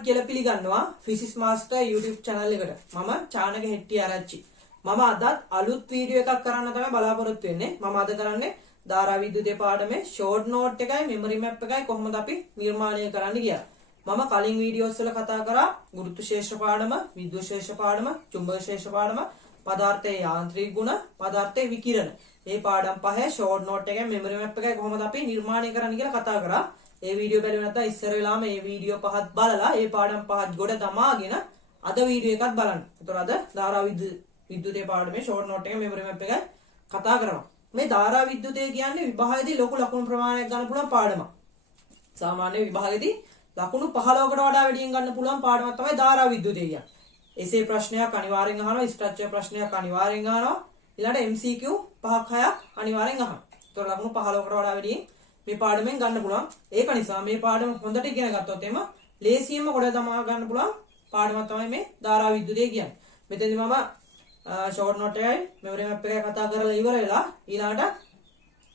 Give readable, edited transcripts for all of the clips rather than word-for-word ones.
තෙරුවන් කියලා පිළිගන්නවා ෆිසික්ස් මාස්ටර් YouTube channel එකට. මම චානක හෙට්ටිය ආරච්චි. මම අදත් අලුත් වීඩියෝ එකක් කරන්න තමයි බලාපොරොත්තු වෙන්නේ. මම අද කරන්නේ ධාරා විද්‍යුතය පාඩමේ ෂෝට් නෝට් එකයි මෙමරි මැප් එකයි කොහොමද අපි නිර්මාණය කරන්න කියලා. මම කලින් වීඩියෝස් වල කතා කරා ගුරුත්ව ශේෂ්ඨ පාඩම, විද්‍යුත් ශේෂ්ඨ පාඩම, චුම්බක ශේෂ්ඨ පාඩම, පදාර්ථයේ යාන්ත්‍රික ගුණ, පදාර්ථයේ විකිරණ. මේ පාඩම් පහේ ෂෝට් නෝට් එකයි මෙමරි මැප් එකයි කොහොමද අපි නිර්මාණය කරන්න කියලා කතා කරා. ඒ වීඩියෝ බැලුවේ නැත්නම් ඉස්සර වෙලාම මේ වීඩියෝ පහත් බලලා ඒ පාඩම් පහත් ගොඩ දමාගෙන අද වීඩියෝ එකත් බලන්න. ඒතර අද ධාරා විද්‍යුතයේ පාඩමේ ෂෝට් නෝට් එකේ මෙමරි මැප් එකයි කතා කරනවා. මේ ධාරා විද්‍යුතය කියන්නේ විභාගයේදී ලොකු ලකුණු ප්‍රමාණයක් ගන්න පුළුවන් පාඩමක්. සාමාන්‍ය විභාගයේදී ලකුණු 15කට වඩා වැඩියෙන් ගන්න පුළුවන් පාඩමක් තමයි ධාරා විද්‍යුතය කියන්නේ. එසේ ප්‍රශ්නයක් අනිවාර්යෙන් අහනවා, ස්ට්‍රක්චර් ප්‍රශ්නයක් අනිවාර්යෙන් අහනවා. ඊළඟට MCQ 5ක් 6ක් අනිවාර්යෙන් අහනවා. ඒතර ලකුණු 15කට වඩා වැඩියෙන් මේ පාඩමෙන් ගන්න පුළුවන්. ඒක නිසා මේ පාඩම හොඳට ඉගෙන ගත්තොත් එම ලේසියෙන්ම කොට දමා ගන්න පුළුවන් පාඩමක් තමයි මේ ධාරා විද්‍යුතය කියන්නේ. මෙතනදී මම ෂෝට් නෝට් එකයි මෙමරි මැප් එකයි කතා කරලා ඉවර වෙලා ඊළඟට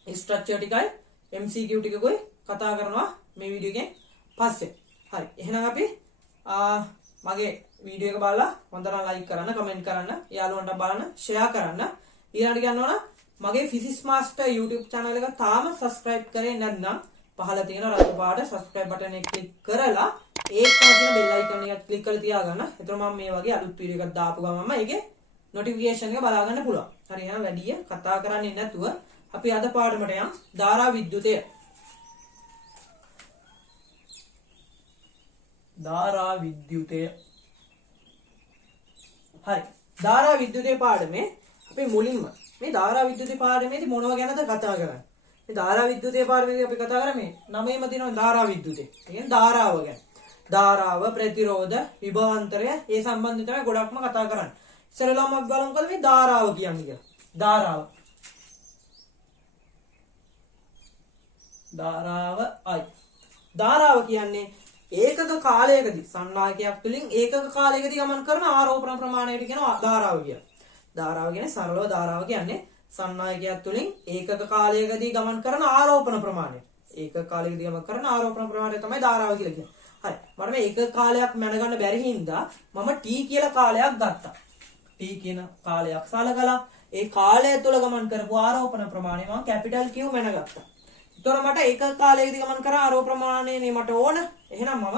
ස්ට්‍රක්චර් ටිකයි MCQ ටිකකුයි කතා කරනවා මේ වීඩියෝ එකෙන් පස්සේ. හරි. එහෙනම් අපි මගේ වීඩියෝ එක බලලා හොඳට ලයික් කරන්න, කමෙන්ට් කරන්න, යාළුවන්ට බලන්න, ෂෙයා කරන්න. ඊළඟට කියනවා නම් මගේ ෆිසික්ස් මාස්ටර් YouTube channel එක තාම subscribe කරේ නැත්නම් පහළ තියෙන රතු පාට subscribe button එක click කරලා ඒකම තියෙන bell icon එක click කරලා තියාගන්න. එතකොට මම මේ වගේ අලුත් වීඩියෝ එකක් දාපු ගමන්ම ඒකේ notification එක බලා ගන්න පුළුවන්. හරි. එහෙනම් වැඩි කතා කරන්නේ නැතුව අපි අද පාඩමට යමු. ධාරා විද්‍යුතය. ධාරා විද්‍යුතය. හරි. ධාරා විද්‍යුතය පාඩමේ අපි මුලින්ම මේ ධාරා විද්‍යුතය පාඩමේදී මොනව ගැනද කතා කරන්නේ? මේ ධාරා විද්‍යුතය පාඩමේදී අපි කතා කරන්නේ නමේම තියෙනවා ධාරා විද්‍යුතය. ඒ කියන්නේ ධාරාව ගැන. ධාරාව, ප්‍රතිරෝධ, විභවාන්තරය ඒ සම්බන්ධව තමයි ගොඩක්ම කතා කරන්නේ. ඉස්සරලාම අපි බලමුකෝ මේ ධාරාව කියන්නේ කියලා. ධාරාව. ධාරාවයි. ධාරාව කියන්නේ ඒකක කාලයකදී සන්නායකයක් තුලින් ඒකක කාලයකදී ගමන් කරන ආරෝපණ ප්‍රමාණයට කියනවා ධාරාව කියලා. ධාරාව කියන්නේ සරලව ධාරාව කියන්නේ සන්නායකයක් තුලින් ඒකක කාලයකදී ගමන් කරන ආරෝපණ ප්‍රමාණය. ඒකක කාලයකදී ගමන් කරන ආරෝපණ ප්‍රමාණය තමයි ධාරාව කියලා කියන්නේ. හරි. මම මේ ඒකක කාලයක් මැනගන්න බැරි හින්දා මම T කියලා කාලයක් ගත්තා. T කියන කාලයක් සලකලා ඒ කාලය තුල ගමන් කරපු ආරෝපණ ප්‍රමාණය මම කැපිටල් Q මැනගත්තා. ඒතර මට ඒකක කාලයකදී ගමන් කරා ආරෝපණ ප්‍රමාණයනේ මට ඕන. එහෙනම් මම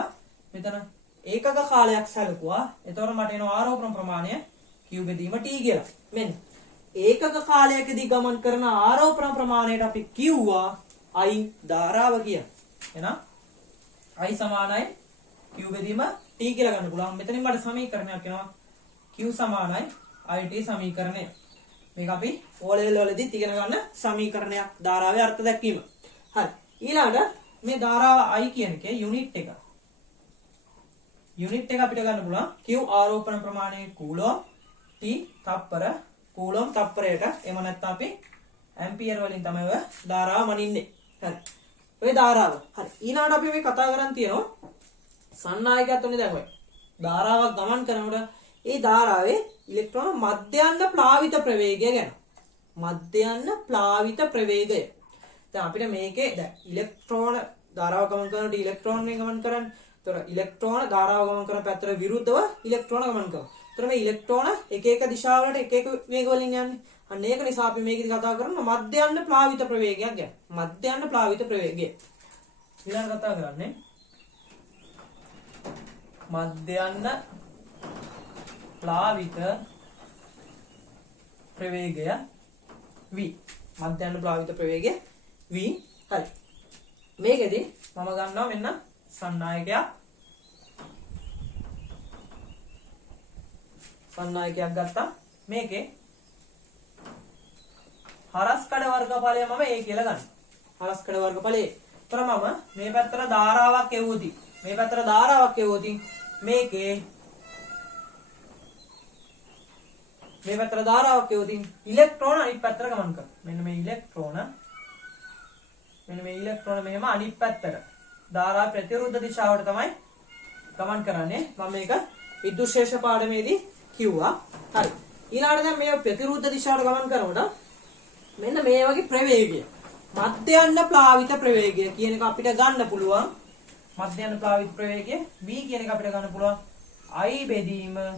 මෙතන ඒකක කාලයක් සැලකුවා. ඒතර මට එන ආරෝපණ ප්‍රමාණය Q බෙදීම T කියලා. මෙන්න ඒකක කාලයකදී ගමන් කරන ආරෝපණ ප්‍රමාණයට අපි කිව්වා I ධාරාව කියලා. එහෙනම් I සමානයි Q බෙදීම T කියලා ගන්න පුළුවන්. මෙතනින් මට සමීකරණයක් එනවා. Q සමානයි IT සමීකරණය. මේක අපි O level වලදී ඉගෙන ගන්න සමීකරණයක් ධාරාවේ අර්ථ දැක්වීම. හරි. ඊළඟට මේ ධාරාව I කියන එකේ යුනිට් එක. යුනිට් එක අපිට ගන්න පුළුවන් Q ආරෝපණ ප්‍රමාණය කූලොම්, T තප්පර, කූලොම් තප්පරයට. එහෙම නැත්නම් අපි ඇම්පියර් වලින් තමයි ඔය ධාරාව මනින්නේ. හරි. ඔය ධාරාව. හරි. ඊළඟට අපි මේ කතා කරන් තියෙනවා සන්නායකයක් තුනේ දැන් ඔය. ධාරාවක් ගමන් කරනකොට ඒ ධාරාවේ ඉලෙක්ට්‍රෝන මධ්‍යයන්ද ප්ලාවිත ප්‍රවේගය ගැන. මධ්‍යයන්ද ප්ලාවිත ප්‍රවේගය. දැන් අපිට මේකේ දැන් ඉලෙක්ට්‍රෝන ධාරාව ගමන් කරනකොට ඉලෙක්ට්‍රෝන නේ ගමන් කරන්නේ. ඒතර ඉලෙක්ට්‍රෝන ධාරාව ගමන් කරන පැත්තට විරුද්ධව ඉලෙක්ට්‍රෝන ගමන් කරනවා. ඒතර මේ ඉලෙක්ට්‍රෝන එක එක දිශාවලට එක එක වේග වලින් යන්නේ. අන්න ඒක නිසා අපි මේකෙදි කතා කරනවා මධ්‍යයන්ද ප්ලාවිත ප්‍රවේගයක් ගැන. මධ්‍යයන්ද ප්ලාවිත ප්‍රවේගය. ඊළඟ කතා කරන්නේ මධ්‍යයන්ද ප්ලාවිත ප්‍රවේගය v. මධ්‍යයන්ද ප්ලාවිත ප්‍රවේගය v. හරි. මේකෙදි මම ගන්නවා මෙන්න සන්නායකයක්. සන්නායකයක් ගත්තා. මේකේ හරස්කඩ වර්ගඵලය මම A කියලා ගන්නවා. හරස්කඩ වර්ගඵලය. ඒතර මම මේ පැත්තට ධාරාවක් එවුවොතින් මේකේ මේ පැත්තට ධාරාවක් එවුවොතින් ඉලෙක්ට්‍රෝන අනිත් පැත්තට ගමන් කරනවා. මෙන්න මේ ඉලෙක්ට්‍රෝන මෙහෙම අනිත් පැත්තට ධාරා ප්‍රතිවිරුද්ධ දිශාවට තමයි ගමන් කරන්නේ. මම මේක විද්‍යුත් ශේෂ්ඨ පාඩමේදී කිව්වා. හරි. ඊළඟට දැන් මේ ප්‍රතිවිරුද්ධ දිශාවට ගමන් කරනකොට මෙන්න මේ වගේ ප්‍රවේගය මධ්‍යයන්ද ප්ලාවිත ප්‍රවේගය කියන එක අපිට ගන්න පුළුවන් මධ්‍යන ප්ලාවිත ප්‍රවේගය v කියන එක අපිට ගන්න පුළුවන් I බෙදීම ANE.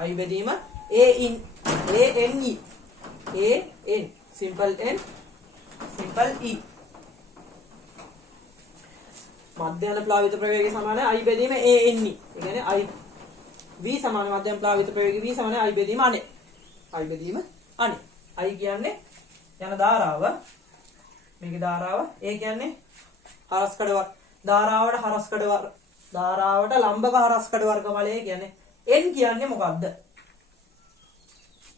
I බෙදීම ANE. AN simple N simple E. මධ්‍යන ප්ලාවිත ප්‍රවේගය සමාන I බෙදීම ANE. ඒ කියන්නේ I v සමාන මධ්‍යන ප්ලාවිත ප්‍රවේගය v සමාන I බෙදීම අනේ. I බෙදීම අනේ. I කියන්නේ යන ධාරාව. මේකේ ධාරාව. ඒ කියන්නේ හරස්කඩ ධාරාවට හරස්කඩ ධාරාවට ලම්බක හරස්කඩ වර්ගඵලය කියන්නේ n කියන්නේ මොකක්ද?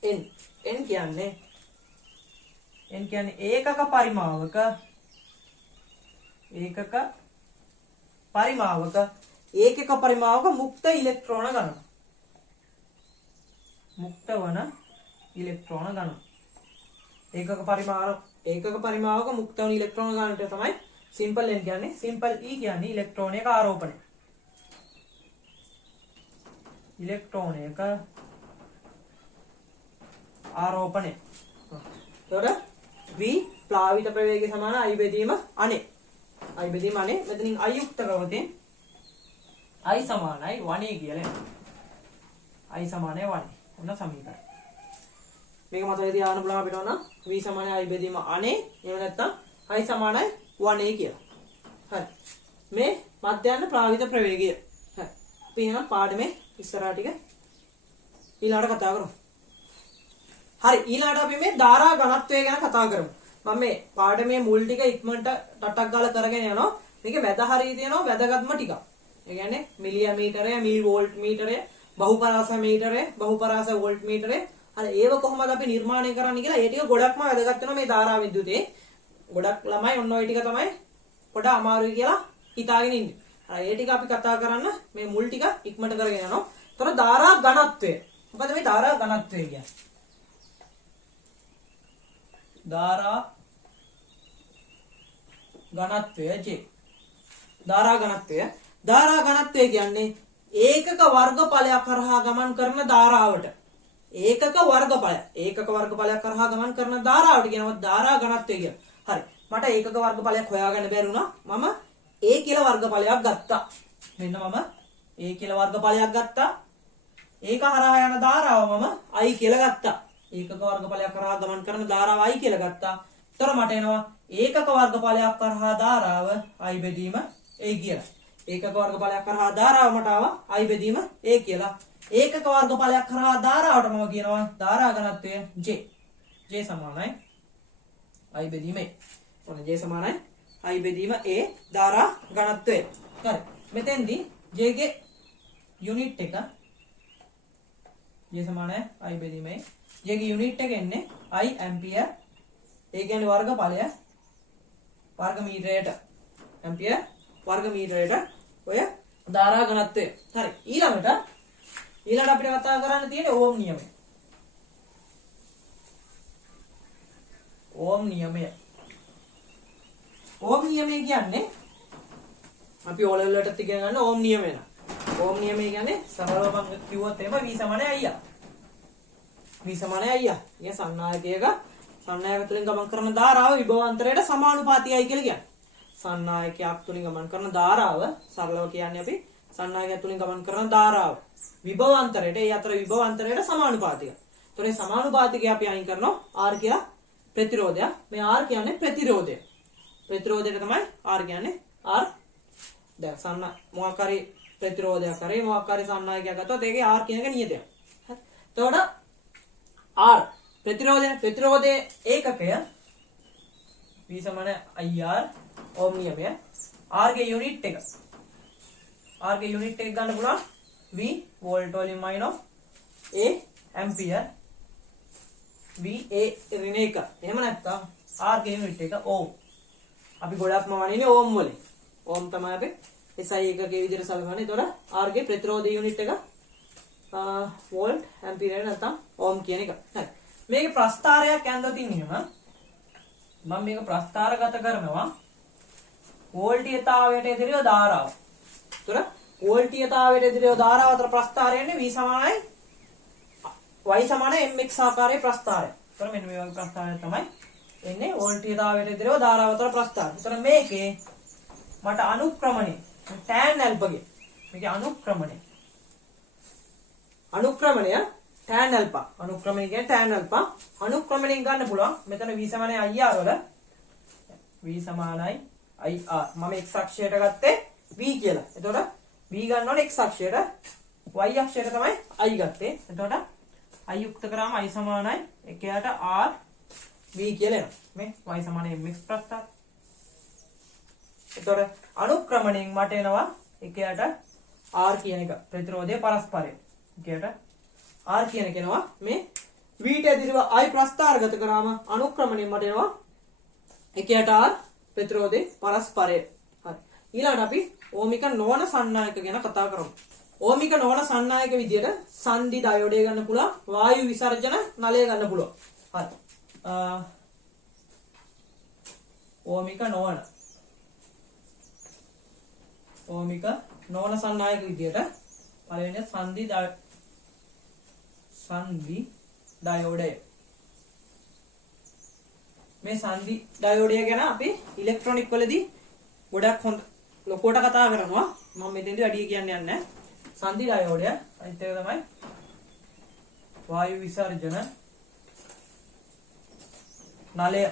n කියන්නේ ඒකක පරිමාවක ඒකක පරිමාවක මුක්ත ඉලෙක්ට්‍රෝන ගණන. මුක්ත වන ඉලෙක්ට්‍රෝන ගණන. ඒකක පරිමාවක මුක්ත වන ඉලෙක්ට්‍රෝන ගණනට තමයි සිම්පල් n කියන්නේ. සිම්පල් E කියන්නේ ඉලෙක්ට්‍රෝනයක ආරෝපණය. ඉලෙක්ට්‍රෝනයක ආරෝපණය. එතකොට v ප්ලාවිත ප්‍රවේගය සමාන I බෙදීම අනේ. I බෙදීම අනේ. මෙතනින් I යුක්ත කරවතින් I සමානයි 1 කියලා. I සමානයි 1. ඔන්න සමීකරණය. මේක මතකද තියාගන්න පුළුවන් අපිට ඕන v සමානයි I බෙදීම අනේ. එහෙම නැත්නම් I සමානයි 1 කියලා. හරි. මේ මධ්‍යන ප්ලාවිත ප්‍රවේගය. හරි. අපි එහෙනම් පාඩමේ ඉස්සරහ ටික ඊළඟට කතා කරමු. හරි ඊළඟට අපි මේ ධාරා ඝනත්වය ගැන කතා කරමු. මම මේ පාඩමේ මුල් ටික ඉක්මනට ටටක් ගාලා කරගෙන යනවා. මේකේ වැද හරිය තියෙනවා වැදගත්ම ටික. ඒ කියන්නේ මිලියමීටරය, මිලි වෝල්ට් මීටරය, බහුපරාස මීටරය, බහුපරාස වෝල්ට් මීටරය. හරි ඒව කොහොමද අපි නිර්මාණය කරන්නේ කියලා ඒ ටික ගොඩක්ම වැදගත් වෙනවා මේ ධාරා විද්‍යුතේ. ගොඩක් ළමයි ඔන්න ඔය ටික තමයි පොඩ අමාරුයි කියලා හිතාගෙන ඉන්නේ. හරි ඒ ටික අපි කතා කරන්න මේ මුල් ටික ඉක්මනට කරගෙන යනවා. ඒතර ධාරා ඝනත්වය. මොකද මේ ධාරා ඝනත්වය කියන්නේ? ධාරා ඝනත්වය J. ධාරා ඝනත්වය කියන්නේ ඒකක වර්ගඵලයක් කරහා ගමන් කරන ධාරාවට. ඒකක වර්ගඵලයක් කරහා ගමන් කරන ධාරාවට කියනවා ධාරා ඝනත්වය කියලා. හරි. මට ඒකක වර්ගඵලයක් හොයාගන්න බැරි වුණා. මම A කියලා වර්ගඵලයක් ගත්තා. මෙන්න මම A කියලා වර්ගඵලයක් ගත්තා. ඒක හරහා යන ධාරාව මම I කියලා ගත්තා. ඒකක වර්ගඵලයක් කරහා ගමන් කරන ධාරාව I කියලා ගත්තා. ඒතර මට එනවා ඒකක වර්ගඵලයක් කරහා ධාරාව I බෙදීම A කියලා. ඒකක වර්ගඵලයක් කරහා ධාරාව මට ආවා I බෙදීම A කියලා. ඒකක වර්ගඵලයක් කරහා ධාරාවට මම කියනවා ධාරා ඝනත්වය J. J සමානයි I බෙදීම A. ඔන්න J සමානයි I බෙදීම A ධාරා ඝනත්වය. හරි. මෙතෙන්දී J ගේ යුනිට් එක J සමානයි I බෙදීම A. J ගේ යුනිට් එක එන්නේ I ඇම්පියර්. ඒ කියන්නේ වර්ගඵලය වර්ග මීටරයට. ඇම්පියර් වර්ග මීටරයට ඔය ධාරා ඝනත්වය. හරි. ඊළඟට අපිට කතා කරන්න තියෙන්නේ ඕම් නියමය. ඕම් නියමය කියන්නේ අපි O level වලට ඉගෙන ගන්න ඕම් නියමය න ะ. ඕම් නියමය කියන්නේ සරලව මම කිව්වොත් එහෙම V සමානයි I. V සමානයි I. ඉතින් සන්නායක තුලින් ගමන් කරන ධාරාව විභවාන්තරයට සමානුපාතිකයි කියලා කියන්නේ. සන්නායකයක් තුලින් ගමන් කරන ධාරාව සරලව කියන්නේ අපි සන්නායකයක් තුලින් ගමන් කරන ධාරාව විභවාන්තරයට ඒ අතර විභවාන්තරයට සමානුපාතිකයි. ඒතකොට සමානුපාතිකය අපි අයින් කරනවා R කියලා ප්‍රතිරෝධය. මේ R කියන්නේ ප්‍රතිරෝධය. ප්‍රතිරෝධයට තමයි R කියන්නේ R. දැන් සන්න මොකක් හරි ප්‍රතිරෝධයක් කරේ මොකක් හරි සන්නායකයක් ගත්තොත් ඒකේ R කියන එක නියතයක්. හරි. එතකොට R ප්‍රතිරෝධයේ ඒකකය V සමාන IR ඕම් නියමය. R ගේ යුනිට් එක ගන්න පුළුවන් V වෝල්ට් වලින් minus A ampere V A ඍණ එක. එහෙම නැත්නම් R ගේ යුනිට් එක ඕම්. අපි ගොඩක්ම වනින්නේ ඕම් වලින්. ඕම් තමයි අපි SI එකකේ විදිහට සලකන්නේ. ඒතකොට R ගේ ප්‍රතිරෝධ යුනිට් එක වෝල්ට් ඇම්පියර් නැත්නම් ඕම් කියන එක. හරි. මේකේ ප්‍රස්ථාරයක් ඇඳලා තින්නේම මම මේක ප්‍රස්ථාරගත කරනවා වෝල්ටීයතාවයට එදිරිව ධාරාව. ඒතර වෝල්ටීයතාවයට එදිරිව ධාරාව අතර ප්‍රස්ථාරයන්නේ V සමානයි y සමානයි mx ආකාරයේ ප්‍රස්ථාරය. ඒතර මෙන්න මේ වගේ ප්‍රස්ථාරයක් තමයි එන්නේ වෝල්ටීයතාවයට විදිහව ධාරාව අතර ප්‍රස්ථාරය. ඒතර මේකේ මට අනුක්‍රමණය tan ඇල්ෆාගේ මේකේ අනුක්‍රමණය tan ඇල්ෆා අනුක්‍රමණය කියන්නේ tan ඇල්ෆා අනුක්‍රමණයෙන් ගන්න පුළුවන්. මෙතන v සමානයි ir වල v සමානයි ir මම x අක්ෂයට ගත්තේ v කියලා. එතකොට v ගන්න ඕනේ x අක්ෂයට y අක්ෂයට තමයි i ගත්තේ. එතකොට i යුක්ත කරාම i සමානයි 1ට r v කියලා එනවා. මේ y සමානයි mx ප්‍රස්ථාරය. එතකොට අනුක්‍රමණයෙන් මට එනවා 1ට r කියන එක ප්‍රතිරෝධයේ පරස්පරය. 1ට r කියන එක එනවා මේ v ට ඇදිරිව i ප්‍රස්ථාරගත කරාම අනුක්‍රමණයෙන් මට එනවා 1ට r ප්‍රතිරෝධයේ පරස්පරය. හරි. ඊළඟට අපි ඕමික නොවන සන්නායක ගැන කතා කරමු. ඕමික නොවන සන්නායක විදියට සන්ධි ඩයෝඩය ගන්න පුළුවන්, වායු විසර්ජන නලය ගන්න පුළුවන්. හරි. ඕමික නොවන සන්නායක විදියට පළවෙනි සන්ධි ඩයෝඩය. මේ සන්ධි ඩයෝඩය ගැන අපි ඉලෙක්ට්‍රොනික වලදී ගොඩක් හොඳ ලොකුවට කතා කරනවා. මම මෙතෙන්දී වැඩි කියන්නේ නැහැ. සන්ධි ඩයෝඩය අනිත් එක තමයි වායු විසර්ජන නලය.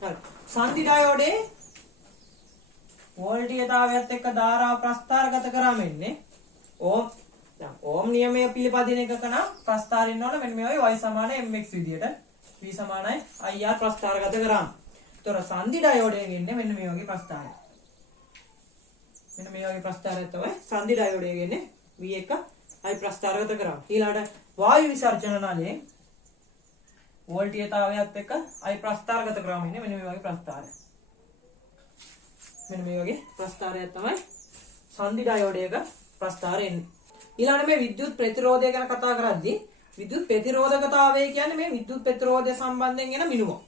හරි. සන්ධි ඩයෝඩේ වෝල්ටීයතාවයත් එක්ක ධාරාව ප්‍රස්ථාරගත කරාම එන්නේ ඕම්. දැන් ඕම් නියමයේ පිළිපදින එකක නම් ප්‍රස්ථාරින් ඉන්නවනේ මෙන්න මේ වගේ y සමානයි mx විදියට v සමානයි ir ප්‍රස්ථාරගත කරාම. ඒතර සන්ධි ඩයෝඩයෙන් එන්නේ මෙන්න මේ වගේ ප්‍රස්ථාරය. මෙන්න මේ වගේ ප්‍රස්ථාරයක් තමයි සන්ධි ඩයෝඩයෙන් එන්නේ v එක i ප්‍රස්ථාරගත කරාම. ඊළඟට වායු විසර්ජන නලයෙන් වෝල්ටීයතාවයත් එක්ක i ප්‍රස්ථාරගත කරාම ඉන්නේ මෙන්න මේ වගේ ප්‍රස්ථාරය. මෙන්න මේ වගේ ප්‍රස්ථාරයක් තමයි සන්ධි ඩයෝඩයක ප්‍රස්ථාරය එන්නේ. ඊළඟට මේ විද්‍යුත් ප්‍රතිරෝධය ගැන කතා කරද්දී විද්‍යුත් ප්‍රතිරෝධකතාවය කියන්නේ මේ විද්‍යුත් ප්‍රතිරෝධය සම්බන්ධයෙන් එන මිනුම.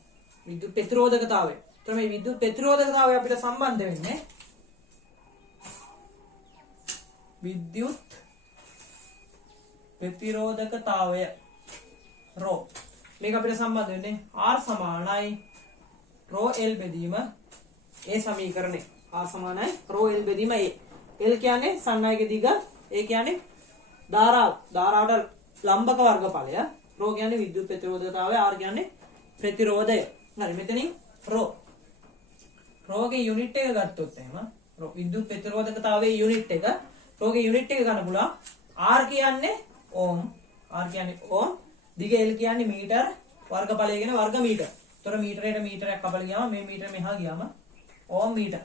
විද්‍යුත් ප්‍රතිරෝධකතාවය. ඒතර මේ විද්‍යුත් ප්‍රතිරෝධකතාවය අපිට සම්බන්ධ වෙන්නේ විද්‍යුත් ප්‍රතිරෝධකතාවය ρ. මේක අපිට සම්බන්ධ වෙන්නේ R සමානයි ρ L බෙදීම A සමීකරණය. R සමානයි ρ L බෙදීම A. L කියන්නේ සන්නායක දිග, A කියන්නේ ධාරාවට ලම්බක වර්ගඵලය, ρ කියන්නේ විද්‍යුත් ප්‍රතිරෝධකතාවය, R කියන්නේ ප්‍රතිරෝධය. හරි. මෙතනින් ρ ගේ යුනිට් එක ගත්තොත් එහෙම විද්‍යුත් ප්‍රතිරෝධකතාවයේ යුනිට් එක ගේ යුනිට් එක ගන්න පුළුවන්. R කියන්නේ ඕම්, දිග L කියන්නේ මීටර, වර්ගඵලය කියන වර්ග මීටර. ඒතර මීටරයට මීටරයක් කපලා ගියාම මේ මීටර මෙහා ගියාම ඕම් මීටර.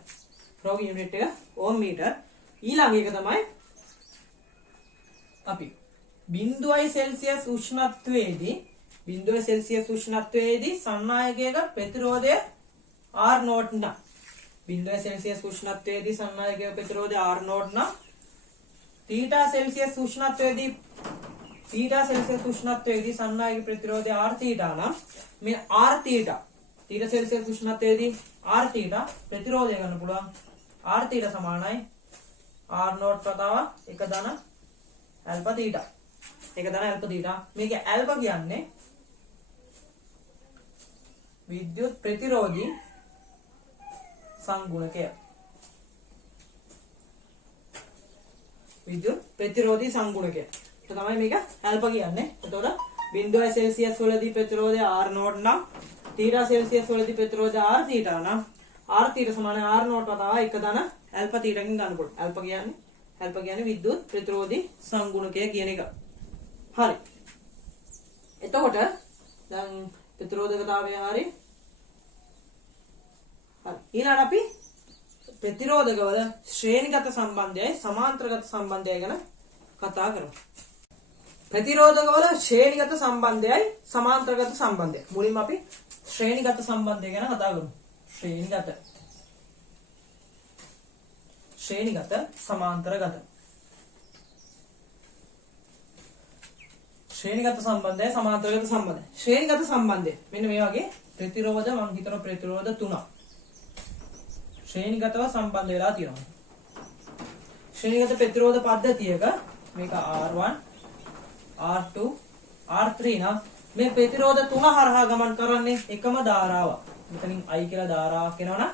ගේ යුනිට් එක ඕම් මීටර. ඊළඟ එක තමයි අපි 0 සෙල්සියස් උෂ්ණත්වයේදී සන්නායකයක ප්‍රතිරෝධය R නෝට් නම් 0 සෙල්සියස් උෂ්ණත්වයේදී සන්නායකයක ප්‍රතිරෝධය R නෝට් නම් θ සෙල්සියස් උෂ්ණත්වයේදී සන්නායක ප්‍රතිරෝධය R θ නම් මේ R θ සෙල්සියස් උෂ්ණත්වයේදී R θ ප්‍රතිරෝධය ගන්න පුළුවන්. R θ සමානයි R නෝට් වතාව 1 ධන ඇල්ෆා θ. 1 ධන ඇල්ෆා θ. මේක ඇල්ෆා කියන්නේ විද්‍යුත් ප්‍රතිරෝධී සංගුණකය. විද්‍යුත් ප්‍රතිරෝධී සංගුණකය. ඒක තමයි මේක ඇල්ෆා කියන්නේ. එතකොට 0 සෙල්සියස් වලදී ප්‍රතිරෝධය R නෝට් නම් θ සෙල්සියස් වලදී ප්‍රතිරෝධය R θ නම් R θ සමානයි R නෝට් වතාව 1 ධන ඇල්ෆා θ කින් ගන්න පුළුවන්. ඇල්ෆා කියන්නේ විද්‍යුත් ප්‍රතිරෝධී සංගුණකය කියන එක. හරි. එතකොට දැන් ප්‍රතිරෝධකතාවය හරි. ඊළඟ අපි ප්‍රතිරෝධකවල ශ්‍රේණිගත සම්බන්ධයයි සමාන්තරගත සම්බන්ධයයි ගැන කතා කරමු. ප්‍රතිරෝධකවල ශ්‍රේණිගත සම්බන්ධයයි සමාන්තරගත සම්බන්ධය. මුලින්ම අපි ශ්‍රේණිගත සම්බන්ධය ගැන කතා කරමු. ශ්‍රේණිගත සමාන්තරගත. ශ්‍රේණිගත සම්බන්ධය සමාන්තරගත සම්බන්ධය. ශ්‍රේණිගත සම්බන්ධය මෙන්න මේ වගේ ප්‍රතිරෝධ මම හිතනවා ප්‍රතිරෝධ තුනක් ශ්‍රේණිගතව සම්බන්ධ වෙලා තියෙනවා. ශ්‍රේණිගත ප්‍රතිරෝධ පද්ධතියක මේක R1 R2 R3 නම් මේ ප්‍රතිරෝධ තුන හරහා ගමන් කරන්නේ එකම ධාරාව. මෙතනින් I කියලා ධාරාවක් එනවනම්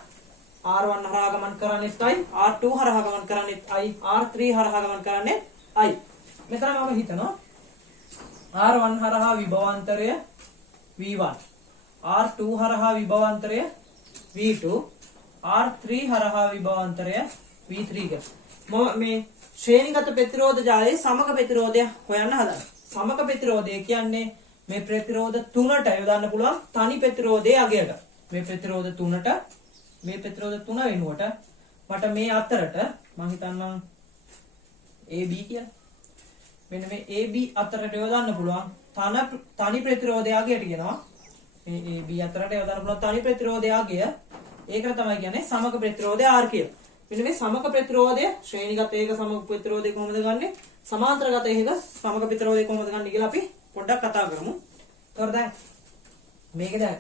R1 හරහා ගමන් කරන්නේත් I, R2 හරහා ගමන් කරන්නේත් I, R3 හරහා ගමන් කරන්නේත් I. මෙතන මම හිතනවා R1 හරහා විභවාන්තරය V1, R2 හරහා විභවාන්තරය V2, R3 හරහා විභවාන්තරය V3 කියලා. මේ ශ්‍රේණිගත ප්‍රතිරෝධ ජාලයේ සමක ප්‍රතිරෝධය හොයන්න හදනවා. සමක ප්‍රතිරෝධය කියන්නේ මේ ප්‍රතිරෝධ තුනට යොදන්න පුළුවන් තනි ප්‍රතිරෝධයේ අගයට. මේ ප්‍රතිරෝධ තුනට මේ ප්‍රතිරෝධ තුන වෙනුවට මට මේ අතරට මම හිතන්නම් AB කියලා. මෙන්න මේ AB අතරට යොදන්න පුළුවන් තනි ප්‍රතිරෝධය අගයට කියනවා. මේ AB අතරට යොදන්න පුළුවන් තනි ප්‍රතිරෝධය අගය. ඒකට තමයි කියන්නේ සමක ප්‍රතිරෝධය R කියලා. මෙන්න මේ සමක ප්‍රතිරෝධය ශ්‍රේණිගත ඒක සමක ප්‍රතිරෝධය කොහොමද ගන්නෙ? සමාන්තරගත ඒක සමක ප්‍රතිරෝධය කොහොමද ගන්නෙ කියලා අපි පොඩ්ඩක් කතා කරමු. ඒතකොට දැන් මේක දැන්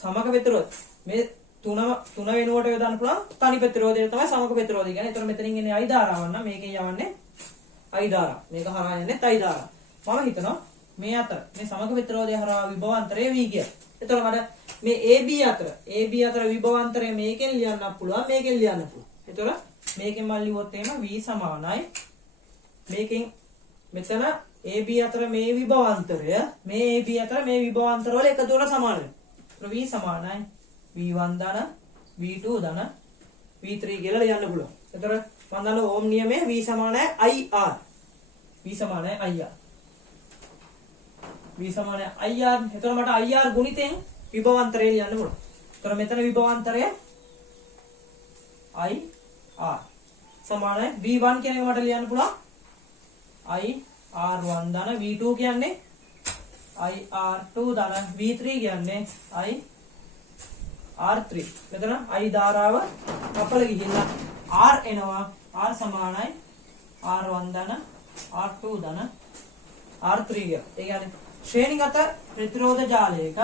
සමක ප්‍රතිරෝධ මේ තුන වෙනුවට යොදන්න පුළුවන් තනි ප්‍රතිරෝධය තමයි සමක ප්‍රතිරෝධය කියන්නේ. ඒතකොට මෙතනින් එන්නේ I ධාරාවක් නම් මේකෙන් යවන්නේ I ධාරාව. මේක හරහා යන්නේ I ධාරාව. මම හිතනවා මේ අතර මේ සමක ප්‍රතිරෝධය හරහා විභවාන්තරය V කියලා. එතකොට මට මේ AB අතර විභවාන්තරය මේකෙන් ලියන්න පුළුවන් මේකෙන් ලියන්න පුළුවන්. එතකොට මේකෙන් මම ලියුවොත් එහෙම V සමානයි මේකෙන් මෙතන AB අතර මේ විභවාන්තරය මේ AB අතර මේ විභවාන්තර වල එකතුවට සමාන වෙනවා. V සමානයි V1 ධන V2 ධන V3 කියලා ලියන්න පුළුවන්. එතකොට මම දන්න ඕම් නියමය V සමානයි IR. V සමානයි IR. V සමානයි IR. එතකොට මට IR ගුණිතෙන් විභවාන්තරය ලියන්න පුළුවන්. එතකොට මෙතන විභවාන්තරය IR සමානයි V1 කියන එක මට ලියන්න පුළුවන් IR1 ධන V2 කියන්නේ IR2 ධන V3 කියන්නේ IR3. මෙතන I ධාරාව කපල ගිහිල්ලා R එනවා. R සමානයි R1 ධන R2 ධන R3 කියලා. ඒ කියන්නේ ශ්‍රේණිගත ප්‍රතිරෝධ ජාලයක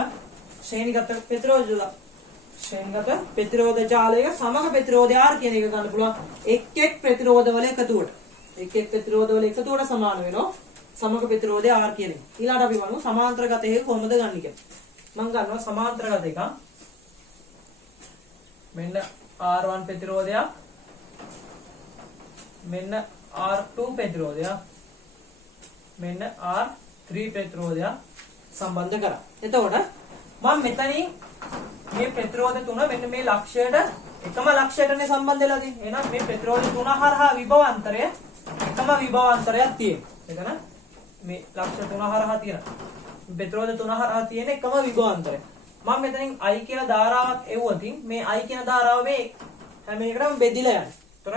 ශ්‍රේණිගත ප්‍රතිරෝධ ජාලයක සමග ප්‍රතිරෝධය R කියන එක ගන්න පුළුවන් එක් ප්‍රතිරෝධ වල එකතුවට. එක් ප්‍රතිරෝධ වල එකතුවට සමාන වෙනවා සමග ප්‍රතිරෝධය R කියන එක. ඊළඟට අපි බලමු සමාන්තරගත එක කොහොමද ගන්න කියලා. මම ගන්නවා සමාන්තරගත එක. මෙන්න R1 ප්‍රතිරෝධයක් මෙන්න R2 ප්‍රතිරෝධයක් මෙන්න R3 ප්‍රතිරෝධයක් සම්බන්ධ කරා. එතකොට මම මෙතනින් මේ ප්‍රතිරෝධ තුන මෙන්න මේ ලක්ෂයට එකම ලක්ෂයටනේ සම්බන්ධ වෙලා තියෙන්නේ. එහෙනම් මේ ප්‍රතිරෝධ තුන හරහා විභවාන්තරය එකම විභවාන්තරයක් තියෙනවා. එතන මේ ලක්ෂ තුන හරහා තියෙන ප්‍රතිරෝධ තුන හරහා තියෙන එකම විභවාන්තරය. මම මෙතනින් I කියලා ධාරාවක් එවුවොතින් මේ I කියන ධාරාව මේ හැම එකටම බෙදිලා යනවා. ඒතර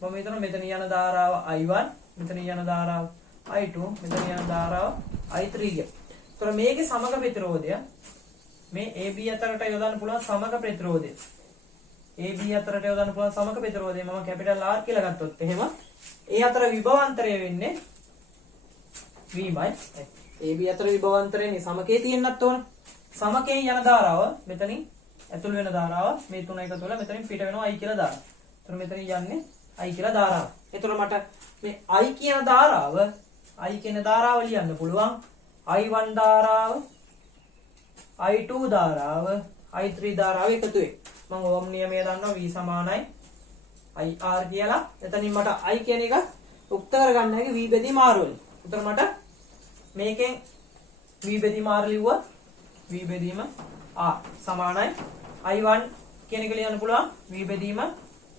මම හිතන මෙතන යන ධාරාව I1 මෙතන යන ධාරාව I2 මෙතන යන ධාරාව I3 කියලා. ඒතර මේකේ සමග ප්‍රතිරෝධය මේ AB අතරට යොදන්න පුළුවන් සමග ප්‍රතිරෝධය. AB අතරට යොදන්න පුළුවන් සමග ප්‍රතිරෝධය මම කැපිටල් R කියලා ගත්තොත් එහෙම ඒ අතර විභවාන්තරය වෙන්නේ V/. AB අතර විභවාන්තරයනේ සමකේ තියෙන්නත් ඕන. සමකේ යන ධාරාව මෙතනින් ඇතුල් වෙන ධාරාව මේ තුන එකතු වෙලා මෙතනින් පිට වෙනවා I කියලා ධාරාව. ඒතර මෙතනින් යන්නේ I කියලා ධාරාව. ඒතර මට මේ I කියන ධාරාව ලියන්න පුළුවන් I1 ධාරාව I2 ධාරාව I3 ධාරාව එකතු වේ. මම ඕම් නියමය දන්නවා V සමානයි IR කියලා. එතනින් මට I කියන එක උක්ත කරගන්න හැකි V බෙදීම R වලින්. උතර මට මේකෙන් V බෙදීම R ලිව්වොත් V බෙදීම R සමානයි I1 කියන එක ලියන්න පුළුවන් V බෙදීම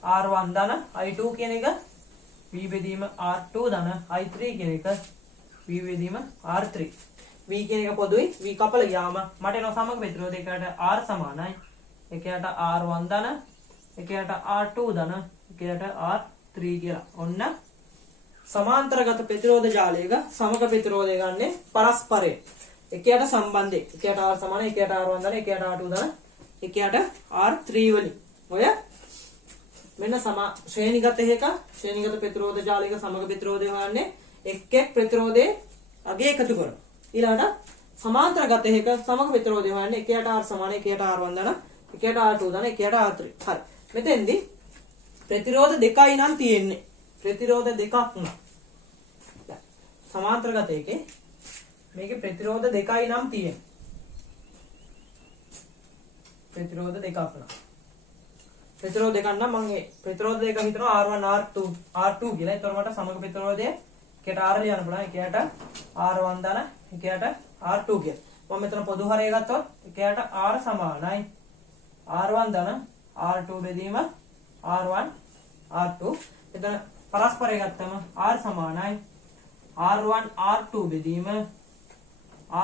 R1 ධන I2 කියන එක V බෙදීම R2 ධන I3 කියන එක V බෙදීම R3. V කියන එක පොදුයි V කපල ගියාම මට එනවා සමග ප්‍රතිරෝධයකට R සමානයි එකයට R1 ධන එකයට R2 ධන එකයට R3 කියලා. ඔන්න සමාන්තරගත ප්‍රතිරෝධ ජාලයක සමග ප්‍රතිරෝධය ගන්නෙ පරස්පරය. එකයට සම්බන්ධයි. එකයට R සමානයි එකයට R1 ධන එකයට R2 ධන එකයට R3 වලින්. ඔය මෙන්න ශ්‍රේණිගත එක ශ්‍රේණිගත ප්‍රතිරෝධ ජාලයක සමග ප්‍රතිරෝධය හොයන්නේ එක් ප්‍රතිරෝධයේ අගේ එකතු කරනවා. ඊළඟට සමාන්තරගත එක සමග ප්‍රතිරෝධය හොයන්නේ එකයට R සමානයි එකයට R1 ධන එකයට R2 ධන එකයට R3. හරි. මෙතෙන්දී ප්‍රතිරෝධ දෙකයි නම් තියෙන්නේ. ප්‍රතිරෝධ දෙකක් නම්. සමාන්තරගත එකේ මේකේ ප්‍රතිරෝධ දෙකයි නම් තියෙන්නේ. ප්‍රතිරෝධ දෙක අපනවා. ප්‍රතිරෝධ දෙක නම් මම ඒ ප්‍රතිරෝධ දෙක හිතනවා R1 R2 කියලා. ඒතකොට මට සමග ප්‍රතිරෝධය එකට R ලියන්න පුළුවන්. එකයට R1 දාන එකයට R2 කියලා. මම මෙතන පොදු හරය ගත්තොත් එකයට R සමානයි R1 දාන R2 බෙදීම R1 R2. එතන පරස්පරය ගත්තම R සමානයි R1 R2 බෙදීම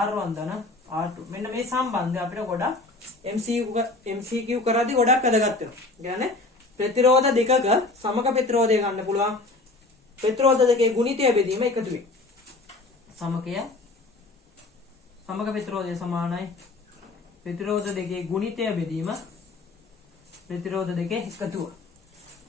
R1 දාන R2. මෙන්න මේ සම්බන්ධය අපිට ගොඩක් MCQ කරද්දී ගොඩක් වැදගත් වෙනවා. කියන්නේ ප්‍රතිරෝධ දෙකක සමක ප්‍රතිරෝධය ගන්න පුළුවන්. ප්‍රතිරෝධ දෙකේ ගුණිතය බෙදීම එකතු වේ. සමකය සමක ප්‍රතිරෝධය සමානයි ප්‍රතිරෝධ දෙකේ ගුණිතය බෙදීම ප්‍රතිරෝධ දෙකේ එකතුව.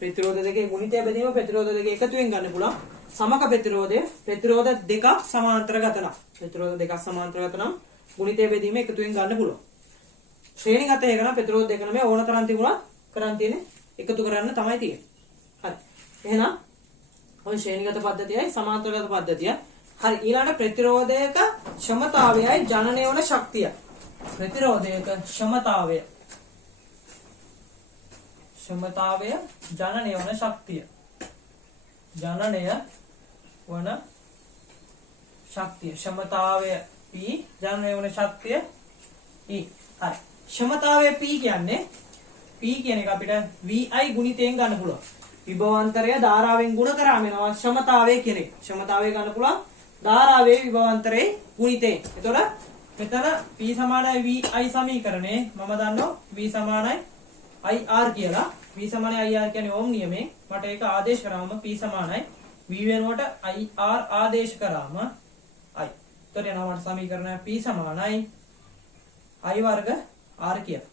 ප්‍රතිරෝධ දෙකේ ගුණිතය බෙදීම ප්‍රතිරෝධ දෙකේ එකතුවෙන් ගන්න පුළුවන්. සමක ප්‍රතිරෝධය ප්‍රතිරෝධ දෙකක් සමාන්තරගත නම් ප්‍රතිරෝධ දෙකක් සමාන්තරගත නම් ගුණිතය බෙදීම එකතුවෙන් ගන්න පුළුවන්. ශ්‍රේණිගත එක නම් ප්‍රතිරෝධ දෙක නම් ඕන තරම් තිබුණා කරන් තියෙන්නේ එකතු කරන්න තමයි තියෙන්නේ. හරි. එහෙනම් ඔය ශ්‍රේණිගත පද්ධතියයි සමාන්තරගත පද්ධතිය. හරි. ඊළඟ ප්‍රතිරෝධයක ක්ෂමතාවයයි ජනනය වන ශක්තිය. ප්‍රතිරෝධයක ක්ෂමතාවය ජනනය වන ශක්තිය. ජනනය වන ශක්තිය. ක්ෂමතාවය P ජනනය වන ශක්තිය E. හරි. ක්ෂමතාවය P කියන්නේ P කියන එක අපිට VI ගුණිතයෙන් ගන්න පුළුවන්. විභවාන්තරය ධාරාවෙන් ගුණ කරාම එනවා ක්ෂමතාවය කියන එක. ක්ෂමතාවය ගන්න පුළුවන් ධාරාවේ විභවාන්තරයේ ගුණිතයෙන්. එතකොට මෙතන P සමානයි VI සමීකරණේ මම දන්නවා V සමානයි IR කියලා. V සමානයි IR කියන්නේ ඕම් නියමයෙන් මට ඒක ආදේශ කරාම P සමානයි V වෙනුවට IR ආදේශ කරාම I. එතකොට එනවා මට සමීකරණය P සමානයි I වර්ග R කියලා.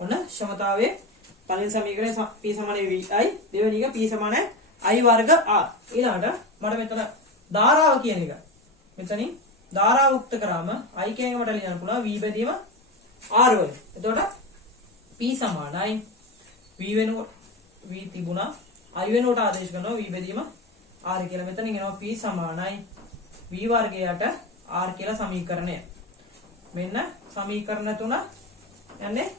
ඔන්න ක්ෂමතාවයේ පළවෙනි සමීකරණය P සමානයි VI, දෙවෙනි එක P සමානයි I වර්ග R. ඊළඟට මට මෙතන ධාරාව කියන එක. මෙතනින් ධාරාව උක්ත කරාම I කියන එක මට ලියන්න පුළුවන් V බෙදීම R වලින්. එතකොට P සමානයි V වෙනුවට V තිබුණා I වෙනුවට ආදේශ කරනවා V බෙදීම R කියලා. මෙතනින් එනවා P සමානයි V වර්ගයට R කියලා සමීකරණය. මෙන්න සමීකරණ තුන යන්නේ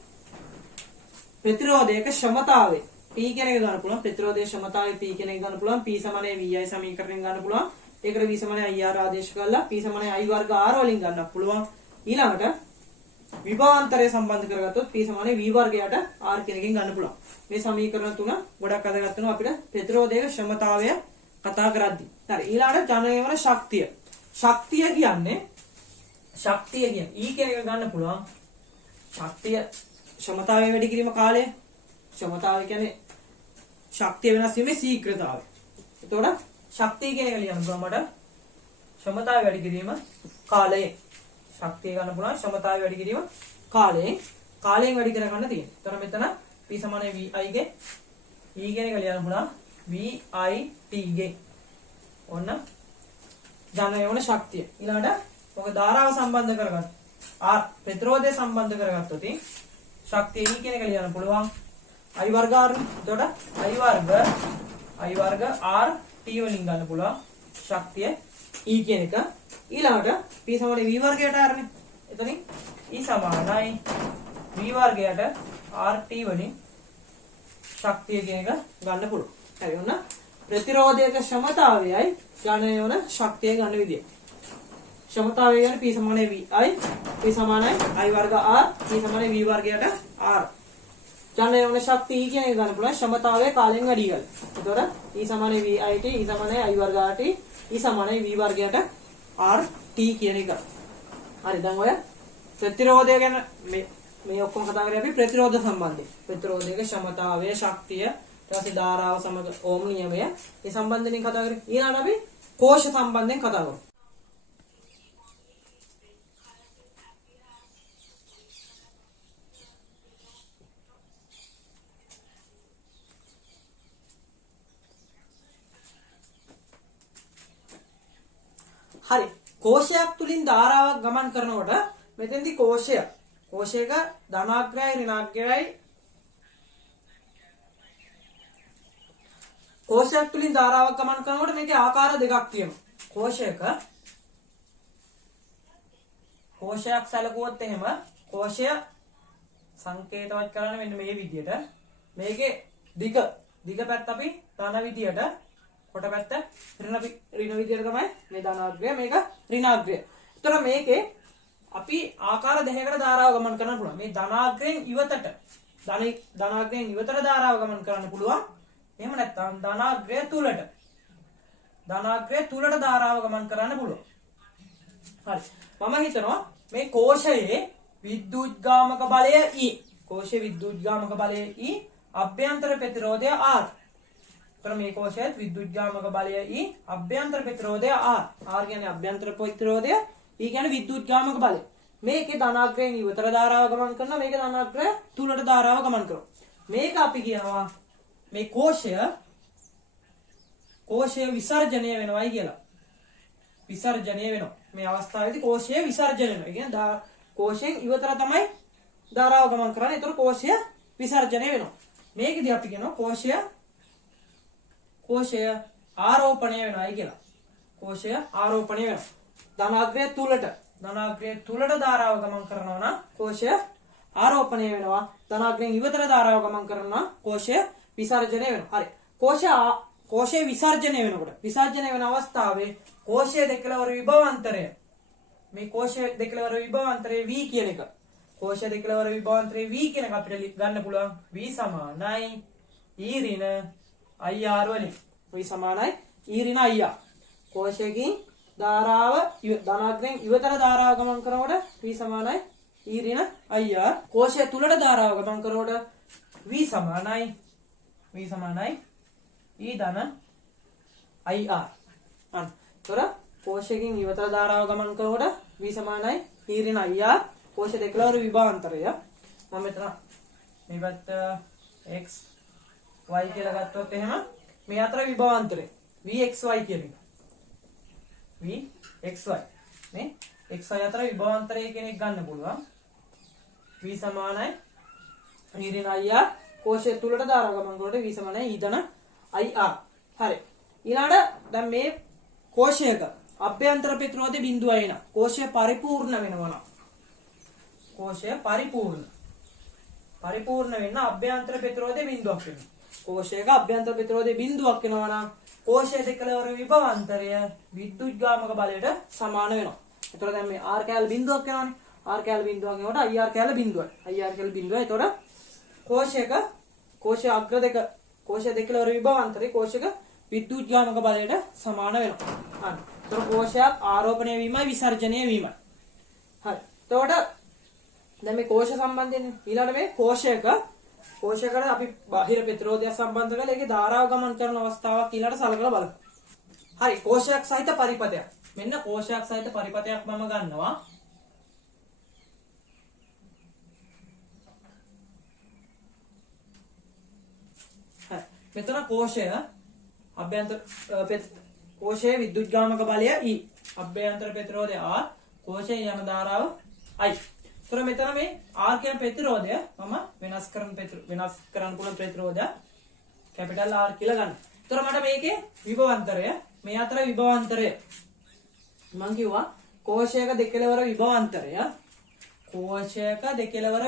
ප්‍රතිරෝධයක ක්ෂමතාවය P කියන එක ගන්න පුළුවන්. ප්‍රතිරෝධයේ ක්ෂමතාවය P කියන එක ගන්න පුළුවන්. P සමානයි VI සමීකරණයෙන් ගන්න පුළුවන්. ඒකට V සමානයි IR ආදේශ කරලා P සමානයි I වර්ග R වලින් ගන්නත් පුළුවන්. ඊළඟට විභවාන්තරය සම්බන්ධ කරගත්තොත් P සමානයි V වර්ගයට R කියන එකෙන් ගන්න පුළුවන්. මේ සමීකරණ තුන ගොඩක් වැදගත් වෙනවා අපිට ප්‍රතිරෝධයක ක්ෂමතාවය කතා කරද්දී. හරි. ඊළඟට ජනනය වන ශක්තිය. ශක්තිය කියන්නේ E කියන එක ගන්න පුළුවන්. ශක්තිය ක්ෂමතාවය වැඩි කිරීම කාලය. ක්ෂමතාවය කියන්නේ ශක්තිය වෙනස් වීමේ ශීඝ්‍රතාවය. එතකොට ශක්තිය කියන එක ලියන්න පුළුවන් මට ක්ෂමතාවය වැඩි කිරීම කාලය. ශක්තිය ගන්න පුළුවන් ක්ෂමතාවය වැඩි කිරීම කාලයෙන් වැඩි කර ගන්න තියෙනවා. එතකොට මෙතන P සමානයි VI ගේ E කියන එක ලියන්න පුළුවන් VIT ගේ. ඔන්න ජනනය වන ශක්තිය. ඊළඟට මොකද ධාරාව සම්බන්ධ කරගන්න. R ප්‍රතිරෝධය සම්බන්ධ කරගත්තොත් ශක්තිය E කියන එක ලියන්න පුළුවන් I වර්ග R. එතකොට I වර්ග R T වලින් ගන්න පුළුවන් ශක්තිය E කියන එක. ඊළඟට P සමානයි V වර්ගයට R නේ. එතනින් E සමානයි V වර්ගයට RT වලින් ශක්තිය කියන එක ගන්න පුළුවන්. හරි. ඔන්න ප්‍රතිරෝධයක ක්ෂමතාවයයි ජනනය වන ශක්තිය ගන්න විදිය. ක්ෂමතාවය කියන්නේ P සමානයි VI, P සමානයි I වර්ග R, P සමානයි V වර්ගයට R. ජනනය වන ශක්තිය කියන එක ගන්න පුළුවන් ක්ෂමතාවය කාලෙන් වැඩි කරලා. එතකොට E සමානයි VIT, E සමානයි I වර්ග RT, E සමානයි V වර්ගයට RT කියන එක. හරි. දැන් ඔය ප්‍රතිරෝධය ගැන මේ ඔක්කොම කතා කරේ අපි ප්‍රතිරෝධ සම්බන්ධයෙන්. ප්‍රතිරෝධයක ක්ෂමතාවය, ශක්තිය, ඊට පස්සේ ධාරාව සමග ඕම් නියමය මේ සම්බන්ධයෙන් කතා කරේ. ඊළඟට අපි කෝෂ සම්බන්ධයෙන් කතා කරමු. හරි. කෝෂයක් තුලින් ධාරාවක් ගමන් කරනකොට මෙතෙන්දී කෝෂයක ධනාග්‍රයයි ඍණාග්‍රයයි කෝෂයක් තුලින් ධාරාවක් ගමන් කරනකොට මේකේ ආකාර දෙකක් තියෙනවා. කෝෂයක් සැලකුවොත් එහෙම කෝෂය සංකේතවත් කරන්නේ මෙන්න මේ විදියට. මේකේ දිග පැත්ත අපි ධන විදියට, කොට පැත්ත ඍණ විදියට තමයි මේ ධනාග්‍රය, මේක ඍණාග්‍රය. ඒතර මේකේ අපි ආකාර දෙකකට ධාරාව ගමන් කරන්න පුළුවන්. මේ ධනාග්‍රයෙන් ඉවතට ධනාග්‍රයෙන් ඉවතට ධාරාව ගමන් කරන්න පුළුවන්. එහෙම නැත්නම් ධනාග්‍රය තුලට ධාරාව ගමන් කරන්න පුළුවන්. හරි. මම හිතනවා මේ කෝෂයේ විද්‍යුත්ගාමක බලය E. කෝෂයේ විද්‍යුත්ගාමක බලය E, අභ්‍යන්තර ප්‍රතිරෝධය R. ඒතර මේ කෝෂයේ විද්‍යුත්ගාමක බලය E, අභ්‍යන්තර ප්‍රතිරෝධය R. R කියන්නේ අභ්‍යන්තර ප්‍රතිරෝධය, E කියන්නේ විද්‍යුත්ගාමක බලය. මේකේ ධනාග්‍රයෙන් ඉවතට ධාරාව ගමන් කරනවා, මේකේ ධනාග්‍රය තුලට ධාරාව ගමන් කරනවා. මේක අපි කියනවා මේ කෝෂය විසර්ජනය වෙනවයි කියලා. විසර්ජනය වෙනවා. මේ අවස්ථාවේදී කෝෂය විසර්ජනය වෙනවා. ඒ කියන්නේ කෝෂයෙන් ඉවතට තමයි ධාරාව ගමන් කරන්නේ. ඒතර කෝෂය විසර්ජනය වෙනවා. මේකදී අපි කියනවා කෝෂය ආරෝපණය වෙනවයි කියලා. කෝෂය ආරෝපණය වෙනවා. ධනාග්‍රය තුලට ධාරාව ගමන් කරනවා නම් කෝෂය ආරෝපණය වෙනවා. ධනාග්‍රයෙන් ඉවතට ධාරාව ගමන් කරනවා කෝෂය විසර්ජනය වෙනවා. හරි. කෝෂය විසර්ජනය වෙන අවස්ථාවේ කෝෂයේ දෙකලවර විභවාන්තරය, මේ කෝෂයේ දෙකලවර විභවාන්තරය V කියන එක. කෝෂයේ දෙකලවර විභවාන්තරය V කියන එක අපිට ගන්න පුළුවන් V සමානයි E ඍණ IR වලින්. V සමානයි E ඍණ IR. කෝෂයකින් ධාරාව ධනාග්‍රයෙන් ඉවතට ධාරාව ගමන් කරනකොට V සමානයි E ඍණ IR. කෝෂය තුලට ධාරාව ගමන් කරනකොට V සමානයි E ධන IR. අන්තර කෝෂයකින් ඉවතට ධාරාව ගමන් කරනකොට V සමානයි E ඍණ IR. කෝෂ දෙකලවර විභවාන්තරය. මම මෙතන මේ පැත්ත x y කියලා ගත්තොත් එහෙම මේ අතර විභවාන්තරය vxy කියන එක. vxy මේ xy අතර විභවාන්තරය කියන එක ගන්න පුළුවන්. v සමානයි E ඍණ IR. කෝෂය තුලට ධාරාව ගමන් කරනකොට v සමානයි E ධන IR. හරි. ඊළඟට දැන් මේ කෝෂයක අභ්‍යන්තර ප්‍රතිරෝධය බිඳුවයි වෙනවා. කෝෂය පරිපූර්ණ වෙනවා නම් කෝෂය පරිපූර්ණ වෙන්න අභ්‍යන්තර ප්‍රතිරෝධය බිඳුවක් වෙනවා. කෝෂයක අභ්‍යන්තර ප්‍රතිරෝධය බිඳුවක් වෙනවා නම් කෝෂය දෙකලවර විභවාන්තරය විද්‍යුත්ගාමක බලයට සමාන වෙනවා. එතකොට දැන් මේ R කැල බිඳුවක් වෙනවානේ. R කැල බිඳුවක් වෙනකොට IR කැල බිඳුවයි. IR කැල බිඳුවයි. එතකොට කෝෂය අග්‍ර දෙක කෝෂය දෙකලවර විභවාන්තරය කෝෂයක විද්‍යුත්ගාමක බලයට සමාන වෙනවා. හරි. එතකොට කෝෂයක් ආරෝපණය වීමයි විසර්ජනය වීමයි. හරි. එතකොට දැන් මේ කෝෂ සම්බන්ධයෙන් ඊළඟ මේ කෝෂයකට අපි බාහිර ප්‍රතිරෝධය සම්බන්ධ කරලා ඒකේ ධාරාව ගමන් කරන අවස්ථාවක් ඊළඟට සලකලා බලමු. හරි. කෝෂයක් සහිත පරිපථයක්. මෙන්න කෝෂයක් සහිත පරිපථයක් මම ගන්නවා. හරි. මෙතන කෝෂයේ විද්‍යුත්ගාමක බලය E, අභ්‍යන්තර ප්‍රතිරෝධය R, කෝෂයේ යන ධාරාව I. ඒතර මෙතන මේ R කියන ප්‍රතිරෝධය මම වෙනස් කරන්න පුළුවන් ප්‍රතිරෝධය කැපිටල් R කියලා ගන්න. ඒතර මට මේකේ විභවාන්තරය මේ අතර විභවාන්තරය මම කිව්වා කෝෂයක දෙකලවර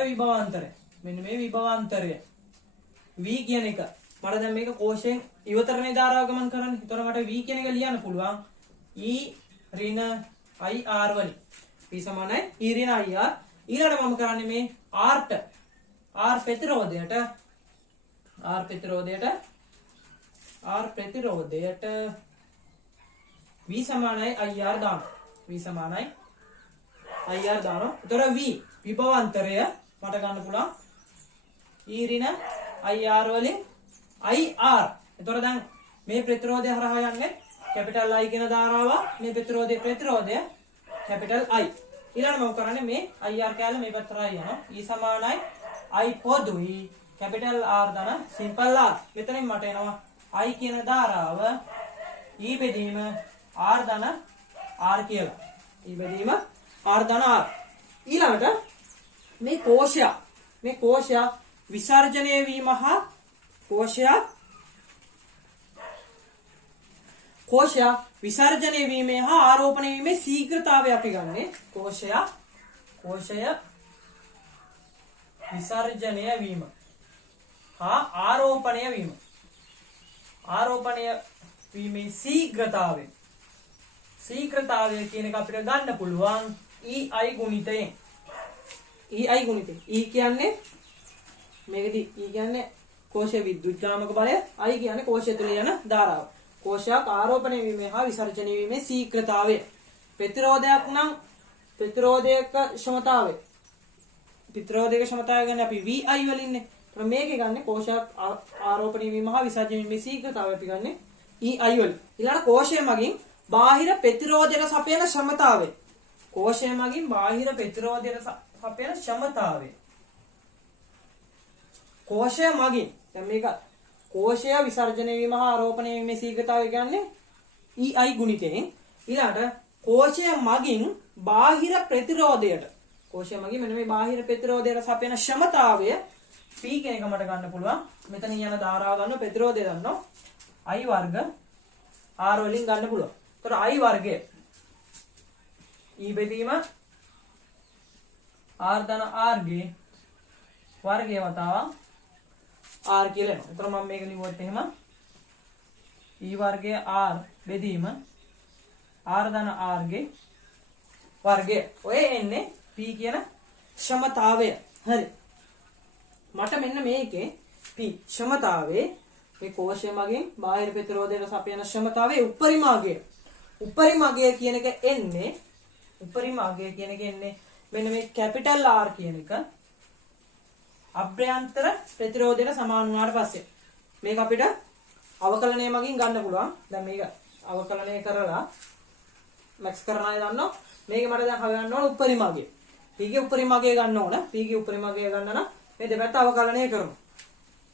විභවාන්තරය මෙන්න මේ විභවාන්තරය V කියන එක මට දැන් මේක කෝෂයෙන් ඉවතරනේ ධාරාව ගමන් කරන්නේ. ඒතර මට V කියන එක ලියන්න පුළුවන් E ඍණ IR වලින්. V සමානයි E ඍණ IR. ඊළඟට මම කරන්නේ මේ R ප්‍රතිරෝධයට V සමානයි IR දානවා. V සමානයි IR දානවා. ඒතර V විභවාන්තරය මට ගන්න පුළුවන් E ඍණ IR වලින් IR. ඒතර දැන් මේ ප්‍රතිරෝධය හරහා යන්නේ කැපිටල් I කියන ධාරාව, මේ ප්‍රතිරෝධය කැපිටල් I. ඊළඟ මම කරන්නේ මේ IR කැල මේ පැත්තට යනවා. E සමානයි I පොදුයි කැපිටල් R ධන සිම්පල් R. මෙතනින් මට එනවා I කියන ධාරාව E බෙදීම R ධන R කියලා. E බෙදීම R ධන R. ඊළඟට මේ කෝෂය විසර්ජනය වීම හා කෝෂය විසර්ජනය වීමේ හා ආරෝපණය වීමේ ශීඝ්‍රතාවය අපි ගන්නෙ. කෝෂය විසර්ජනය වීම හා ආරෝපණය වීම. ආරෝපණය වීමේ ශීඝ්‍රතාවය. ශීඝ්‍රතාවය කියන එක අපිට ගන්න පුළුවන් EI ගුණිතයෙන්. EI ගුණිතය. E කියන්නේ මේකදී E කියන්නේ කෝෂයේ විද්‍යුත්ගාමක බලය, I කියන්නේ කෝෂය තුල යන ධාරාව. කෝෂයක් ආරෝපණය වීමේ හා විසර්ජනය වීමේ ශීඝ්‍රතාවය. ප්‍රතිරෝධයක් නම් ප්‍රතිරෝධයක ක්ෂමතාවය. ප්‍රතිරෝධයක ක්ෂමතාවය ගන්න අපි VI වලින්නේ. මේකේ ගන්න කෝෂයක් ආරෝපණය වීම හා විසර්ජනය වීමේ ශීඝ්‍රතාවය අපි ගන්න EI වල. ඊළඟ කෝෂය මගින් බාහිර ප්‍රතිරෝධයට සපයන ක්ෂමතාවය. කෝෂය මගින් බාහිර ප්‍රතිරෝධයට සපයන ක්ෂමතාවය. කෝෂය මගින් දැන් මේක කෝෂය විසර්ජනය වීම හා ආරෝපණය වීමේ ශීඝ්‍රතාවය කියන්නේ EI ගුණිතයෙන්. ඊළඟට කෝෂය මගින් බාහිර ප්‍රතිරෝධයට කෝෂය මගින් මෙන්න මේ බාහිර ප්‍රතිරෝධයට සපයන ක්ෂමතාවය P කියන එක මට ගන්න පුළුවන්. මෙතන යන ධාරාව ගන්න ප්‍රතිරෝධය ගන්නවා I වර්ග R වලින් ගන්න පුළුවන්. ඒතර I වර්ගය E බෙදීම R ධන R ගේ වර්ගය වතාවක් R කියලා එනවා. ඒතර මම මේක ලිව්වොත් එහෙම E වර්ගය R බෙදීම R ධන R ගේ වර්ගය. ඔය එන්නේ P කියන ක්ෂමතාවය. හරි. මට මෙන්න මේකේ P ක්ෂමතාවේ මේ කෝෂය මගින් බාහිර ප්‍රතිරෝධයට සපයන ක්ෂමතාවේ උපරිම අගය. උපරිම අගය කියන එක එන්නේ මෙන්න මේ කැපිටල් R කියන එක අභ්‍යන්තර ප්‍රතිරෝධයට සමාන වුණාට පස්සේ මේක අපිට අවකලනය මගින් ගන්න පුළුවන්. දැන් මේක අවකලනය කරලා මැක්ස් කරන අය දන්නවා. මේක මට දැන් හොයන්න ඕන උපරිම අගය. P ගේ උපරිම අගය ගන්න ඕන. P ගේ උපරිම අගය ගන්න නම් මේ දෙපැත්ත අවකලනය කරමු.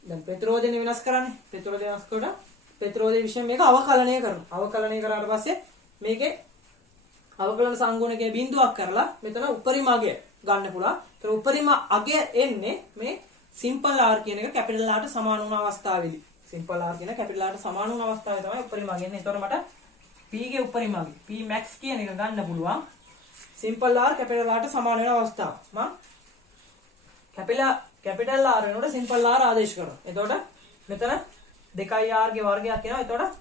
දැන් ප්‍රතිරෝධය වෙනස් කරන්නේ. ප්‍රතිරෝධය වෙනස් කරලා ප්‍රතිරෝධයේ විශේෂයෙන් මේක අවකලනය කරනවා. අවකලනය කරාට පස්සේ මේකේ අවකලන සංගුණකයේ බිඳුවක් කරලා මෙතන උපරිම අගය ගන්න පුළුවන්. ඒතර උපරිම අගය එන්නේ මේ සිම්පල් R කියන එක කැපිටල් R ට සමාන වුණ අවස්ථාවේදී. සිම්පල් R කියන කැපිටල් R ට සමාන වුණ අවස්ථාවේ තමයි උපරිම අගය එන්නේ. ඒතර මට P ගේ උපරිම අගය P max කියන එක ගන්න පුළුවන්. සිම්පල් R කැපිටල් R ට සමාන වෙන අවස්ථාව. මම කැපිටල් R වෙනකොට සිම්පල් R ආදේශ කරනවා. එතකොට මෙතන 2R ගේ වර්ගයක් එනවා. එතකොට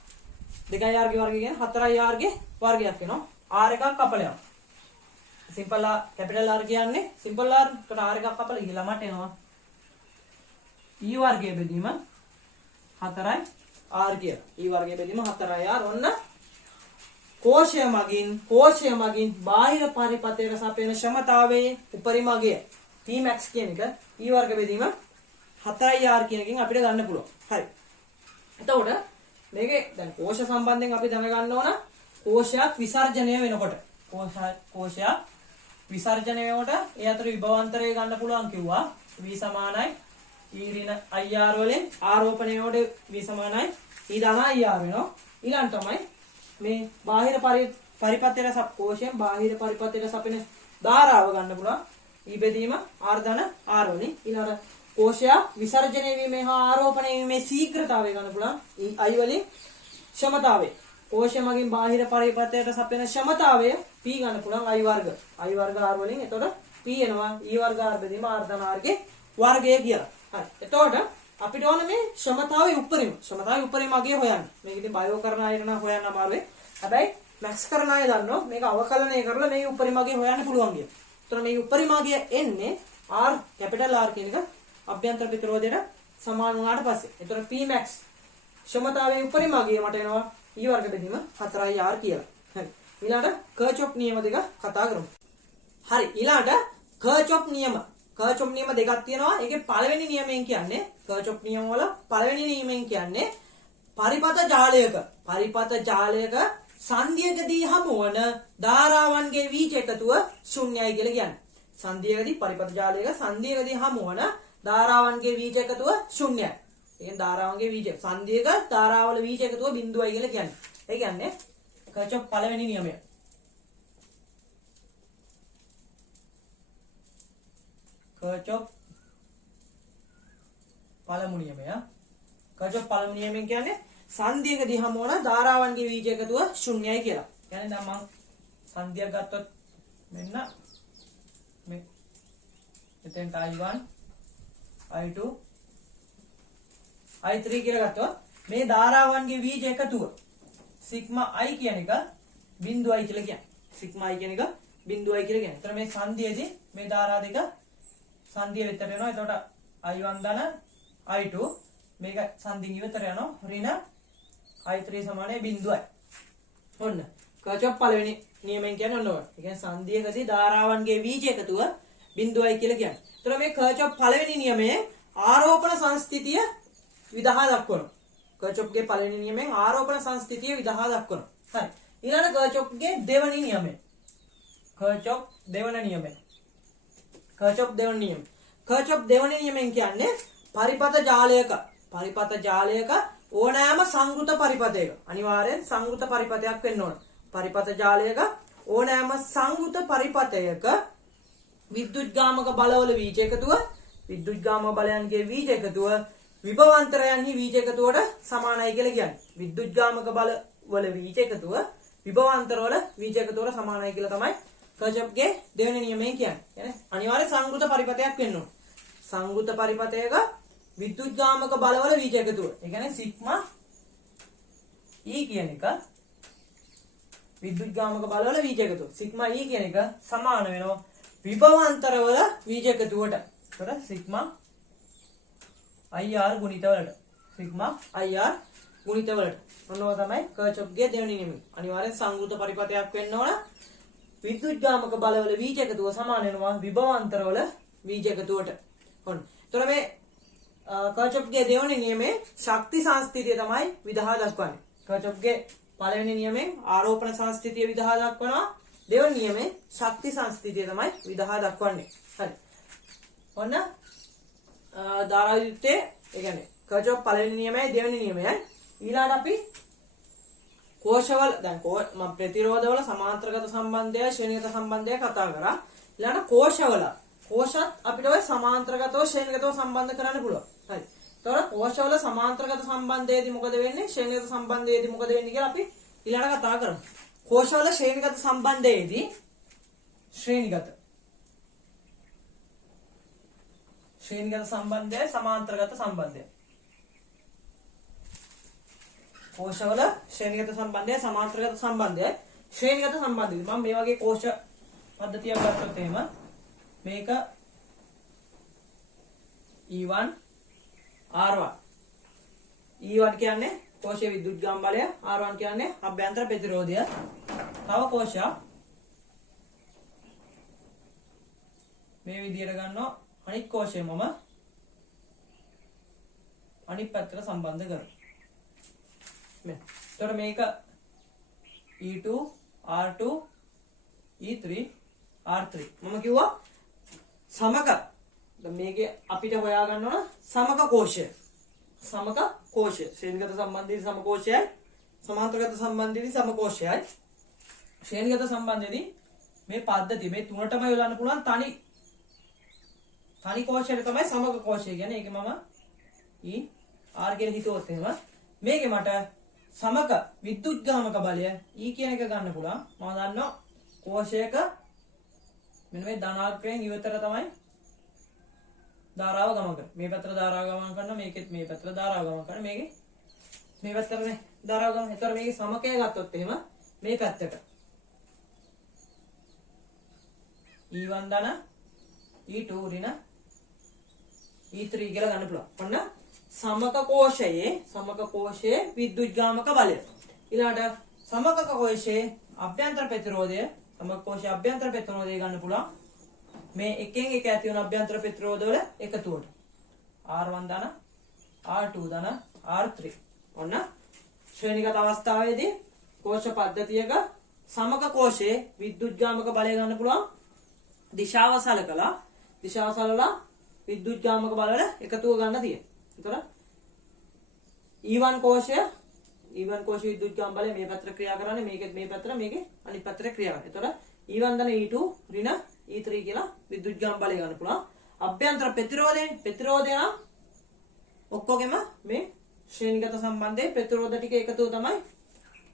2R ගේ වර්ගය කියන්නේ 4R ගේ වර්ගයක් එනවා. R එකක් කපලා යනවා. සිම්පල් R කැපිටල් R කියන්නේ සිම්පල් R එතකොට R එකක් කපලා ඉහළම මට එනවා. E වර්ගයේ බෙදීම 4R කියලා. E වර්ගයේ බෙදීම 4R. ඔන්න කෝෂය මගින් බාහිර පරිපථයට සපයන ක්ෂමතාවයේ උපරිම අගය P max කියන එක E වර්ග බෙදීම 4R කියන එකෙන් අපිට ගන්න පුළුවන්. හරි. එතකොට මේකේ දැන් කෝෂ සම්බන්ධයෙන් අපි දැනගන්න ඕන කෝෂයක් විසර්ජනය වෙනකොට කෝෂයක් විසර්ජනය වෙනකොට ඒ අතර විභවාන්තරය ගන්න පුළුවන් කිව්වා. V සමානයි E ඍණ IR වලින් ආරෝපණය වෙනකොට V සමානයි E ධන IR වෙනවා. ඊළඟ තමයි මේ බාහිර පරිපථයට කෝෂයෙන් බාහිර පරිපථයට සපෙන ධාරාව ගන්න පුළුවන්. E බෙදීම R ධන R වලින්. ඊළඟ කෝෂය විසර්ජනය වීමේ හා ආරෝපණය වීමේ ශීඝ්‍රතාවය ගන්න පුළුවන්. I වලින් ක්ෂමතාවය. කෝෂය මගින් බාහිර පරිපථයට සපයන ක්ෂමතාවය P ගන්න පුළුවන් I වර්ග R වලින්. එතකොට P එනවා E වර්ග R බෙදීම R ධන R ගේ වර්ගය කියලා. හරි. එතකොට අපිට ඕන මේ ක්ෂමතාවයේ උපරිම අගය හොයන්න. මේක ඉතින් බයෝ කරන අයට නම් හොයන්න අමාරුයි. හැබැයි මැක්ස් කරන අය දන්නවා මේක අවකලනය කරලා මේ උපරිම අගය හොයන්න පුළුවන් කියලා. එතකොට මේ උපරිම අගය එන්නේ R කැපිටල් R කියන එක අභ්‍යන්තර ප්‍රතිරෝධයට සමාන වුණාට පස්සේ. එතකොට P max ක්ෂමතාවයේ උපරිම අගය මට එනවා E වර්ග බෙදීම 4R කියලා. හරි. ඊළඟට කර්චොප් නියම දෙක කතා කරමු. හරි. ඊළඟට කර්චොප් නියම දෙකක් තියෙනවා. ඒකේ පළවෙනි නියමයෙන් කියන්නේ කර්චොප් නියම වල පළවෙනි නියමයෙන් කියන්නේ පරිපථ ජාලයක සංධියකදී හමුවන ධාරාවන්ගේ වීජ එකතුව ශුන්‍යයි කියලා කියන්නේ. සංධියකදී පරිපථ ජාලයක සංධියකදී හමුවන ධාරාවන්ගේ වීජ එකතුව ශුන්‍යයි. ඒ ධාරාවන්ගේ වීජ සංධියක ධාරාවල වීජ එකතුව බිඳුවයි කියලා කියන්නේ. ඒ කියන්නේ කර්චොප් පළවෙනි නියමය. කර්චොප් පළමු නියමය. කර්චොප් පළමු නියමයෙන් කියන්නේ සංධියකදී හමුවන ධාරාවන්ගේ වීජ එකතුව ශුන්‍යයි කියලා. කියන්නේ දැන් මම සංධියක් ගත්තොත් මෙන්න මේ එතෙන්ට I1 I2 I3 කියලා ගත්තොත් මේ ධාරාවන්ගේ බීජ එකතුව සිග්මා I කියන එක බිඳුවයි කියලා කියන්නේ. සිග්මා I කියන එක බිඳුවයි කියලා කියන්නේ. ඒතර මේ සංදියේදී මේ ධාරා දෙක සංදිය වෙතට යනවා. එතකොට I1 ධන I2 මේක සංදිය ඉවතර යනවා. ඍණ I3 සමානයි බිඳුවයි. ඔන්න කර්චොප් පළවෙනි නියමයෙන් කියන්නේ ඔන්න ඔය. ඒ කියන්නේ සංදියකදී ධාරාවන්ගේ බීජ එකතුව බිඳුවයි කියලා කියන්නේ. ඒතර මේ කර්චොප් පළවෙනි නියමයේ ආරෝපණ සංස්ථිතිය විදහා දක්වනවා. කර්චොප්ගේ පළවෙනි නියමයෙන් ආරෝපණ සංස්ථිතිය විදහා දක්වනවා. හරි. ඊළඟ කර්චොප්ගේ දෙවෙනි නියමය. කර්චොප් දෙවෙනි නියමය. කර්චොප් දෙවෙනි නියමය. කර්චොප් දෙවෙනි නියමයෙන් කියන්නේ පරිපත ජාලයක ඕනෑම සංවෘත පරිපතයක අනිවාර්යෙන් සංවෘත පරිපතයක් වෙන්න ඕන. පරිපත ජාලයක ඕනෑම සංවෘත පරිපතයක විද්‍යුත්ගාමක බලවල බීජ එකතුව විද්‍යුත්ගාමක බලයන්ගේ බීජ එකතුව විභවාන්තරයන්හි බීජ එකතුවට සමානයි කියලා කියන්නේ. විද්‍යුත්ගාමක බලවල බීජ එකතුව විභවාන්තරවල බීජ එකතුවට සමානයි කියලා තමයි කර්චොප්ගේ දෙවෙනි නියමයෙන් කියන්නේ. يعني අනිවාර්ය සංවෘත පරිපතයක් වෙන්න ඕන. සංවෘත පරිපතයක විද්‍යුත්ගාමක බලවල බීජ එකතුව. ඒ කියන්නේ සිග්මා E කියන එක විද්‍යුත්ගාමක බලවල බීජ එකතුව. සිග්මා E කියන එක සමාන වෙනවා විභවාන්තරවල බීජ එකතුවට. ඒතර සිග්මා IR ගුණිත වලට. සිග්මා IR ගුණිත වලට. මොනවා තමයි කර්චොප්ගේ දෙවෙනි නියමය. අනිවාර්යෙන් සංවෘත පරිපතයක් වෙන්න ඕන. විද්‍යුත්ගාමක බලවල බීජ එකතුව සමාන වෙනවා විභවාන්තරවල බීජ එකතුවට. ඔන්න. ඒතර මේ කර්චොප්ගේ දෙවෙනි නියමයේ ශක්ති සංස්ථිතිය තමයි විදහා දක්වන්නේ. කර්චොප්ගේ පළවෙනි නියමයෙන් ආරෝපණ සංස්ථිතිය විදහා දක්වනවා. දෙවෙනි නියමයේ ශක්ති සංස්ථිතිය තමයි විදහා දක්වන්නේ. හරි. ඔන්න ධාරා විද්‍යුත්තේ ඒ කියන්නේ කර්චොප් පළවෙනි නියමයයි දෙවෙනි නියමයයි. ඊළඟට අපි කෝෂවල දැන් මම ප්‍රතිරෝධවල සමාන්තරගත සම්බන්ධය ශ්‍රේණිගත සම්බන්ධය කතා කරා. ඊළඟට කෝෂත් අපිට ඔය සමාන්තරගතව ශ්‍රේණිගතව සම්බන්ධ කරන්න පුළුවන්. හරි. ඒතකොට කෝෂවල සමාන්තරගත සම්බන්ධයේදී මොකද වෙන්නේ? ශ්‍රේණිගත සම්බන්ධයේදී මොකද වෙන්නේ කියලා අපි ඊළඟට කතා කරමු. කෝෂවල ශ්‍රේණිගත සම්බන්ධයේදී ශ්‍රේණිගත සම්බන්ධය සමාන්තරගත සම්බන්ධය. කෝෂවල ශ්‍රේණිගත සම්බන්ධය සමාන්තරගත සම්බන්ධය. ශ්‍රේණිගත සම්බන්ධය. මම මේ වගේ කෝෂ පද්ධතියක් ගත්තොත් එහෙම මේක E1 R1. E1 කියන්නේ කෝෂයේ විද්‍යුත්ගාම බලය, R1 කියන්නේ අභ්‍යන්තර ප්‍රතිරෝධය. තව කෝෂයක් මේ විදිහට ගන්නවා. අනිත් කෝෂය මම අනිත් පැත්තට සම්බන්ධ කරනවා. එතකොට මේක E2 R2 E3 R3 මම කිව්වා සමක. දැන් මේකේ අපිට හොයා ගන්න ඕන සමක කෝෂය. ශ්‍රේණිගත සම්බන්ධයේදී සම කෝෂයයි සමාන්තරගත සම්බන්ධයේදී සම කෝෂයයි. ශ්‍රේණිගත සම්බන්ධයේදී මේ පද්ධතිය මේ තුනටම යොදන්න පුළුවන් තනි කෝෂයට තමයි සමක කෝෂය කියන්නේ. ඒකේ මම E R කියලා හිතුවොත් එහෙම මේකේ මට සමක විද්‍යුත්ගාමක බලය E කියන එක ගන්න පුළුවන්. මම දන්නවා කෝෂයක මෙන්න මේ ධනාත්මකයෙන් ඉවතර තමයි ධාරාව ගමන් කරන්නේ. මේ පැත්තට ධාරාව ගමන් කරනවා. මේකෙත් මේ පැත්තට ධාරාව ගමන් කරනවා. මේකේ මේ පැත්තටනේ ධාරාව ගමන්. ඒතර මේකේ සමකය ගත්තොත් එහෙම මේ පැත්තට E1 ධන E2 ඍණ E3 කියලා ගන්න පුළුවන්. ඔන්න සමක කෝෂයේ විද්‍යුත්ගාමක බලය. ඊළඟට සමක කෝෂයේ අභ්‍යන්තර ප්‍රතිරෝධය ගන්න පුළුවන්. මේ එකෙන් එක ඇති වෙන අභ්‍යන්තර ප්‍රතිරෝධ වල එකතුවට. R1 ධන R2 ධන R3. ඔන්න ශ්‍රේණිගත අවස්ථාවේදී කෝෂ පද්ධතියක සමක කෝෂයේ විද්‍යුත්ගාමක බලය ගන්න පුළුවන්. දිශාව සලකලා විද්‍යුත්ගාමක බලවල එකතුව ගන්න තියෙනවා. ඒතර E1 කෝෂය විද්‍යුත්ගාම බලය මේ පැත්තට ක්‍රියා කරන්නේ. මේකෙත් මේ පැත්තට මේකේ අනිත් පැත්තට ක්‍රියා කරනවා. ඒතර E1 ධන E2 ඍණ E3 කියලා විද්‍යුත්ගාම බලය ගන්න පුළුවන්. අභ්‍යන්තර ප්‍රතිරෝධය නම් ඔක්කොගෙම මේ ශ්‍රේණිගත සම්බන්ධයේ ප්‍රතිරෝධ ටික එකතුව තමයි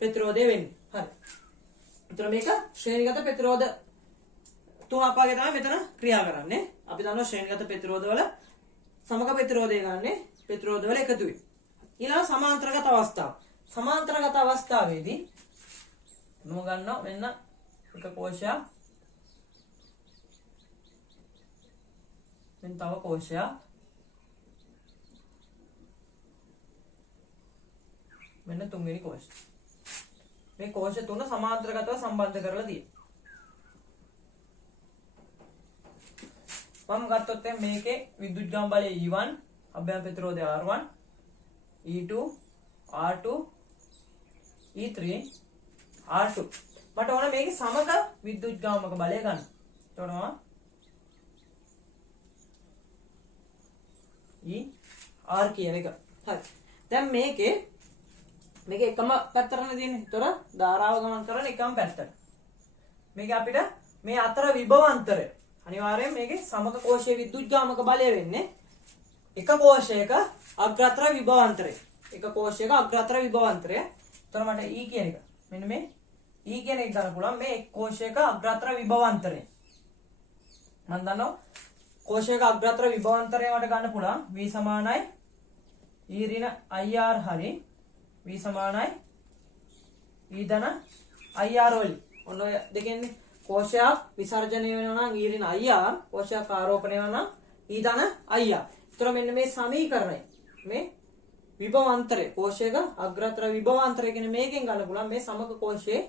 ප්‍රතිරෝධය වෙන්නේ. හරි. ඒතර මේක ශ්‍රේණිගත ප්‍රතිරෝධ තුනක් වගේ තමයි මෙතන ක්‍රියා කරන්නේ. අපි දන්නවා ශ්‍රේණිගත ප්‍රතිරෝධ වල සමග ප්‍රතිරෝධය ගන්න ප්‍රතිරෝධ වල එකතු වෙයි. ඊළඟ සමාන්තරගත අවස්ථාව. සමාන්තරගත අවස්ථාවේදී මොන ගන්නවා මෙන්න එක කෝෂයක් මෙන්න තව කෝෂයක් මෙන්න තුන්වෙනි කෝෂය. මේ කෝෂ තුන සමාන්තරගතව සම්බන්ධ කරලා තියෙනවා. මම ගත්තොත් මේකේ විද්‍යුත්ගාම බලය E1 අභ්‍යන්තර ප්‍රතිරෝධය R1 E2 R2 E3 R2 මට ඕන මේකේ සමග විද්‍යුත්ගාමක බලය ගන්න. එතකොට E R කියන එක. හරි. දැන් මේකේ එකම පැත්තටනේ තියෙන්නේ. ඒතර ධාරාව ගමන් කරන එකම පැත්තට. මේක අපිට මේ අතර විභවාන්තරය අනිවාර්යයෙන් මේකේ සමග කෝෂයේ විද්‍යුත්ගාමක බලය වෙන්නේ එක කෝෂයක අග්‍රතර විභවාන්තරය. එක කෝෂයක අග්‍රතර විභවාන්තරය. එතකොට මට E කියන එක. මෙන්න මේ E කියන එක ගන්න පුළුවන් මේ එක් කෝෂයක අග්‍රතර විභවාන්තරය. මම දන්නවා කෝෂයක අග්‍රතර විභවාන්තරය මට ගන්න පුළුවන් V සමානයි E ඍණ IR හරි V සමානයි E ධන IR වලින්. ඔන්න ඔය දෙකෙන්නේ කෝෂයක් විසර්ජනය වෙනවා නම් E ඍණ IR, කෝෂයක් ආරෝපණය වෙනවා නම් E ධන IR. ඒතර මෙන්න මේ සමීකරණය මේ විභවාන්තරය කෝෂයක අග්‍රතර විභවාන්තරය කියන මේකෙන් ගන්න පුළුවන් මේ සමග කෝෂයේ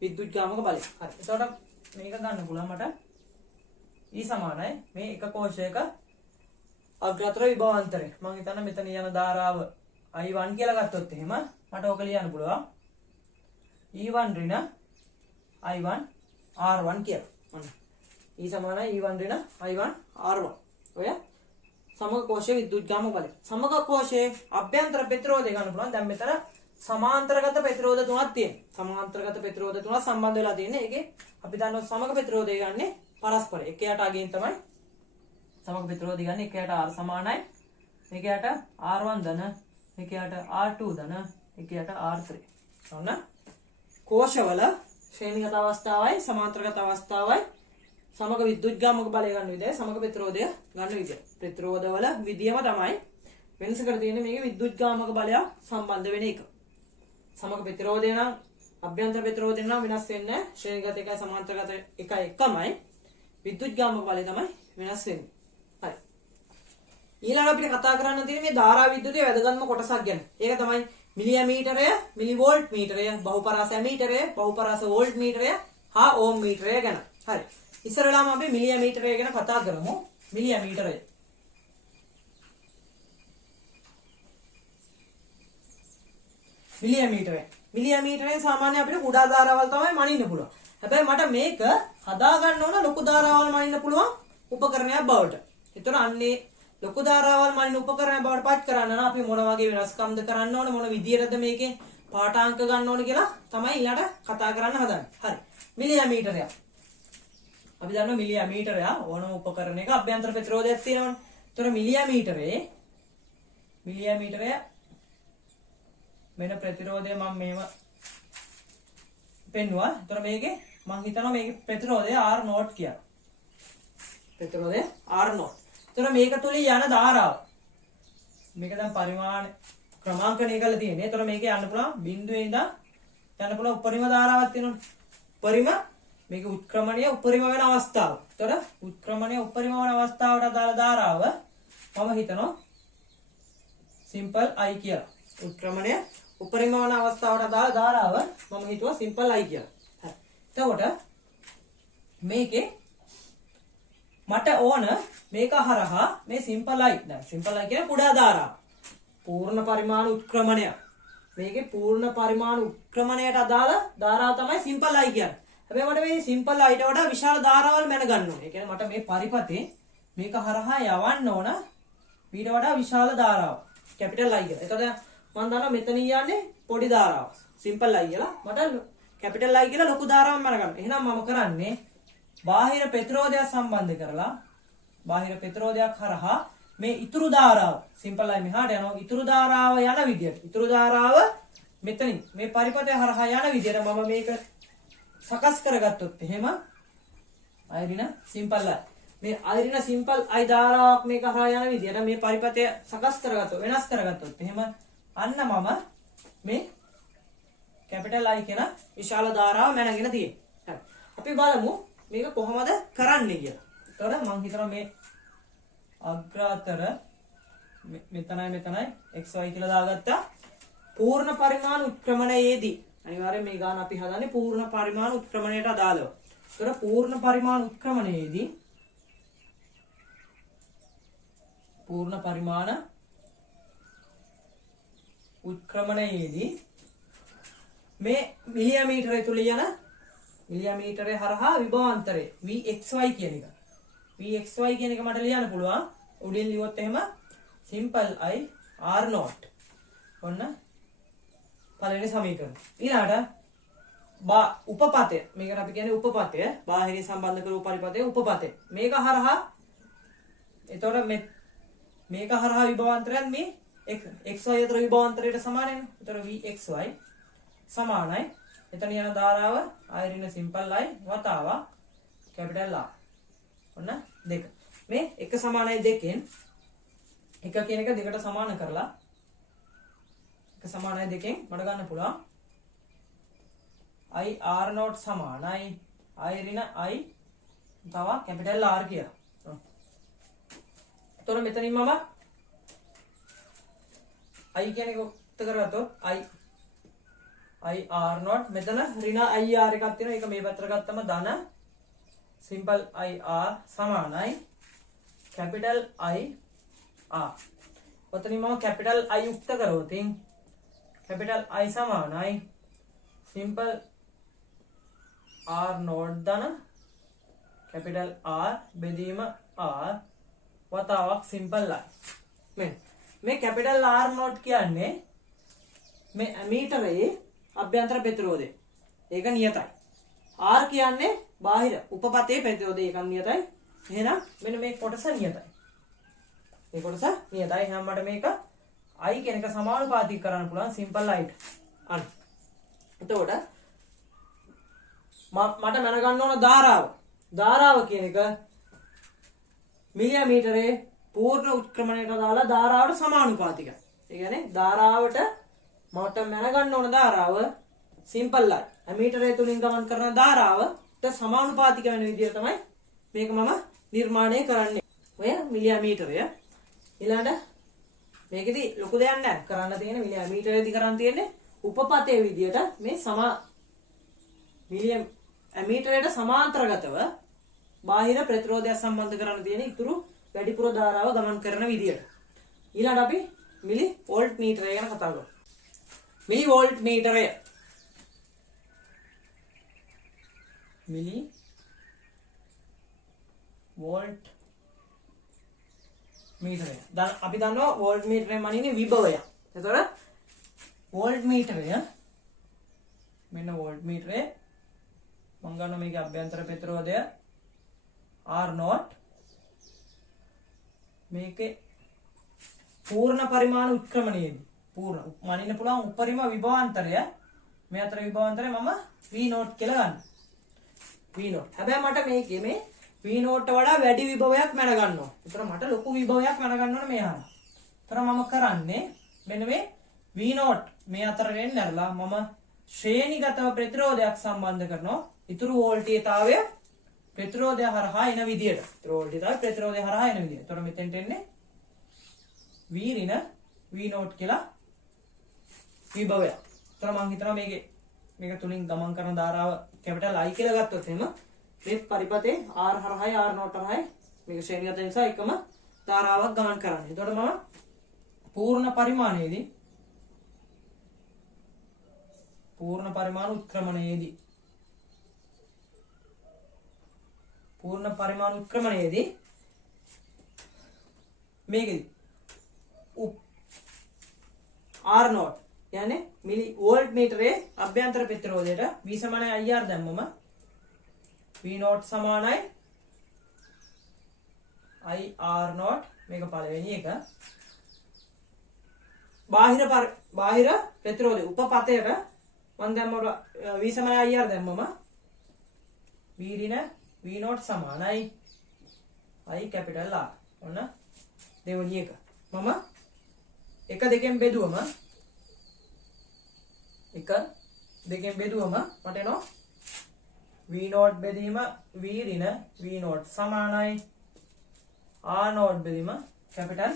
විද්‍යුත්ගාමක බලය. හරි. එතකොට මේක ගන්න පුළුවන් මට E සමානයි මේ එක කෝෂයක අග්‍රතර විභවාන්තරය. මම හිතන්නේ මෙතන යන ධාරාව I1 කියලා ගත්තොත් එහෙම මට ඕක ලියන්න පුළුවන් E1 ඍණ I1 R1 කියලා. ඔන්න. E සමානයි E1 ඍණ I1 R1. ඔය සමග කෝෂයේ විද්‍යුත්ගාමක බලය. සමග කෝෂයේ අභ්‍යන්තර ප්‍රතිරෝධය ගන්න පුළුවන්. දැන් මෙතන සමාන්තරගත ප්‍රතිරෝධ තුනක් තියෙනවා. සමාන්තරගත ප්‍රතිරෝධ තුනක් සම්බන්ධ වෙලා තියෙන්නේ. ඒකේ අපි දන්නවා සමග ප්‍රතිරෝධය ගන්නේ පරස්පර. එකයට අගින් තමයි සමග ප්‍රතිරෝධය ගන්නේ. එකයට R සමානයි. එකයට R1 ධන, එකයට R2 ධන, එකයට R3. ඔන්න කෝෂවල ශ්‍රේණිගත අවස්ථාවයි සමාන්තරගත අවස්ථාවයි සමග විද්‍යුත්ගාමක බලය ගන්න විදිය සමග ප්‍රතිරෝධය ගන්න විදිය. ප්‍රතිරෝධවල විදියම තමයි වෙනස කර තියෙන්නේ මේකේ විද්‍යුත්ගාමක බලය සම්බන්ධ වෙන එක. සමග ප්‍රතිරෝධය නම් අභ්‍යන්තර ප්‍රතිරෝධය නම් වෙනස් වෙන්නේ නැහැ. ශ්‍රේණිගත එකයි සමාන්තරගත එකයි එකමයි. විද්‍යුත්ගාමක බලය තමයි වෙනස් වෙන්නේ. හරි. ඊළඟ අපිට කතා කරන්න තියෙන්නේ මේ ධාරා විද්‍යුතයේ වැදගත්ම කොටසක් ගැන. ඒක තමයි මිලිඇමීටරය, මිලිවෝල්ට් මීටරය, බහුපරාස ඇමීටරය, බහුපරාස වෝල්ට් මීටරය හා ඕම් මීටරය ගැන. හරි. ඉස්සරලාම අපි මිලිඇමීටරය ගැන කතා කරමු. මිලිඇමීටරය. මිලිඇමීටරයෙන් සාමාන්‍ය අපිට කුඩා ධාරාවල් තමයි මනින්න පුළුවන්. හැබැයි මට මේක හදා ගන්න ඕන ලොකු ධාරාවල් මනින්න පුළුවන් උපකරණයක් බවට. ඒතර අන්නේ ලොකු ධාරාවල් මනින්න උපකරණයක් බවට පත් කරන්න නම් අපි මොන වගේ වෙනස්කම්ද කරන්න ඕන, මොන විදියටද මේකේ පාඨාංක ගන්න ඕන කියලා තමයි ඊළඟට කතා කරන්න හදන්නේ. හරි. මිලිඇමීටරය. අපි දන්නවා මිලිඇමීටරය ඕනම උපකරණයක අභ්‍යන්තර ප්‍රතිරෝධයක් තියෙනවනේ. ඒතර මිලිඇමීටරය වෙන ප්‍රතිරෝධය මම මේව පෙන්නුවා. ඒතර මේකේ මම හිතනවා මේකේ ප්‍රතිරෝධය R0 කියලා. ප්‍රතිරෝධය R0. ඒතර මේක තුලින් යන ධාරාව. මේක දැන් පරිමාණ ක්‍රමාංකණය කරලා තියෙන්නේ. ඒතර මේකේ යන්න පුළුවන් බිඳුවේ ඉඳන් යන්න පුළුවන් උපරිම ධාරාවක් තියෙනවනේ. උපරිම මේක උත්ක්‍රමණය උපරිම වෙන අවස්ථාව. ඒතර උත්ක්‍රමණය උපරිම වෙන අවස්ථාවට අදාළ ධාරාව මම හිතනවා සිම්පල් I කියලා. උත්ක්‍රමණය උපරිම වෙන අවස්ථාවට අදාළ ධාරාව මම හිතුවා සිම්පල් I කියලා. හරි. එතකොට මේකේ මට ඕන මේක හරහා මේ සිම්පල් I. දැන් සිම්පල් I කියන්නේ කුඩා ධාරාව. පූර්ණ පරිමාණ උත්ක්‍රමණය. මේකේ පූර්ණ පරිමාණ උත්ක්‍රමණයට අදාළ ධාරාව තමයි සිම්පල් I කියන්නේ. හැබැයි මට මේ සිම්පල් Iට වඩා විශාල ධාරාවල් මැන ගන්න ඕනේ. ඒ කියන්නේ මට මේ පරිපතේ මේක හරහා යවන්න ඕන ඊට වඩා විශාල ධාරාවක්. කැපිටල් I කියලා. එතකොට මම දන්නවා මෙතන යන්නේ පොඩි ධාරාවක්. සිම්පල් I කියලා. මට කැපිටල් I කියලා ලොකු ධාරාවක් මැන ගන්න. එහෙනම් මම කරන්නේ බාහිර ප්‍රතිරෝධයක් සම්බන්ධ කරලා බාහිර ප්‍රතිරෝධයක් හරහා මේ ඉතුරු ධාරාව සිම්පල් I මෙහාට යනවා. ඉතුරු ධාරාව යන විදියට. ඉතුරු ධාරාව මෙතනින් මේ පරිපතේ හරහා යන විදියට මම මේක සකස් කරගත්තොත් එහෙම I ඍණ සිම්පල් I මේ අයිරින සිම්පල් අයි ධාරාවක් මේක හරහා යන විදියට මේ පරිපතය සකස් කරගත්තොත් වෙනස් කරගත්තොත් එහෙම අන්න මම මේ කැපිටල් I කියන විශාල ධාරාව මැනගෙන තියෙන්නේ. හරි. අපි බලමු මේක කොහොමද කරන්නේ කියලා. එතකොට මම හිතනවා මේ අග්‍ර අතර මෙතනයි xy කියලා දාගත්තා. පූර්ණ පරිමාණ උත්ක්‍රමණයේදී අනිවාර්යෙන් මේ ගාන අපි හදන්නේ පූර්ණ පරිමාණ උත්ක්‍රමණයට අදාළව. එතකොට පූර්ණ පරිමාණ උත්ක්‍රමණයේදී මේ මිලිමීටරය තුල යන මිලිමීටරය හරහා විභවාන්තරය vxy කියන එක. vxy කියන එක මට ලියන්න පුළුවන්. උඩින් ලියුවොත් එහෙම simple I r naught. ඔන්න පළවෙනි සමීකරණ. ඊළඟට උපපතය. මේකට අපි කියන්නේ උපපතය. බාහිරින් සම්බන්ධ කරපු පරිපතය උපපතය. මේක හරහා එතකොට මේක හරහා විභවාන්තරයන් මේ xy අතර විභවාන්තරයට සමාන වෙනවා. එතකොට vxy සමානයි. එතන යන ධාරාව අයිරින සිම්පල් I වතාවක් කැපිටල් R. ඔන්න දෙක. මේ එක සමානයි දෙකෙන් එක කියන එක දෙකට සමාන කරලා එක සමානයි දෙකෙන් මට ගන්න පුළුවන් I r naught සමානයි අයිරින I තව කැපිටල් R කියලා. එතකොට මෙතනින් මම I කියන එක උත්තර කරගත්තොත් I r naught මෙතන ඍණ I r එකක් තියෙනවා. ඒක මේ පැත්තට ගත්තම ධන simple I r සමානයි capital I r. ඔතනින් මම capital I යුක්ත කරොත් capital I සමානයි simple r naught ධන capital R බෙදීම r වතාවක් simple I. මේ capital R naught කියන්නේ මේ ඇමීටරයේ අභ්‍යන්තර ප්‍රතිරෝධය. ඒක නියතයි. R කියන්නේ බාහිර උපපතේ ප්‍රතිරෝධය. ඒක නියතයි. එහෙනම් මෙන්න මේ කොටස නියතයි. මේ කොටස නියතයි. එහෙනම් මට මේක I කියන එක සමානුපාතික කරන්න පුළුවන් simple I ට. අන්න. එතකොට මට මැනගන්න ඕන ධාරාව කියන එක මිලිමීටරයේ පූර්ණ උත්ක්‍රමණයට දාලා ධාරාවට සමානුපාතිකයි. ඒ කියන්නේ ධාරාවට මට මැනගන්න ඕන ධාරාව සිම්පල් I. ඇමීටරය තුලින් ගමන් කරන ධාරාවට සමානුපාතික වෙන විදිහට තමයි මේක මම නිර්මාණය කරන්නේ. ඔය මිලිමීටරය. ඊළඟට මේකෙදි ලොකු දෙයක් නැහැ. කරන්න තියෙන මිලිමීටරයේදී කරන් තියෙන්නේ උපපතේ විදිහට මේ ඇමීටරයට සමාන්තරගතව බාහිර ප්‍රතිරෝධය සම්බන්ධ කරන්න තියෙන ඉතුරු වැඩිපුර ධාරාව ගමන් කරන විදිහට. ඊළඟට අපි මිලි වෝල්ට් මීටරය ගැන කතා කරමු. මිලි වෝල්ට් මීටරය දැන් අපි දන්නවා වෝල්ට් මීටරේ මනින්නේ විභවය. එතකොට වෝල්ට් මීටරය මෙන්න වෝල්ට් මීටරේ මම ගන්න මේකේ අභ්‍යන්තර ප්‍රතිරෝධය R naught මේකේ පූර්ණ පරිමාණ උත්ක්‍රමණයේදී පූර්ණ මනින්න පුළුවන් උපරිම විභවාන්තරය මේ අතර විභවාන්තරය මම V naught කියලා ගන්නවා. V naught. හැබැයි මට මේකේ මේ V naught වඩා වැඩි විභවයක් මැන ගන්නවා. ඒතර මට ලොකු විභවයක් මැන ගන්න ඕනේ මේ හරහා. ඒතර මම කරන්නේ මෙන්න මේ V naught මේ අතර වෙන්න ඇරලා මම ශ්‍රේණිගතව ප්‍රතිරෝධයක් සම්බන්ධ කරනවා. ඉතුරු වෝල්ටීයතාවය ප්‍රතිරෝධය හරහා එන විදියට. වෝල්ටීයතාවය ප්‍රතිරෝධය හරහා එන විදියට. ඒතර මෙතෙන්ට එන්නේ V ඍණ V naught කියලා විභවය. ඒතර මම හිතනවා මේක තුලින් ගමන් කරන ධාරාව කැපිටල් I කියලා ගත්තොත් එහෙම මේ පරිපතේ R හරහායි R naught හරහායි මේක ශ්‍රේණිගත නිසා එකම ධාරාවක් ගමන් කරන්නේ. එතකොට මම පූර්ණ පරිමාණ උත්ක්‍රමණයේදී මේකෙදි R naught කියන්නේ මිලි වෝල්ට් මීටරයේ අභ්‍යන්තර ප්‍රතිරෝධයට V සමානයි IR දැම්මම V naught සමානයි IR naught මේක පළවෙනි එක. බාහිර ප්‍රතිරෝධය උපපතයට මම දැම්මම V සමානයි IR දැම්මම V ඍණ V naught සමානයි I capital R. ඔන්න දෙවෙනි එක. මම 1 2 බෙදුවම 1 2 බෙදුවම මට එනවා V0 බෙදීම V ඍණ V0 සමානයි R0 බෙදීම capital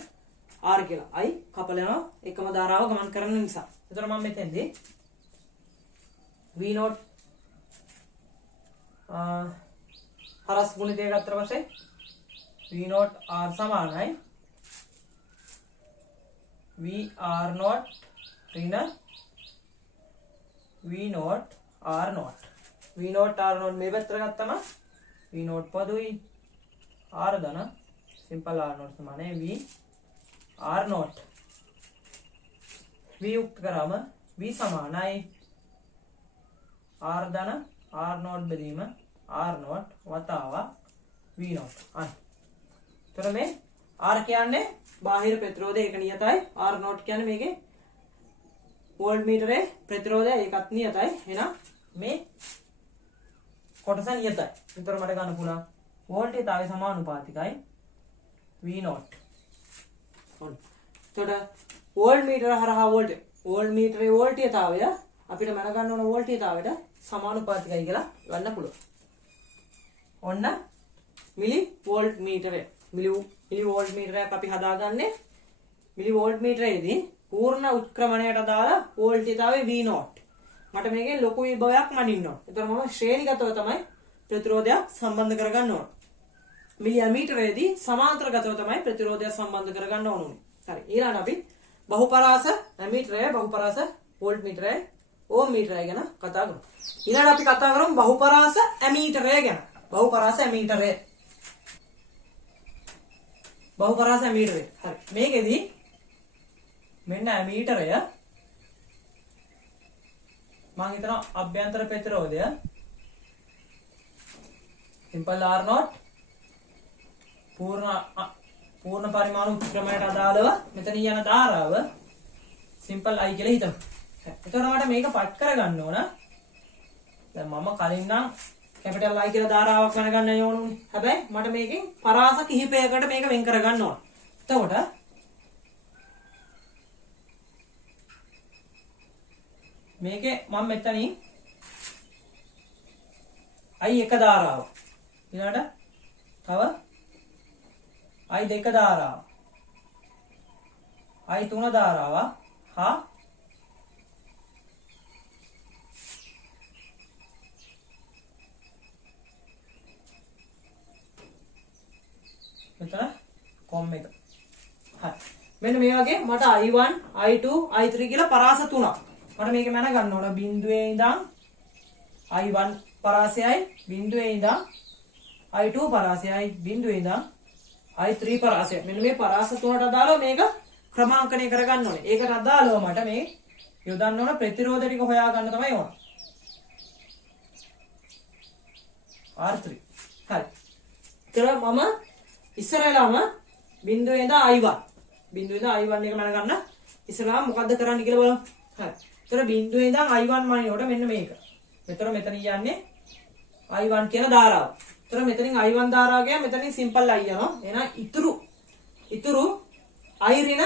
R කියලා. I කපල යනවා එකම ධාරාව ගමන් කරන නිසා. ඒතර මම මෙතෙන්දී V0 හරස් ගුණිතය ගත්තට පස්සේ V0 R සමානයි VR0 ඍණ V0 R0. V0 R0 මේ පැත්තට ගත්තම V0 පදුයි R ධන සිම්පල් R0 සමානයි V R0. V යුක්ත කරාම V සමානයි R ධන R0 බෙදීම R0 වතාවක් V0. අන්න. එතකොට මේ R කියන්නේ බාහිර ප්‍රතිරෝධය ඒක නියතයි. R0 කියන්නේ මේකේ වෝල්ට් මීටරේ ප්‍රතිරෝධය ඒකත් නියතයි. එහෙනම් මේ කොටස නියතයි. ඒතර මට ගන්න පුළුවන් වෝල්ටේජය සමානුපාතිකයි V0. ඔන්න. එතකොට වෝල්ට් මීටර හරහා වෝල්ට් මීටරේ වෝල්ටේජය අපිට මන ගන්න ඕන වෝල්ටේජයට සමානුපාතිකයි කියලා ගන්න පුළුවන්. ඔන්න මිලි වෝල්ට් මීටරය. මිලි වෝල්ට් මීටරයක් අපි හදාගන්නේ මිලි වෝල්ට් මීටරයේදී පූර්ණ උත්ක්‍රමණයට දාලා වෝල්ටේජය V0. මට මේකේ ලොකු විභවයක් මනින්න ඕන. ඒතර මම ශ්‍රේණිගතව තමයි ප්‍රතිරෝධයක් සම්බන්ධ කරගන්න ඕන. මිලි ඇමීටරයේදී සමාන්තරගතව තමයි ප්‍රතිරෝධයක් සම්බන්ධ කරගන්න ඕනේ. හරි. ඊළඟට අපි බහුපරාස ඇමීටරය බහුපරාස වෝල්ට් මීටරය ඕම් මීටරය ගැන කතා කරමු. ඊළඟට අපි කතා කරමු බහුපරාස ඇමීටරය ගැන. බහුපරාස ඇමීටරය. බහුපරාස ඇමීටරය. හරි. මේකෙදී මෙන්න ඇමීටරය මම හිතනවා අභ්‍යන්තර ප්‍රතිරෝධය සිම්පල් R0 පූර්ණ පරිමාණු උත්ක්‍රමණයට අදාළව මෙතන යන ධාරාව සිම්පල් I කියලා හිතමු. එතකොට මට මේක පත් කරගන්න ඕන. දැන් මම කලින් නම් කැපිටල් I කියලා ධාරාවක් ගන්න ඕනුනේ. හැබැයි මට මේකෙන් පරාස කිහිපයකට මේක වෙන් කරගන්න ඕන. එතකොට මේකේ මම මෙතනින් I1 ධාරාව ඊළඟට තව I2 ධාරාව I3 ධාරාව හා මෙතන කොම් එක. හරි. මෙන්න මේ වගේ මට I1 I2 I3 කියලා පරාස තුනක් මට මේක මැන ගන්න ඕන. බිඳුවේ ඉඳන් I1 පරාසයයි බිඳුවේ ඉඳන් I2 පරාසයයි බිඳුවේ ඉඳන් I3 පරාසයයි. මෙන්න මේ පරාස තුනට අදාළව මේක ක්‍රමාංකණය කරගන්න ඕනේ. ඒකට අදාළව මට මේ යොදන්න ඕන ප්‍රතිරෝධ ටික හොයාගන්න තමයි ඕන. R3. හරි. ඒතර මම ඉස්සරහලාම බිඳුවේ ඉඳන් I1 බිඳුවේ ඉඳන් I1 එක මැන ගන්න. ඉස්සරහම මොකද්ද කරන්න කියලා බලමු. හරි. ඒතර බිඳුවේ ඉඳන් I1 මනිනකොට මෙන්න මේක. මෙතන යන්නේ I1 කියන ධාරාව. ඒතර මෙතනින් I1 ධාරාව ගියා මෙතනින් සිම්පල් I යනවා. එහෙනම් ඉතුරු I ඍණ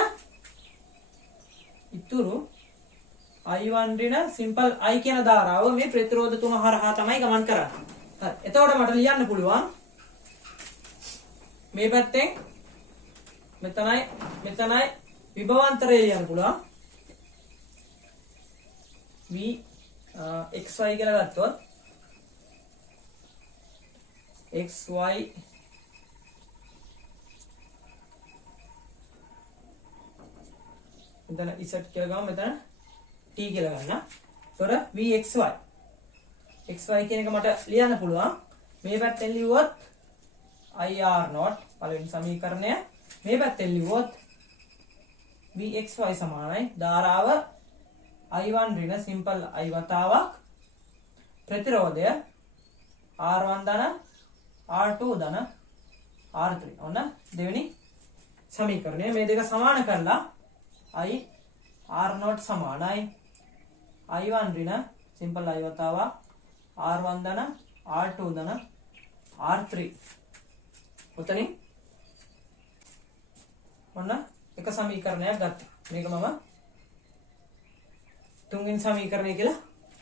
I1 ඍණ සිම්පල් I කියන ධාරාව මේ ප්‍රතිරෝධ තුන හරහා තමයි ගමන් කරන්නේ. හරි. එතකොට මට ලියන්න පුළුවන් මේ පැත්තෙන් මෙතනයි විභවාන්තරය ලියන්න පුළුවන්. V xy කියලා ගත්තොත් xy මෙතන z කියලා ගමු මෙතන t කියලා ගන්න. ඒතොර vxy xy කියන එක මට ලියන්න පුළුවන්. මේ පැත්තෙන් ලිව්වොත් ir0 පළවෙනි සමීකරණය. මේ පැත්තෙන් ලිව්වොත් vxy සමානයි ධාරාව I1 ඍණ සිම්පල් I වතාවක් ප්‍රතිරෝධය R1 ධන R2 ධන R3. ඔන්න දෙවෙනි සමීකරණය. මේ දෙක සමාන කරලා I R0 සමානයි I1 ඍණ සිම්පල් I වතාවක් R1 ධන R2 ධන R3. ඔතනින් ඔන්න එක සමීකරණයක් ගත්තා. මේක මම තුන්වෙනි සමීකරණය කියලා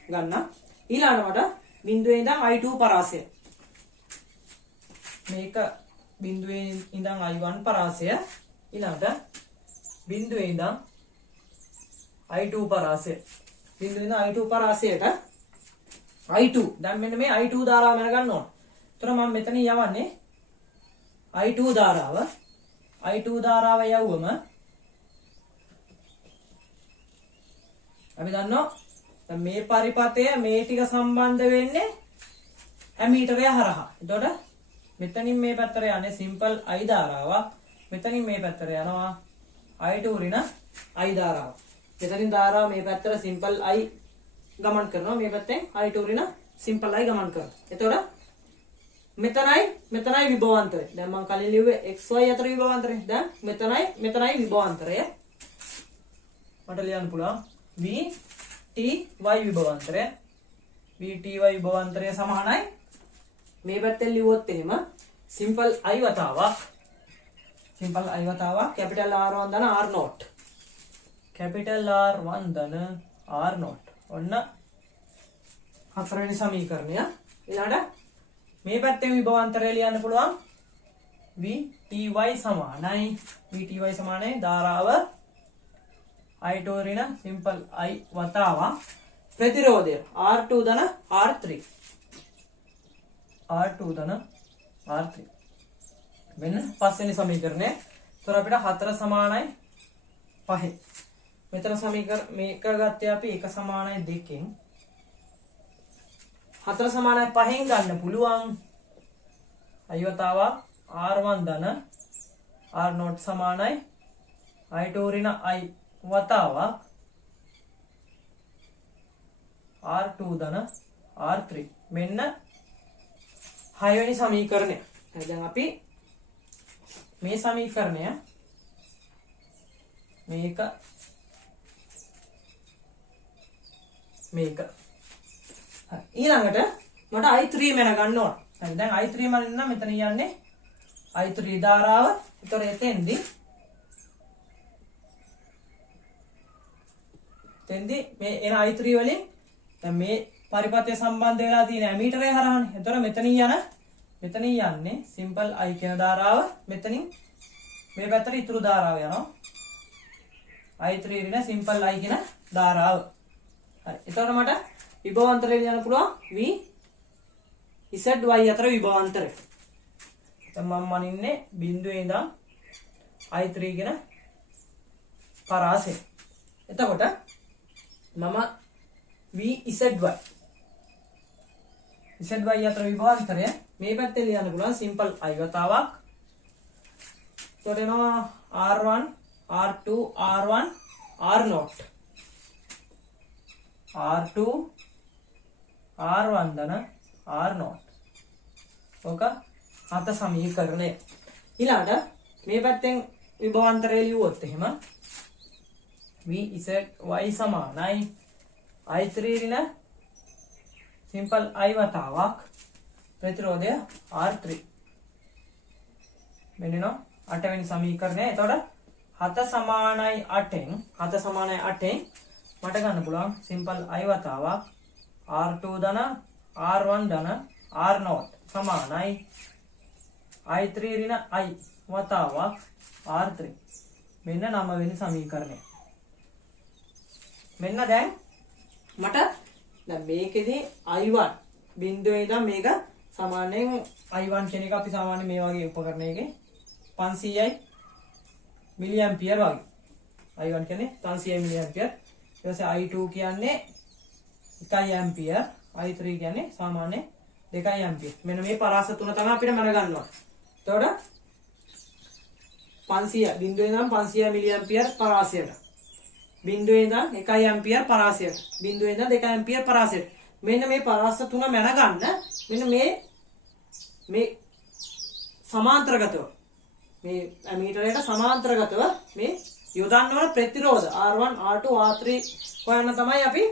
ගන්නම්. ඊළඟට මට බිඳුවේ ඉඳන් I2 පරාසය. මේක බිඳුවේ ඉඳන් I1 පරාසය. ඊළඟට බිඳුවේ ඉඳන් I2 පරාසය. බිඳුවේ ඉඳන් I2 පරාසයට I2 දැන් මෙන්න මේ I2 ධාරාව මම ගන්න ඕන. ඒතර මම මෙතන යවන්නේ I2 ධාරාව. I2 ධාරාව යවුවම අපි දන්නවා දැන් මේ පරිපථය මේ ටික සම්බන්ධ වෙන්නේ ඇමීටරය හරහා. එතකොට මෙතනින් මේ පැත්තට යන්නේ සිම්පල් I ධාරාවක්. මෙතනින් මේ පැත්තට යනවා I2 ඍණ I ධාරාව. මෙතනින් ධාරාව මේ පැත්තට සිම්පල් I ගමන් කරනවා. මේ පැත්තෙන් I2 ඍණ සිම්පල් I ගමන් කරනවා. එතකොට මෙතනයි විභවාන්තරය. දැන් මම කලින් ලිව්වේ xy අතර විභවාන්තරය. දැන් මෙතනයි විභවාන්තරය. මට ලියන්න පුළුවන් v t y විභවාන්තරය. v t y විභවාන්තරය සමානයි මේ පැත්තෙන් ලිව්වොත් එහෙම සිම්පල් I වතාවක් කැපිටල් R1 ධන R0. කැපිටල් R1 ධන R0. ඔන්න හතරවෙනි සමීකරණය. ඊළඟට මේ පැත්තෙන් විභවාන්තරය ලියන්න පුළුවන් VTY සමානයි ධාරාව I2 ඍණ සිම්පල් I වතාවක් ප්‍රතිරෝධය R2 ධන R3 මෙන්න පස්වෙනි සමීකරණය. ඒතර අපිට 4 සමානයි 5. මෙතන සමීකරණ මේක ගත්තේ අපි 1 සමානයි 2කින් 4 සමානයි 5න් ගන්න පුළුවන්. I වතාවක් R1 ධන R0 සමානයි I2 ඍණ I වතාවක් R2 ධන R3 මෙන්න 6 වෙනි සමීකරණය. දැන් අපි මේ සමීකරණය මේක ඊළඟට මට I3 මෙන්න ගන්න ඕන. දැන් I3 මම නම් මෙතන යන්නේ I3 ධාරාව. ඒතර එතෙන්දී මේ එන I3 වලින් දැන් මේ පරිපථය සම්බන්ධ වෙලා තියෙන ඇමීටරය හරහානේ. ඒතර මෙතනින් යන්නේ සිම්පල් I කියන ධාරාව. මෙතනින් මේ පැත්තට ඉතුරු ධාරාව යනවා I3 ඍණ සිම්පල් I කියන ධාරාව. හරි. එතකොට මට විභවාන්තරය ලියන්න පුළුවන් v z y අතර විභවාන්තරය. දැන් මම මනින්නේ බිඳුවේ ඉඳන් I3 කියන පරාසය. එතකොට මම v z y අතර විභවාන්තරය මේ පැත්තේ ලියන්න පුළුවන් සිම්පල් I වතාවක්. එතකොට එනවා R1 R2 R1 R0 R2 R1 ධන R0. ඕක 7 සමීකරණය. ඊළඟට මේ පැත්තෙන් විභවාන්තරය ලියුවොත් එහෙම v z y සමානයි I3 ඍණ සිම්පල් I වතාවක් ප්‍රතිරෝධය R3 මෙන්න 8 වෙනි සමීකරණය. එතකොට 7 සමානයි 8න් මට ගන්න පුළුවන් සිම්පල් I වතාවක් R2 ධන R1 ධන R0 සමානයි I3 ඍණ I වතාවක් R3 මෙන්න 9 වෙනි සමීකරණය. මෙන්න දැන් මට දැන් මේකෙදි I1 බිඳුවේ ඉඳන් මේක සාමාන්‍යයෙන් I1 කියන එක අපි සාමාන්‍ය මේ වගේ උපකරණයකින් 500යි මිලි ඇම්පියර් වගේ. I1 කියන්නේ 500 මිලි ඇම්පියර්. ඊට පස්සේ I2 කියන්නේ 1 ඇම්පියර්. I3 කියන්නේ සාමාන්‍ය 2 ඇම්පියර්. මෙන්න මේ පරාස තුන තමයි අපිට මන ගන්නවා. එතකොට 500 බිඳුවේ ඉඳන් 500 මිලි ඇම්පියර් පරාසයට. බිඳුවේ ඉඳන් 1 ඇම්පියර් පරාසයට. බිඳුවේ ඉඳන් 2 ඇම්පියර් පරාසයට. මෙන්න මේ පරාස තුන මන ගන්න. මෙන්න මේ සමාන්තරගතව මේ ඇමීටරයට සමාන්තරගතව මේ යොදන්න ඕන ප්‍රතිරෝධ R1 R2 R3 හොයන්න තමයි අපි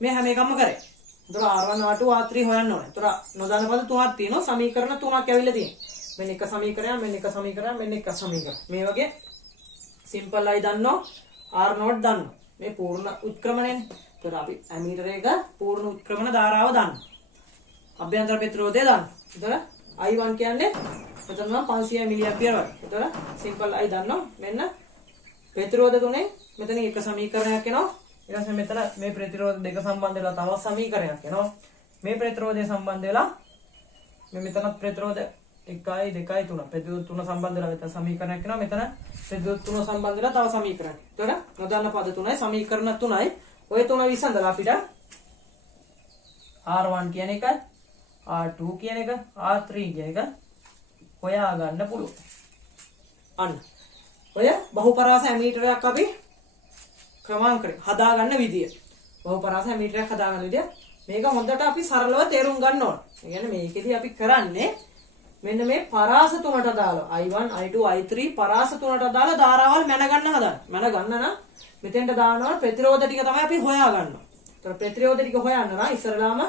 මේ හැම එකක්ම කරේ. ඒතර R1 R2 R3 හොයන්න ඕනේ. ඒතර නොදන්න පද තුනක් තියෙනවා. සමීකරණ තුනක් ඇවිල්ලා තියෙනවා. මෙන්න එක සමීකරණයක්, මෙන්න එක සමීකරණයක්, මෙන්න එක සමීකරණයක්. මේ වගේ සිම්පල් I දන්නවා R නෝට් දන්නවා. මේ පූර්ණ උත්ක්‍රමණයනේ. ඒතර අපි ඇමීටර එක පූර්ණ උත්ක්‍රමණ ධාරාව දන්නවා. අභ්‍යන්තර ප්‍රතිරෝධය දන්නවා. ඒතර I1 කියන්නේ මෙතන 500 මිලි ඇම්පියර් වගේ. ඒතර සිම්පල් I දන්නවා. මෙන්න ප්‍රතිරෝධ තුනේ මෙතන එක සමීකරණයක් එනවා. ඊට පස්සේ මෙතන මේ ප්‍රතිරෝධ දෙක සම්බන්ධ වෙලා තව සමීකරණයක් එනවා. මේ ප්‍රතිරෝධය සම්බන්ධ වෙලා මේ මෙතන ප්‍රතිරෝධ 1 2 3 ප්‍රතිරෝධ 3 සම්බන්ධ වෙලා මෙතන සමීකරණයක් එනවා. මෙතන ප්‍රතිරෝධ 3 සම්බන්ධ වෙලා තව සමීකරණයක්. ඒතර නොදන්න පද 3යි සමීකරණ 3යි. ඔය තුන විසඳලා අපිට R1 කියන එක, R2 කියන එක, R3 කියන එක හොයා ගන්න පුළුවන්. අන්න. ඔය බහුපරාස ඇමීටරයක් අපි ක්‍රමාංකය හදාගන්න විදිය. බහුපරාස ඇමීටරයක් හදාගන්න විදිය. මේක හොඳට අපි සරලව තේරුම් ගන්න ඕන. ඒ කියන්නේ මේකෙදි අපි කරන්නේ මෙන්න මේ පරාස තුනට දාලා I1, I2, I3 පරාස තුනට දාලා ධාරාවල් මැන ගන්න හදන්න. මැන ගන්න නම් මෙතෙන්ට දානවා ප්‍රතිරෝධ ටික තමයි අපි හොයා ගන්නවා. ඒතර ප්‍රතිරෝධ ටික හොයන්න නම් ඉස්සරලාම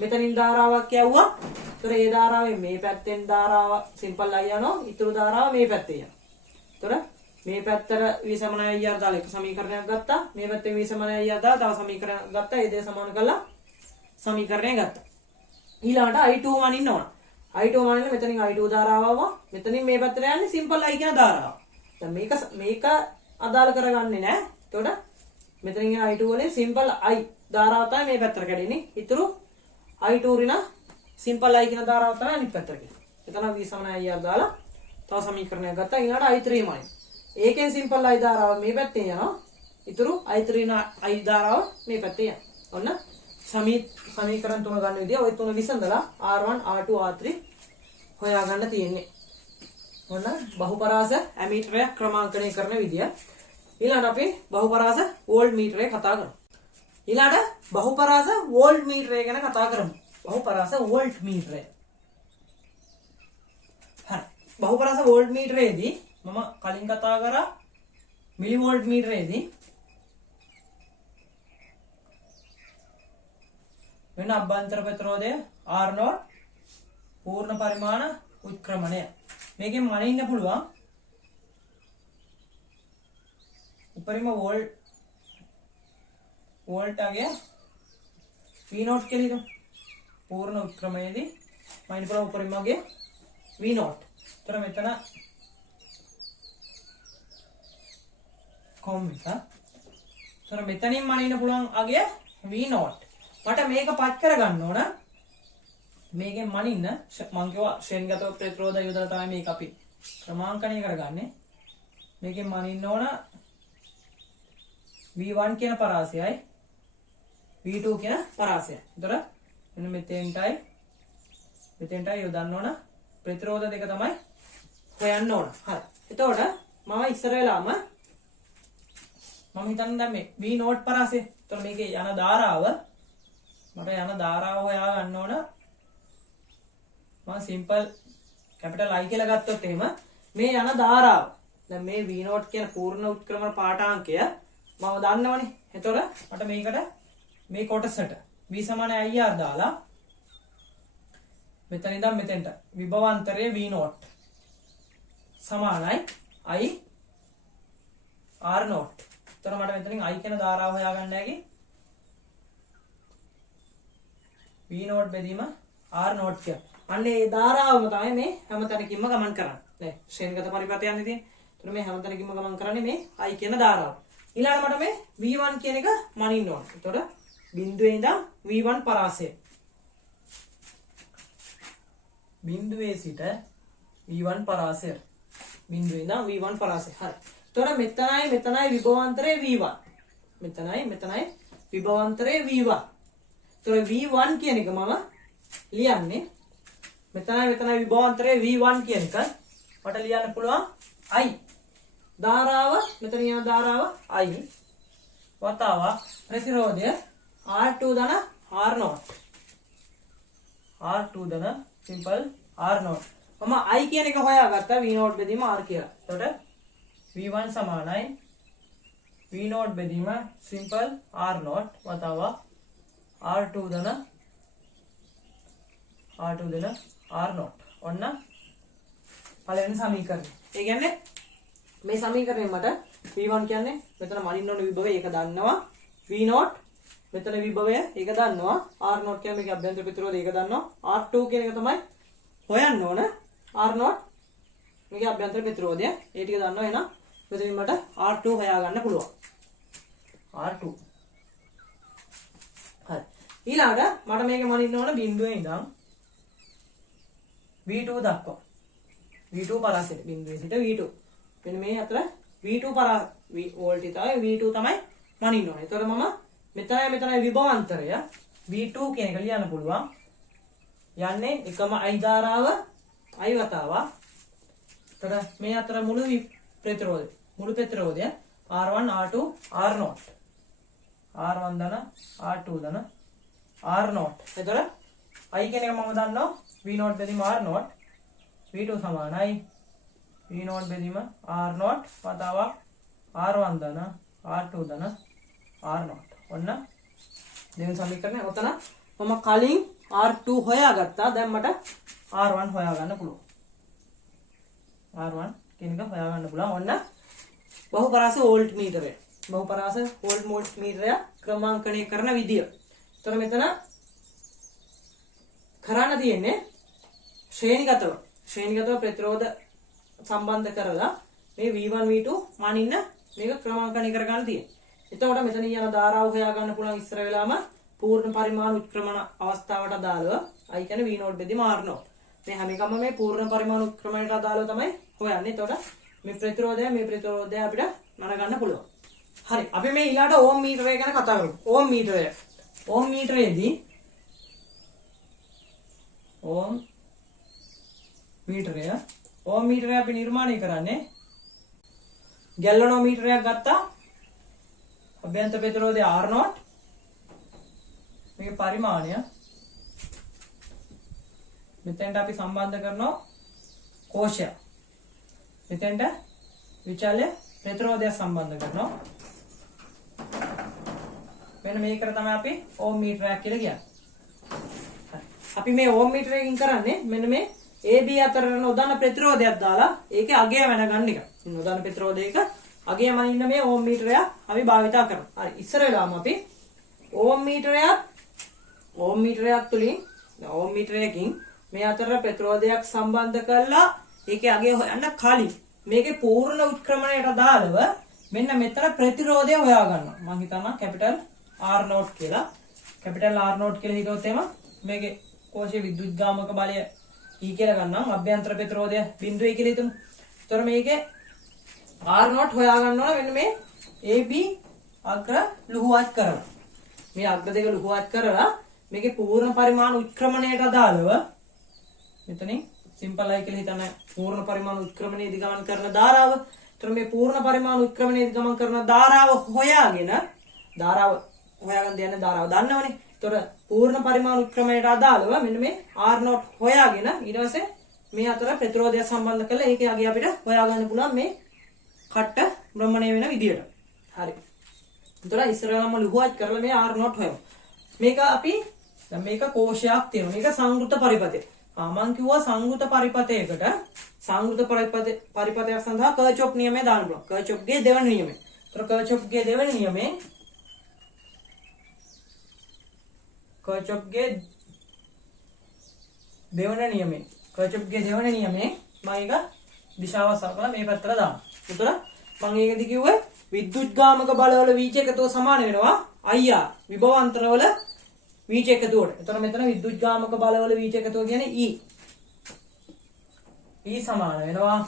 මෙතනින් ධාරාවක් යවුවා. ඒතර ඒ ධාරාවෙන් මේ පැත්තෙන් ධාරාව සිම්පල් I යනවා. ඊතුරු ධාරාව මේ පැත්තේ යනවා. ඒතර මේ පැත්තට විසමනය IR දාලා එක සමීකරණයක් ගත්තා. මේ පැත්තේ විසමනය IR දාලා තව සමීකරණයක් ගත්තා. ඒ දෙක සමාන කරලා සමීකරණය ගත්තා. ඊළඟට I2 වනින්න ඕන. I2 වනින්න මෙතනින් I2 ධාරාව ආවා. මෙතනින් මේ පැත්තට යන්නේ සිම්පල් I කියන ධාරාව. දැන් මේක අදාළ කරගන්නේ නැහැ. එතකොට මෙතනින් එන I2 වලින් සිම්පල් I ධාරාව තමයි මේ පැත්තට කැඩෙන්නේ. ඊතුරු I2 රින සිම්පල් I කියන ධාරාව තමයි අනිත් පැත්තට කැඩෙන්නේ. එතන විසමනය IR දාලා තව සමීකරණයක් ගත්තා. ඊළඟට I3 මනින්න. ඒකෙන් සිම්පල් I ධාරාව මේ පැත්තේ යනවා. ඊතුරු I3 න I ධාරාව මේ පැත්තේ යනවා. ඔන්න සමීකරණ තුන ගන්න විදිය ඔය තුන විසඳලා R1 R2 R3 හොයා ගන්න තියෙන්නේ. ඔන්න බහුපරාස ඇමීටරයක් ක්‍රමාංකණය කරන විදිය. ඊළඟට අපි බහුපරාස වෝල්ට් මීටරය කතා කරමු. ඊළඟට බහුපරාස වෝල්ට් මීටරය ගැන කතා කරමු. බහුපරාස වෝල්ට් මීටරය. හරි. බහුපරාස වෝල්ට් මීටරයේදී මම කලින් කතා කරා මිලි වෝල්ට් මීටරයේදී වෙන අභ්‍යන්තර ප්‍රතිරෝධය R0 පූර්ණ පරිමාණ උත්ක්‍රමණය. මේකෙන් මනින්න පුළුවන් උපරිම වෝල්ට් අගය V0 කියලා හිතමු. පූර්ණ උත්ක්‍රමණයේදී මනින්න පුළුවන් උපරිම අගය V0. ඒතර මෙතන ඒතර මෙතනින් මනින්න පුළුවන් අගය V0. මට මේක පත් කරගන්න ඕන. මේකෙන් මනින්න මම කියවා ශ්‍රේණිගත ප්‍රතිරෝධය යොදලා තමයි මේක අපි ක්‍රමාංකණය කරගන්නේ. මේකෙන් මනින්න ඕන V1 කියන පරාසයයි V2 කියන පරාසයයි. ඒතර මෙන්න මෙතෙන්ටයි යොදන්න ඕන ප්‍රතිරෝධ දෙක තමයි හොයන්න ඕන. හරි. එතකොට මම ඉස්සර වෙලාම මම හිතන්නේ දැන් මේ V0 පරාසය. ඒතර මේකේ යන ධාරාව මට යන ධාරාව හොයා ගන්න ඕන. මම සිම්පල් කැපිටල් I කියලා ගත්තොත් එහෙම මේ යන ධාරාව දැන් මේ V0 කියන පූර්ණ උත්ක්‍රමණ පාඨාංකය මම දන්නවනේ. එතකොට මට මේකට මේ කොටසට V සමාන IR දාලා මෙතන ඉඳන් මෙතෙන්ට විභවාන්තරයේ V0 සමානයි I R0. එතකොට මට මෙතනින් I කියන ධාරාව හොයා ගන්න හැකි V0 බෙදීම R0 කිය. අන්න ඒ ධාරාවම තමයි මේ හැමතැනකින්ම ගමන් කරන්නේ. නේ ශ්‍රේණිගත පරිපථය යන්නේ තියෙන්නේ. ඒතර මේ හැමතැනකින්ම ගමන් කරන්නේ මේ I කියන ධාරාව. ඊළඟට මට මේ V1 කියන එක මනින්න ඕන. ඒතර බිඳුවේ ඉඳන් V1 පරාසය. බිඳුවේ සිට V1 පරාසය. බිඳුවේ ඉඳන් V1 පරාසය. හරි. ඒතර මෙතනයි විභවාන්තරයේ V1. මෙතනයි විභවාන්තරයේ V1. ඒතර V1 කියන එක මම ලියන්නේ මෙතනයි විභවාන්තරයේ V1 කියන එක මට ලියන්න පුළුවන් I ධාරාව මෙතන යන ධාරාව I වතාවක් ප්‍රතිරෝධය R2 ධන R0 සිම්පල් R0 මම I කියන එක හොයාගත්තා V0 බෙදීම R කියලා. එතකොට V1 සමානයි V0 බෙදීම සිම්පල් R0 වතාවක් R2 ධන R0. ඔන්න පළවෙනි සමීකරණය. ඒ කියන්නේ මේ සමීකරණය මට V1 කියන්නේ මෙතන මනින්න ඕන විභවය ඒක දන්නවා. V0 මෙතන විභවය ඒක දන්නවා. R0 කියන්නේ මේක අභ්‍යන්තර ප්‍රතිරෝධය ඒක දන්නවා. R2 කියන එක තමයි හොයන්න ඕන. R0 මේක අභ්‍යන්තර ප්‍රතිරෝධය. ඒ ටික දන්නවා. එහෙනම් මෙතනින් මට R2 හොයාගන්න පුළුවන්. R2 හරි. ඊළඟට මට මේක මනින්න ඕන බිඳුවේ ඉඳන් V2 දක්වා. V2 පරාසයට බිඳුවේ සිට V2. මෙන්න මේ අතර V2 වෝල්ටි තමයි V2 තමයි මනින්න ඕනේ. ඒතකොට මම මෙතනයි විභවාන්තරය V2 කියන එක ලියන්න පුළුවන්. යන්නේ එකම I ධාරාව I වතාවක්. එතකොට මේ අතර මුළු ප්‍රතිරෝධය R1 R2 R0. R1 ධන R2 ධන R0. එතකොට I කියන එක මම දන්නවා V0 බෙදීම R0 V2 සමානයි V0 බෙදීම R0 වතාවක් R1 ධන R2 ධන R0. ඔන්න දෙවෙනි සමීකරණය. ඔතන මම කලින් R2 හොයාගත්තා. දැන් මට R1 හොයාගන්න පුළුවන්. R1 කියන එක හොයාගන්න පුළුවන්. ඔන්න බහුපරාස වෝල්ට් මීටරය. බහුපරාස වෝල්ට් මීටරය ක්‍රමාංකණය කරන විදිය. එතකොට මෙතන කරන්න තියෙන්නේ ශ්‍රේණිගතව ප්‍රතිරෝධ සම්බන්ධ කරලා මේ V1 V2 මනින්න මේක ක්‍රමාංකණය කරගන්න තියෙනවා. එතකොට මෙතන යන ධාරාව හොයාගන්න පුළුවන් ඉස්සර වෙලාම පූර්ණ පරිමාණ උත්ක්‍රමණ අවස්ථාවට අදාළව I කියන්නේ V0 බෙදීම R0. මේ හැම එකම මේ පූර්ණ පරිමාණ උත්ක්‍රමණයට අදාළව තමයි හොයන්නේ. එතකොට මේ ප්‍රතිරෝධය අපිට මනගන්න පුළුවන්. හරි. අපි මේ ඊළාට ඕම් මීටරය ගැන කතා කරමු. ඕම් මීටරයේදී ඕම් මීටරය අපි නිර්මාණය කරන්නේ ගැලනෝමීටරයක් ගත්තා. අභ්‍යන්තර ප්‍රතිරෝධය R0 මේක පරිමාණය මෙතෙන්ට අපි සම්බන්ධ කරනවා කෝෂය. මෙතෙන්ට විචල්‍ය ප්‍රතිරෝධය සම්බන්ධ කරනවා. මෙන්න මේකට තමයි අපි ඕම් මීටරයක් කියලා කියන්නේ. අපි මේ ඕම් මීටරයකින් කරන්නේ මෙන්න මේ AB අතර නොදන්න ප්‍රතිරෝධයක් දාලා ඒකේ අගය වෙනගන්න එක. නොදන්න ප්‍රතිරෝධයක අගය මනින්න මේ ඕම් මීටරය අපි භාවිතා කරනවා. හරි. ඉස්සර වෙලාවම අපි ඕම් මීටරයක් තුලින් ඕම් මීටරයකින් මේ අතර ප්‍රතිරෝධයක් සම්බන්ධ කරලා ඒකේ අගය හොයන්න කලින් මේකේ පූර්ණ උත්ක්‍රමණයට අදාළව මෙන්න මෙතන ප්‍රතිරෝධය හොයා ගන්නවා. මම හිතනවා කැපිටල් R0 කියලා. කැපිටල් R0 කියලා හිතුවොත් එම මේකේ කෝෂයේ විද්‍යුත්ගාමක බලය E කියලා ගන්නම්. අභ්‍යන්තර ප්‍රතිරෝධය බිඳුවයි කියලා හිතමු. ඒතර මේකේ R0 හොයා ගන්න ඕන මෙන්න මේ AB අග්‍ර ලුහුවත් කරලා. මේ අග්‍ර දෙක ලුහුවත් කරලා මේකේ පූර්ණ පරිමාණ උත්ක්‍රමණයට අදාළව මෙතනින් සිම්පල් I කියලා හිතන්න පූර්ණ පරිමාණ උත්ක්‍රමණයේදී ගමන් කරන ධාරාව. ඒතර මේ පූර්ණ පරිමාණ උත්ක්‍රමණයේදී ගමන් කරන ධාරාව හොයාගන්න දෙන්නේ ධාරාව දන්නවනේ. ඒතර පූර්ණ පරිමාණ උත්ක්‍රමණයට අදාළව මෙන්න මේ R0 හොයාගෙන ඊට පස්සේ මේ අතර ප්‍රතිරෝධය සම්බන්ධ කරලා ඒකේ අගය අපිට හොයාගන්න පුළුවන් මේ කට්ට භ්‍රමණය වෙන විදියට. හරි. ඒතර ඉස්සරහම ලුහුවත් කරලා මේ R0 හොයමු. මේක අපි දැන් මේක කෝෂයක් තියෙනවා. මේක සංවෘත පරිපථය. මම කිව්වා සංවෘත පරිපථයකට සංවෘත පරිපථයක් සඳහා කර්චොප් නියමය දාන්න පුළුවන්. කර්චොප්ගේ දෙවන නියමය. ඒතර කර්චොප්ගේ දෙවන නියමය කර්චොප්ගේ දෙවන නියමේ මම ඒක දිශාව සකලා මේ පැත්තට දානවා. උතර මම ඒකදී කිව්වේ විද්‍යුත්ගාමක බලවල වීච එකතුව සමාන වෙනවා IR විභවාන්තරවල වීච එකතුවට. එතන මෙතන විද්‍යුත්ගාමක බලවල වීච එකතුව කියන්නේ E සමාන වෙනවා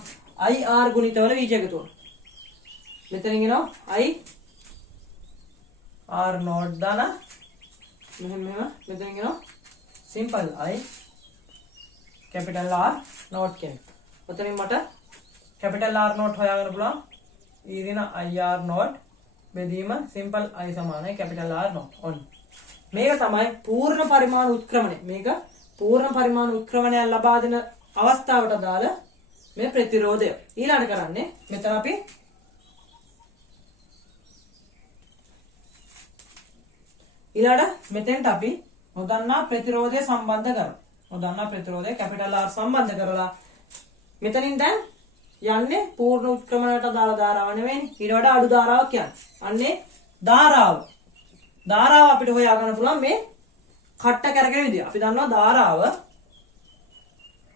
IR ගුණිතවල වීච එකතුවට. මෙතනින් එනවා I R0 දාන මෙහෙම මෙතනින් එනවා simple I capital R note කියන. ඔතනින් මට කැපිටල් R නෝට් හොයාගන්න පුළුවන්. ඊ දින IR නෝට් බෙදීම සිම්පල් I සමානයි කැපිටල් R නෝට්. ඔන්න. මේක තමයි පූර්ණ පරිමාණ උත්ක්‍රමණය. මේක පූර්ණ පරිමාණ උත්ක්‍රමණය ලබා දෙන අවස්ථාවට දාල මේ ප්‍රතිරෝධය. ඊළඟට කරන්නේ මෙතන අපි මෙතෙන්ට අපි නොදන්නා ප්‍රතිරෝධය සම්බන්ධ කරමු. නොදන්නා ප්‍රතිරෝධය කැපිටල් R සම්බන්ධ කරලා මෙතනින් දැන් යන්නේ පූර්ණ උත්ක්‍රමණයට දාලා ධාරාව නෙවෙයිනේ. ඊට වඩා අඩු ධාරාවක් කියන්නේ. අන්නේ ධාරාව. ධාරාව අපිට හොයා ගන්න පුළුවන් මේ කට්ට කරගෙන විදිය. අපි දන්නවා ධාරාව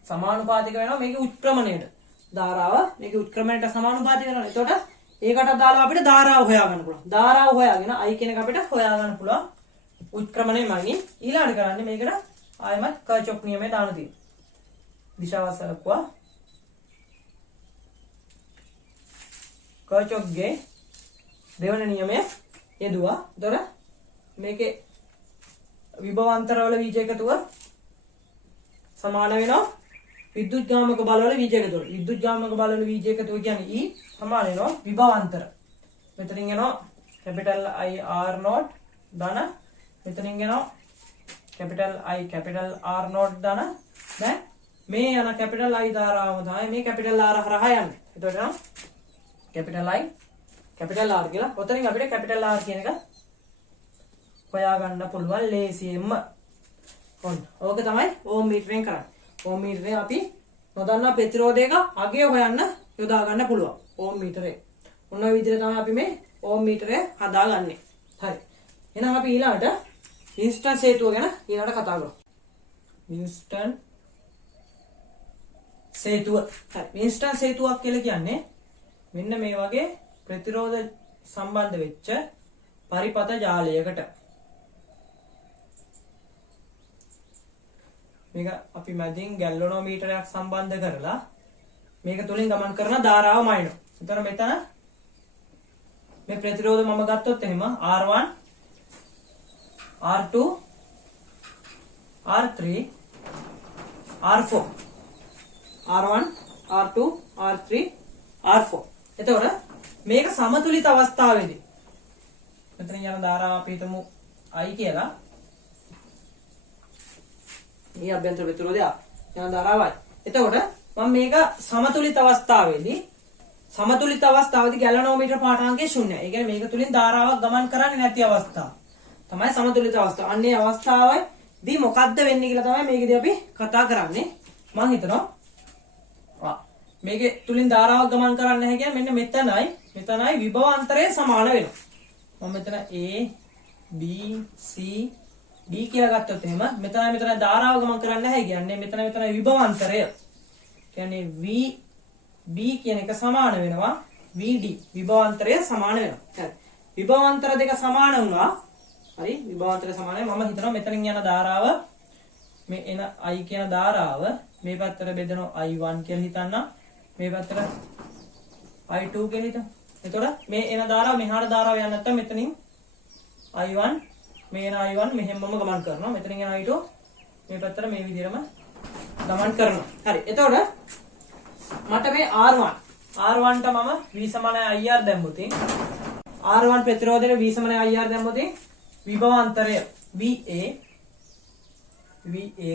සමානුපාතික වෙනවා මේකේ උත්ක්‍රමණයට. ධාරාව මේකේ උත්ක්‍රමණයට සමානුපාතික වෙනවා. එතකොට ඒකට දාලා අපිට ධාරාව හොයා ගන්න පුළුවන්. ධාරාව හොයාගෙන I කියන එක අපිට හොයා ගන්න පුළුවන්. උත්ක්‍රමණය මගින් ඊළඟට කරන්නේ මේකට ආයමත් කර්චොක් නියමය දාන තියෙනවා. දිශාව සලකුවා කර්චොක්ගේ දෙවන නියමය යෙදුවා. එතකොට මේකේ විභවාන්තරවල බීජ එකතුව සමාන වෙනවා විද්‍යුත් ගාමක බලවල බීජ එකතුව. විද්‍යුත් ගාමක බලවල බීජ එකතුව කියන්නේ E සමාන වෙනවා විභවාන්තර. මෙතනින් එනවා කැපිටල් I R නෝට් ධන. මෙතනින් එනවා capital I capital R note ධන. දැන් මේ යන කැපිටල් I ධාරාවම තමයි මේ කැපිටල් R හරහා යන්නේ. එතකොට නම් කැපිටල් I කැපිටල් R කියලා. ඔතනින් අපිට කැපිටල් R කියන එක හොයා ගන්න පුළුවන් ලේසියෙන්ම. ඔන්න. ඕක තමයි ඕම් මීටරෙන් කරන්නේ. ඕම් මීටරේ අපි නොදන්නා ප්‍රතිරෝධයක අගය හොයන්න යොදා ගන්න පුළුවන්. ඕම් මීටරේ. ඔන්න ඔය විදිහට තමයි අපි මේ ඕම් මීටරය හදාගන්නේ. හරි. එහෙනම් අපි ඊළඟට ඉන්ස්ටන්ස් හේතුව ගැන ඊළඟට කතා කරමු. ඉන්ස්ටන්ස් හේතුව. හරි. ඉන්ස්ටන්ස් හේතුවක් කියලා කියන්නේ මෙන්න මේ වගේ ප්‍රතිරෝධ සම්බන්ධ වෙච්ච පරිපත ජාලයකට. මේක අපි මැදින් ගැල්වනෝමීටරයක් සම්බන්ධ කරලා මේක තුලින් ගමන් කරන ධාරාව මයිනෝ. එතන මෙතන මේ ප්‍රතිරෝධ මම ගත්තොත් එහෙම R1 R2 R3 R4 R1 R2 R3 R4. එතකොට මේක සමතුලිත අවස්ථාවේදී මෙතන යන ධාරාව අපි හිතමු I කියලා. මේ අභ්‍යන්තර ප්‍රතිරෝධය යන ධාරාවයි. එතකොට මම මේක සමතුලිත අවස්ථාවේදී ගැලනෝමීටර පාඨාංකය 0. ඒ කියන්නේ මේක තුලින් ධාරාවක් ගමන් කරන්නේ නැති අවස්ථාව තමයි සමතුලිත අවස්ථාව. අන්නේ අවස්ථාවේදී මොකද්ද වෙන්නේ කියලා තමයි මේකදී අපි කතා කරන්නේ. මම හිතනවා මේකේ තුලින් ධාරාවක් ගමන් කරන්නේ නැහැ කියන්නේ මෙන්න මෙතනයි විභවාන්තරය සමාන වෙනවා. මම මෙතන A B C D කියලා ගත්තොත් එහෙම මෙතන ධාරාව ගමන් කරන්නේ නැහැ කියන්නේ මෙතන විභවාන්තරය. කියන්නේ VB කියන එක සමාන වෙනවා VD. විභවාන්තරය සමාන වෙනවා. හරි. විභවාන්තර දෙක සමාන වුණා. හරි. විභවාන්තරය සමානයි. මම හිතනවා මෙතනින් යන ධාරාව මේ එන I කියන ධාරාව මේ පැත්තට බෙදනවා I1 කියලා හිතන්න. මේ පැත්තට I2 කියලා හිතමු. එතකොට මේ එන ධාරාව මෙහාට ධාරාව යන්නේ නැත්නම් මෙතනින් I1 මේ එන I1 මෙහෙමම ගමන් කරනවා. මෙතනින් එන I2 මේ පැත්තට මේ විදිහටම ගමන් කරනවා. හරි. එතකොට මට මේ R1 ට මම V = IR දැම්මොත් R1 ප්‍රතිරෝධයේ V = IR දැම්මොත් විභවාන්තරය VA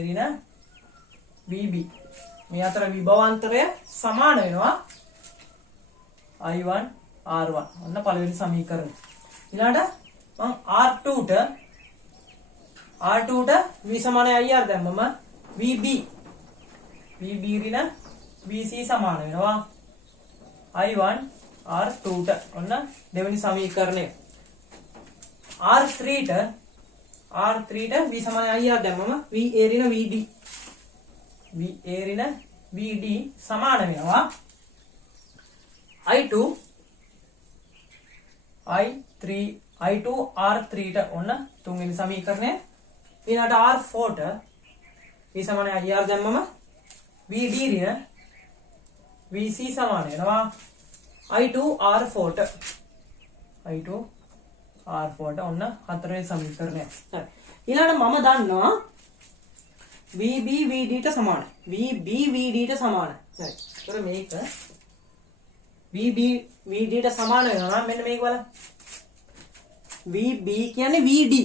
ඍණ VB මේ අතර විභවාන්තරය සමාන වෙනවා I1 R1. ඔන්න පළවෙනි සමීකරණය. ඊළඟට මම R2 ට V = IR දැම්මම VB ඍණ VC සමාන වෙනවා I1 R2 ට. ඔන්න දෙවෙනි සමීකරණය. R3 ට V = IR දැම්මම VA ඍණ VD ඍණ VD සමාන වෙනවා I2 R3 ට. ඔන්න තුන්වෙනි සමීකරණය. ඊළඟට R4 ට V = IR දැම්මම VD ඍණ VC සමාන වෙනවා I2 R4 ට. ඔන්න හතරවෙනි සමීකරණය. හරි. ඊළඟට මම දන්නවා VB VD ට සමානයි. VB VD ට සමානයි. හරි. ඒතර මේක VB VD ට සමාන වෙනවා නම් මෙන්න මේක බලන්න. VB කියන්නේ VD.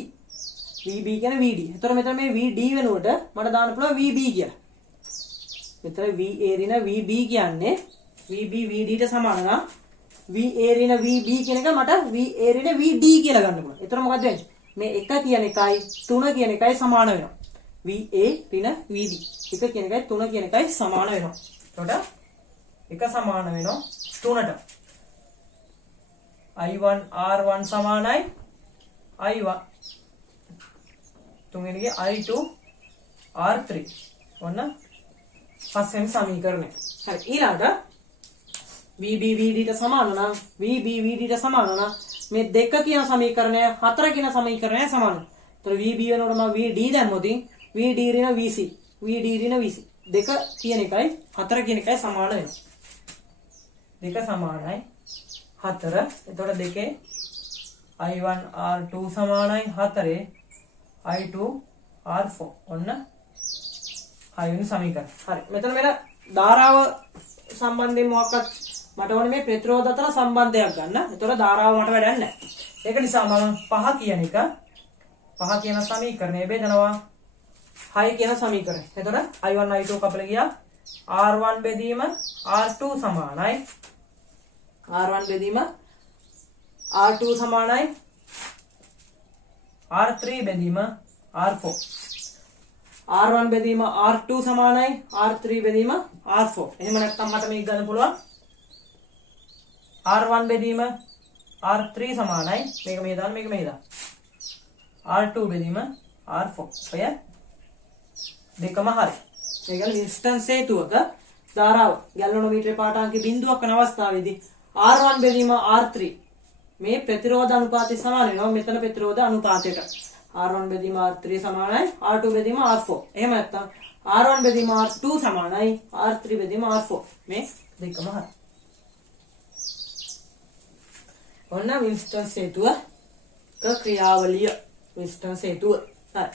එතකොට මෙතන මේ VD වෙනුවට මට දාන්න පුළුවන් VB කියලා. මෙතන VA ඍණ VB කියන්නේ VB VD ට සමාන නම් VA ඍණ VB කියන එක මට VA ඍණ VD කියලා ගන්න පුළුවන්. එතකොට මොකද වෙන්නේ? මේ 1 කියන එකයි 3 කියන එකයි සමාන වෙනවා. VA ඍණ VD. 1 කියන එකයි 3 කියන එකයි සමාන වෙනවා. එතකොට එක සමාන වෙනවා 3ට. I1 R1 සමානයි I1 තුන්වෙනිගේ I2 R3. ඔන්න පස්වෙනි සමීකරණය. හරි ඊළඟට VB VD ට සමාන නම් VB VD ට සමාන නම් මේ 2 කියන සමීකරණය 4 කියන සමීකරණය සමානයි. ඒතර VB වෙනකොට මම VD දැම්මොත් VD ඍණ VC VD ඍණ VC 2 කියන එකයි 4 කියන එකයි සමාන වෙනවා. 2 සමානයි 4. එතකොට 2 I1 R2 සමානයි 4 I2 R4. ඔන්න 6 වෙනි සමීකරණය. හරි. මෙතන මෙන්න ධාරාව සම්බන්ධයෙන් මොකක්වත් මට ඕනේ මේ ප්‍රතිරෝධ අතර සම්බන්ධයක් ගන්න. ඒතර ධාරාව මට වැඩක් නැහැ. ඒක නිසා මම 5 කියන එක 5 කියන සමීකරණය බෙදනවා 6 කියන සමීකරණය. එතකොට I1 I2 කපලා ගියා R1 බෙදීම R2 සමානයි R1 බෙදීම R2 සමානයි R3 බෙදීම R4. R1 බෙදීම R2 සමානයි R3 බෙදීම R4. එහෙම නැත්නම් මට මේක ගන්න පුළුවන් R1 බෙදීම R3 සමානයි මේක මේ දාන්න මේක මේ දාන්න R2 බෙදීම R4. ඔය දෙකම හරි. ඒ කියන්නේ ඉන්ස්ටන්ස් හේතුවක ධාරාව ගැලනෝමීටරේ පාඨාංකයේ බිඳුවක් වන අවස්ථාවේදී R1 බෙදීම R3 මේ ප්‍රතිරෝධ අනුපාතය සමාන වෙනවා මෙතන ප්‍රතිරෝධ අනුපාතයට. R1 බෙදීම R3 සමානයි R2 බෙදීම R4. එහෙම නැත්නම් R1 බෙදීම R2 සමානයි R3 බෙදීම R4. මේ දෙකම හරි. ඔන්න වින්ස්ටන්ස් හේතුව ක්‍රියාවලිය වින්ස්ටන්ස් හේතුව. හරි.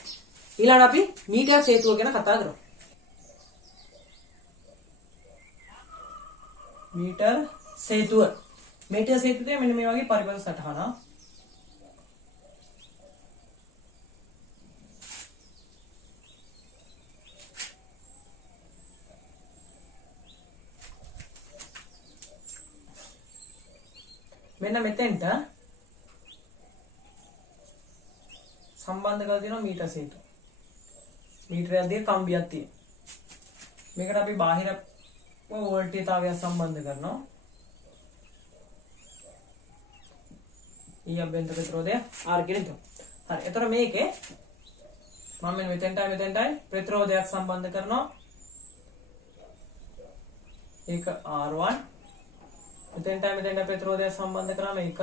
ඊළඟ අපි මීටර් හේතුව ගැන කතා කරමු. මීටර් හේතුව. මීටර් හේතුවේ මෙන්න මේ වගේ පරිබල සටහනක්. මෙන්න මෙතෙන්ට සම්බන්ධ කරලා තියෙනවා මීටර් හේතුව. මීටරයක් දිගේ කම්බියක් තියෙනවා. මේකට අපි බාහිර වෝල්ටේජතාවය සම්බන්ධ කරනවා. ඊ අභ්‍යන්තර ප්‍රතිරෝධය R කියන එක. හරි. එතකොට මේකේ මම මෙතෙන්ටයි ප්‍රතිරෝධයක් සම්බන්ධ කරනවා. ඒක R1. මෙතෙන්ට ප්‍රතිරෝධයක් සම්බන්ධ කරාම ඒක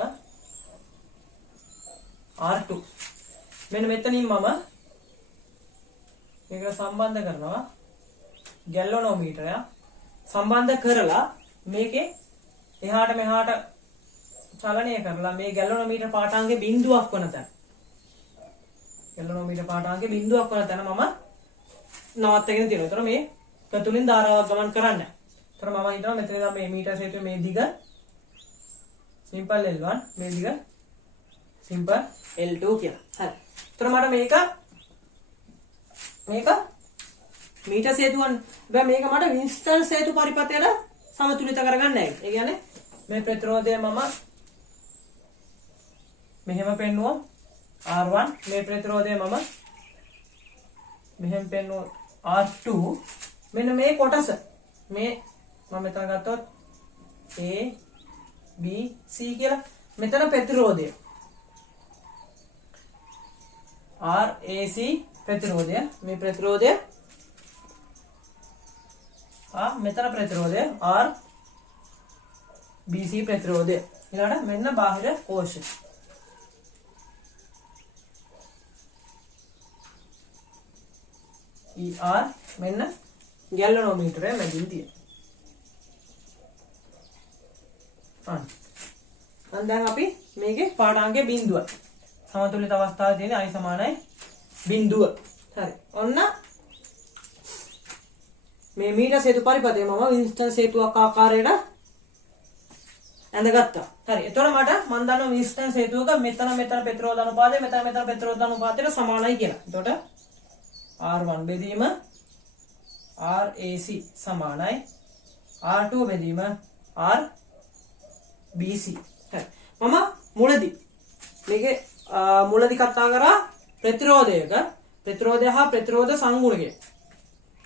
R2. මෙන්න මෙතනින් මම මේකට සම්බන්ධ කරනවා ගැලනෝමීටරය සම්බන්ධ කරලා මේකේ එහාට මෙහාට චලනය කරලා මේ ගැලනෝමීටර පාඨාංකයේ බිඳුවක් වන තැන ගැලනෝමීටර පාඨාංකයේ බිඳුවක් වන තැන මම නවත්තගෙන තියෙනවා. ඒතර මේ කතුලින් ධාරාවක් ගමන් කරන්න. ඒතර මම හිතනවා මෙතන ඉඳන් මේ මීටර් හේතුවේ මේ දිග සිම්පල් L1 මේ දිග සිම්පල් L2 කියලා. හරි. ඒතර මට මේක මීටර් හේතුවන් බෑ මේක මට වින්ස්ටන් හේතු පරිපථයට සමතුලිත කරගන්න ඕනේ. ඒ කියන්නේ මේ ප්‍රතිරෝධය මම මෙහෙම පෙන්නුවා R1 මේ ප්‍රතිරෝධය මම මෙහෙම පෙන්නුවා R2 මෙන්න මේ කොටස මේ මම මෙතන ගත්තොත් A B C කියලා මෙතන ප්‍රතිරෝධය RAC ප්‍රතිරෝධය මේ ප්‍රතිරෝධය මෙතන ප්‍රතිරෝධය RBC ප්‍රතිරෝධය ඊළඟට මෙන්න බාහිර කෝෂය ER මෙන්න ගැලනෝමීටරය මැදින් තියෙනවා. දැන් අපි මේකේ පාඨාංකයේ බිඳුව සමතුලිත අවස්ථාවේ තියෙන I සමානයි බිඳුව. හරි. ඔන්න මේ මීටර් හේතු පරිපථය මම වින්ස්ටන් හේතුවක් ආකාරයට ඇඳගත්තා. හරි. එතකොට මට මම දන්නවා වින්ස්ටන් හේතුවක මෙතන ප්‍රතිරෝධ අනුපාතය මෙතන ප්‍රතිරෝධ අනුපාතයට සමානයි කියලා. එතකොට R1 බෙදීම RAC සමානයි R2 බෙදීම RBC. හරි. මම මුලදී මේකේ මුලදී කතා කරා ප්‍රතිරෝධය හා ප්‍රතිරෝධ සංගුණකය.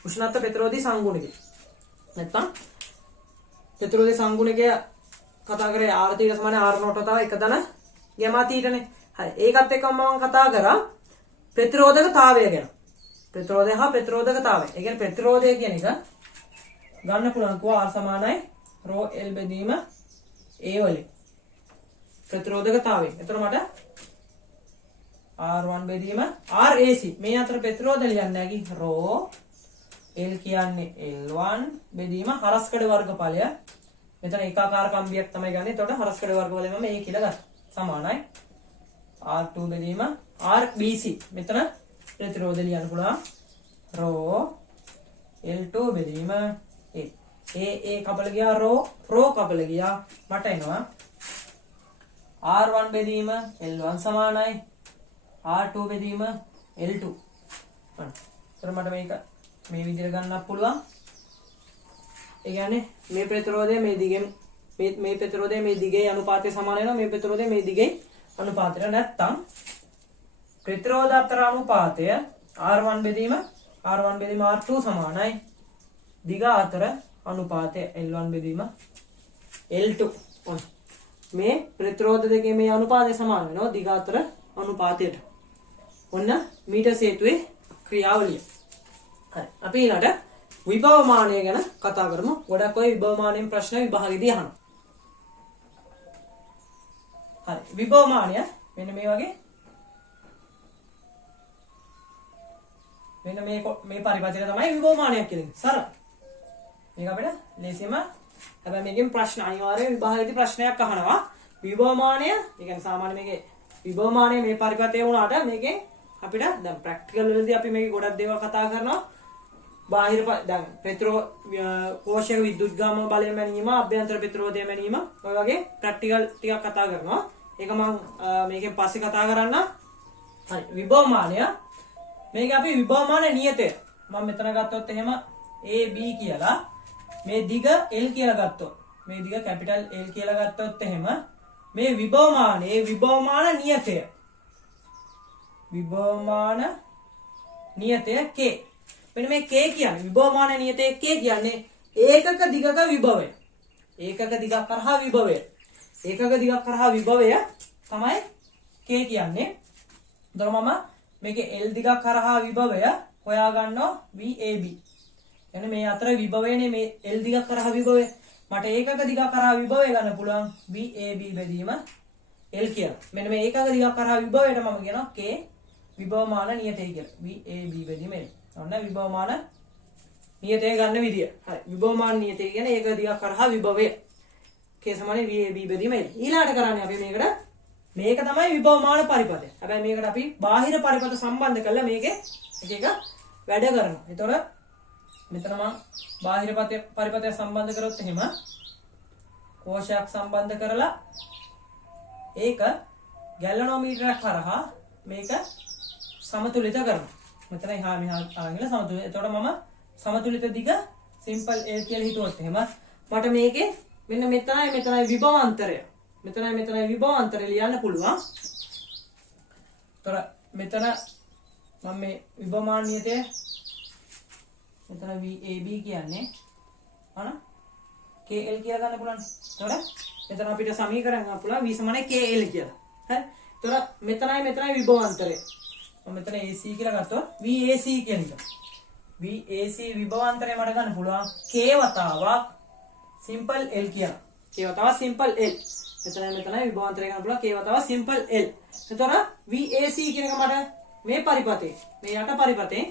උෂ්ණත්ව ප්‍රතිරෝධී සංගුණකය. නැත්තම් ප්‍රතිරෝධයේ සංගුණකය කතා කරේ R θ සමාන R නෝට තව එක දන ගැමා θ නේ. හරි. ඒකත් එක්කම මම කතා කරා ප්‍රතිරෝධකතාවය ගැන. ප්‍රතිරෝධය හා ප්‍රතිරෝධකතාවය. ඒ කියන්නේ ප්‍රතිරෝධය කියන එක ගන්න පුළුවන් කෝ R සමානයි ρ L බෙදීම A වලින්. ප්‍රතිරෝධකතාවය. එතකොට මට R1 බෙදීම RAC මේ අතර ප්‍රතිරෝධ ලියන්න නැගි ρ L කියන්නේ L1 බෙදීම හරස්කඩ වර්ගඵලය. මෙතන ඒකාකාර කම්බියක් තමයි ගන්න. එතකොට හරස්කඩ වර්ගඵලය මම A කියලා ගන්න. සමානයි R2 බෙදීම RBC. මෙතන ප්‍රතිරෝධ ලියන්න පුළුවන් ρ L2 බෙදීම A. කපල ගියා ρ කපල ගියා මට එනවා R1 බෙදීම L1 සමානයි R2 බෙදීම L2. හරි. මට මේක මේ විදිහට ගන්නත් පුළුවන්. ඒ කියන්නේ මේ ප්‍රතිරෝධය මේ දිගෙන් මේ ප්‍රතිරෝධය මේ දිගේ අනුපාතය සමාන වෙනවා. මේ ප්‍රතිරෝධය මේ දිගේ අනුපාතයට නැත්තම් ප්‍රතිරෝධ අතර අනුපාතය R1 බෙදීම R2 සමානයි දිග අතර අනුපාතය L1 බෙදීම L2. මේ ප්‍රතිරෝධ දෙකේ මේ අනුපාතය සමාන වෙනවා දිග අතර අනුපාතයට. ඔන්න මීටර් සේතුවේ ක්‍රියාවලිය. හරි. අපි ඊළඟට විභවමානය ගැන කතා කරමු. ගොඩක් ඔය විභවමානයෙන් ප්‍රශ්න විභාගෙදී අහනවා. හරි. විභවමානය මෙන්න මේ වගේ මෙන්න මේ පරිපථය තමයි විභවමානයක් කියන්නේ. සරල. මේක අපිට ලේසියෙන්ම හැබැයි මේකෙන් ප්‍රශ්න අනිවාර්යයෙන් විභාගෙදී ප්‍රශ්නයක් අහනවා. විභවමානය, ඒ කියන්නේ සාමාන්‍ය මේකේ විභවමානය මේ පරිපථය වුණාට මේකෙන් අපිට දැන් ප්‍රැක්ටිකල් වලදී අපි මේකේ ගොඩක් දේවල් කතා කරනවා. බාහිර දැන් කෝෂයක විද්‍යුත්ගාම බලය මැනීම, අභ්‍යන්තර ප්‍රතිරෝධය මැනීම ඔය වගේ ප්‍රැක්ටිකල් ටිකක් කතා කරනවා. ඒක මම මේකෙන් පස්සේ කතා කරන්න. හරි. විභවමානය මේක අපි විභවමාන නියතය. මම මෙතන ගත්තොත් එහෙම A B කියලා මේ දිග L කියලා ගත්තොත් මේ දිග කැපිටල් L කියලා ගත්තොත් එහෙම මේ විභවමානයේ විභවමාන නියතය K. මෙන්න මේ K කියන්නේ විභවමාන නියතයේ K කියන්නේ ඒකක දිගක විභවය. ඒකක දිගක් කරහා විභවය. ඒකක දිගක් කරහා විභවය තමයි K කියන්නේ. එතකොට මම මේකේ L දිගක් කරහා විභවය හොයා ගන්නවා VAB. එන්නේ මේ අතර විභවයනේ මේ L දිගක් කරහා විභවය. මට ඒකක දිගක් කරහා විභවය ගන්න පුළුවන් VAB බෙදීම L කියලා. මෙන්න මේ ඒකක දිගක් කරහා විභවයට මම කියනවා K විභවමාන නියතය කියලා. VAB බෙදීම L. ඔන්න විභවමාන නියතය ගන්න විදිය. හරි. විභවමාන නියතය කියන්නේ ඒක දිගක් කරහා විභවය. K සමාන VAB බෙදීම L. ඊළාට කරන්නේ අපි මේක තමයි විභවමාන පරිපථය. හැබැයි මේකට අපි බාහිර පරිපථ සම්බන්ධ කරලා මේකේ එක වැඩ කරනවා. එතකොට මෙතන මම බාහිර පරිපථය සම්බන්ධ කරොත් එහෙම කෝෂයක් සම්බන්ධ කරලා ඒක ගැලනෝමීටරයක් කරහා මේක සමතුලිත කරනවා. මෙතන එහා මෙහා ආගෙන සමතුලිත. එතකොට මම සමතුලිත දිග සිම්පල් L කියලා හිතුවොත් එහෙම මට මේකේ මෙන්න මෙතනයි විභවාන්තරය. මෙතනයි විභවාන්තරය ලියන්න පුළුවන්. එතකොට මෙතන මම මේ විභවමාන නියතය මෙතන VAB කියන්නේ අන KL කියලා ගන්න පුළුවන්. එතකොට මෙතන අපිට සමීකරණ ගන්න පුළුවන් V සමාන KL කියලා. හරි. එතකොට මෙතනයි විභවාන්තරය. මම මෙතන AC කියලා ගත්තොත් VAC කියන එක. VAC විභවාන්තරය මට ගන්න පුළුවන් K වතාවක් සිම්පල් L කියලා. K වතාවක් සිම්පල් L. මෙතනයි විභවාන්තරය ගන්න පුළුවන් K වතාවක් සිම්පල් L. එතකොට VAC කියන එක මට මේ පරිපථේ මේ යට පරිපථේ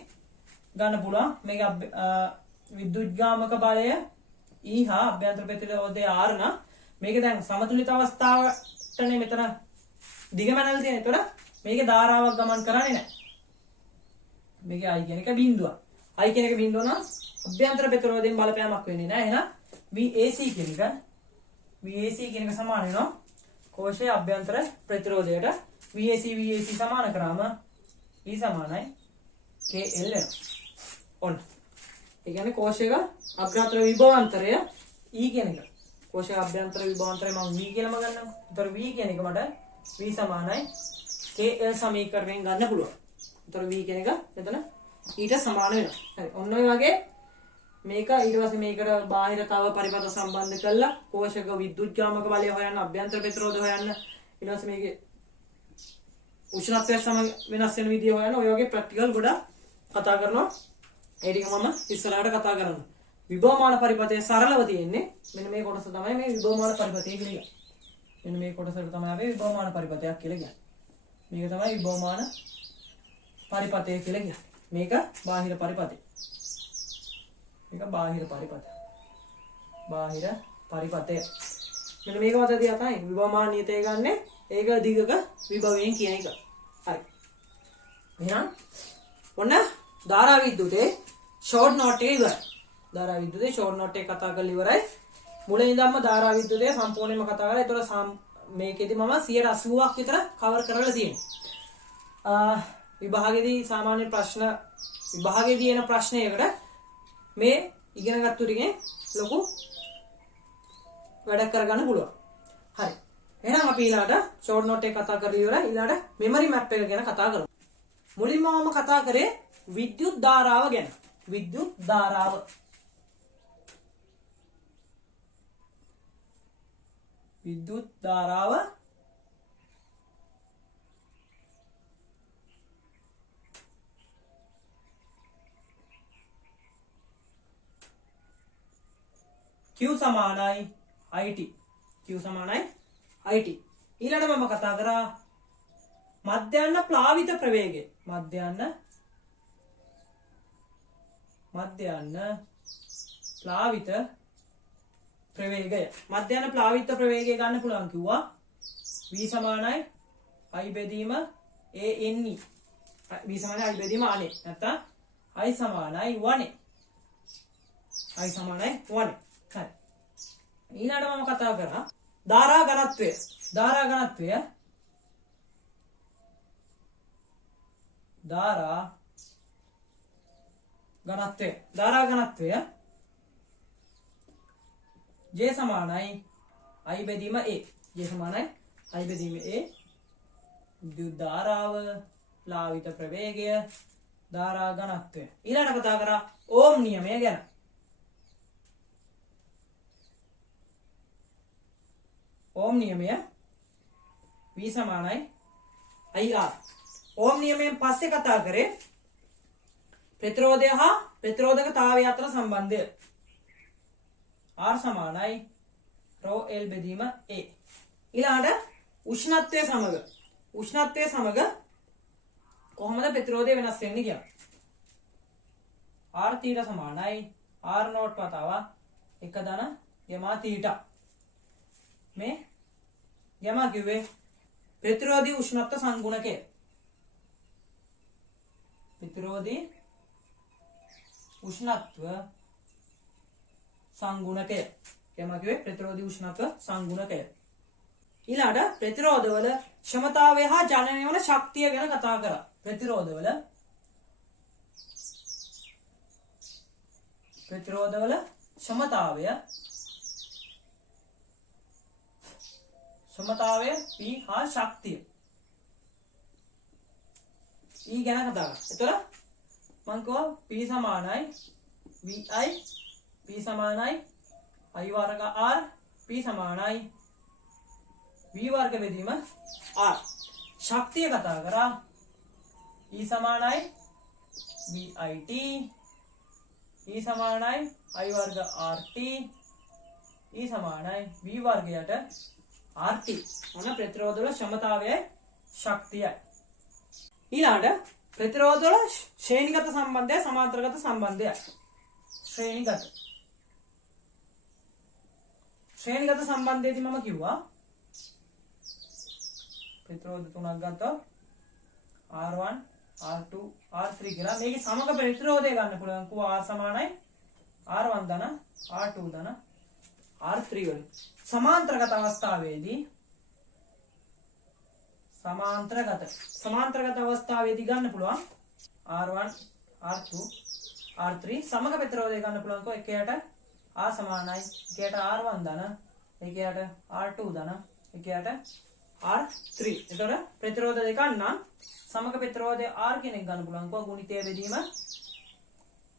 ගන්න පුළුවන්. මේක විද්‍යුත්ගාමක බලය E හා අභ්‍යන්තර ප්‍රතිරෝධය R නා මේක දැන් සමතුලිත අවස්ථාවටනේ මෙතන දිගමනල් තියෙන. එතකොට මේකේ ධාරාවක් ගමන් කරන්නේ නැහැ. මේකේ I කියන එක බිඳුවක්. I කියන එක බිඳුව නම් අභ්‍යන්තර ප්‍රතිරෝධයෙන් බලපෑමක් වෙන්නේ නැහැ. එහෙනම් VAC කියන එක සමාන වෙනවා කෝෂයේ අභ්‍යන්තර ප්‍රතිරෝධයට. VAC සමාන කරාම E සමානයි KL වෙනවා. ඔන්න. ඒ කියන්නේ කෝෂයක අභ්‍යන්තර විභවාන්තරය E කියන එක. කෝෂයක අභ්‍යන්තර විභවාන්තරය මම V කියලාම ගන්නවා. ඒතර V කියන එක මට V සමානයි KL සමීකරණයෙන් ගන්න පුළුවන්. ඒතර V කියන එක මෙතන ඊට සමාන වෙනවා. හරි. ඔන්න ඔය වගේ මේක ඊට පස්සේ මේකට බාහිර තව පරිපථ සම්බන්ධ කරලා කෝෂක විද්‍යුත් ගාමක බලය හොයන්න, අභ්‍යන්තර ප්‍රතිරෝධ හොයන්න, ඊට පස්සේ මේකේ උෂ්ණත්වය සමග වෙනස් වෙන විදිය හොයන්න. ඔය වගේ ප්‍රැක්ටිකල් ගොඩක් කතා කරනවා. ඒ ටික මම ඉස්සරහට කතා කරනවා. විභවමාන පරිපථය සරලව තියෙන්නේ මෙන්න මේ කොටස තමයි මේ විභවමාන පරිපථය කියලා කියන්නේ. මෙන්න මේ කොටසට තමයි අපි විභවමාන පරිපථයක් කියලා කියන්නේ. මේක තමයි විභවමාන පරිපථය කියලා කියන්නේ. මේක බාහිර පරිපථය. මේක බාහිර පරිපථය. බාහිර පරිපථය. මෙන්න මේක මත තියා තමයි විභවමාන නියතය ගන්න. ඒක දිගක විභවයෙන් කියන එක. හරි. එහෙනම් ඔන්න ධාරා විද්‍යුතේ ෂෝට් නෝට් එක ඉවරයි. ධාරා විද්‍යුතේ ෂෝට් නෝට් එක කතා කරලා ඉවරයි. මුලින් ඉඳන්ම ධාරා විද්‍යුතේ සම්පූර්ණයෙන්ම කතා කරලා. ඒතකොට මේකෙදි මම 80%ක් විතර කවර් කරලා තියෙනවා. විභාගෙදී සාමාන්‍ය ප්‍රශ්න විභාගෙදී එන ප්‍රශ්නයකට මේ ඉගෙනගත්තු ටිකෙන් ලොකු වැඩක් කරගන්න පුළුවන්. හරි. එහෙනම් අපි ඊළඟට ෂෝට් නෝට් එක කතා කරලා ඉවරයි. ඊළඟට මෙමරි මැප් එක ගැන කතා කරමු. මුලින්ම මම කතා කරේ විද්‍යුත් ධාරාව ගැන. විද්‍යුත් ධාරාව. විද්‍යුත් ධාරාව Q සමානයි IT. Q සමානයි IT. ඊළඟට මම කතා කරා මධ්‍යන්න ප්ලාවිත ප්‍රවේගය. මධ්‍යන්න ප්ලාවිත ප්‍රවේගය. මධ්‍යන්න ප්ලාවිත ප්‍රවේගය ගන්න පුළුවන් කිව්වා. V සමානයි I බෙදීම ANE. V සමානයි I බෙදීම ANE. නැත්නම් I සමානයි 1. I සමානයි 1. හරි. ඊළඟට මම කතා කරා ධාරා ඝනත්වය. ධාරා ඝනත්වය J සමානයි I බෙදීම A. J සමානයි I බෙදීම A. විද්‍යුත් ධාරාව, ප්ලාවිත ප්‍රවේගය, ධාරා ඝනත්වය. ඊළඟට කතා කරා ඕම් නියමය ගැන. ඕම් නියමය V සමානයි IR. ඕම් නියමයෙන් පස්සේ කතා කරේ ප්‍රතිරෝධය හා ප්‍රතිරෝධකතාවය අතර සම්බන්ධය. R සමානයි ρ L බෙදීම A. ඊළඟට උෂ්ණත්වය සමග කොහොමද ප්‍රතිරෝධය වෙනස් වෙන්නේ කියලා. R θ සමානයි R නෝට් වතාව 1 ධන යමා θ. මේ යමා කිව්වේ ප්‍රතිරෝධී උෂ්ණත්ව සංගුණකය. ප්‍රතිරෝධී උෂ්ණත්ව සංගුණකය. යමා කිව්වේ ප්‍රතිරෝධී උෂ්ණත්ව සංගුණකය. ඊළඟට ප්‍රතිරෝධවල ක්ෂමතාවය හා ජනනය වන ශක්තිය ගැන කතා කරා. ප්‍රතිරෝධවල ක්ෂමතාවය P හා ශක්තිය. E ගැන කතා කරා. එතකොට මම කිව්වා P සමානයි VI, P සමානයි I වර්ග R, P සමානයි V වර්ග බෙදීම R. ශක්තිය කතා කරා E සමානයි VIT, E සමානයි I වර්ග RT, E සමානයි V වර්ගයට RT. මොන ප්‍රතිරෝධවල ක්ෂමතාවයයි ශක්තියයි. ඊළඟට ප්‍රතිරෝධවල ශ්‍රේණිගත සම්බන්ධය සමාන්තරගත සම්බන්ධය. ශ්‍රේණිගත සම්බන්ධයේදී මම කිව්වා ප්‍රතිරෝධ තුනක් ගත්තා R1 R2 R3 කියලා. මේකේ සමග ප්‍රතිරෝධය ගන්න පුළුවන්. කිව්වා R සමානයි R1 ධන R2 ධන R3 වලින්. සමාන්තරගත අවස්ථාවේදී ගන්න පුළුවන් R1 R2 R3 සමග ප්‍රතිරෝධය ගන්න පුළුවන්. කො එකයට R සමානයි, එකයට R1 ධන, එකයට R2 ධන, එකයට R3. එතකොට ප්‍රතිරෝධ දෙකක් නම් සමග ප්‍රතිරෝධය R කෙනෙක් ගන්න පුළුවන්. කො ගුණිතය බෙදීම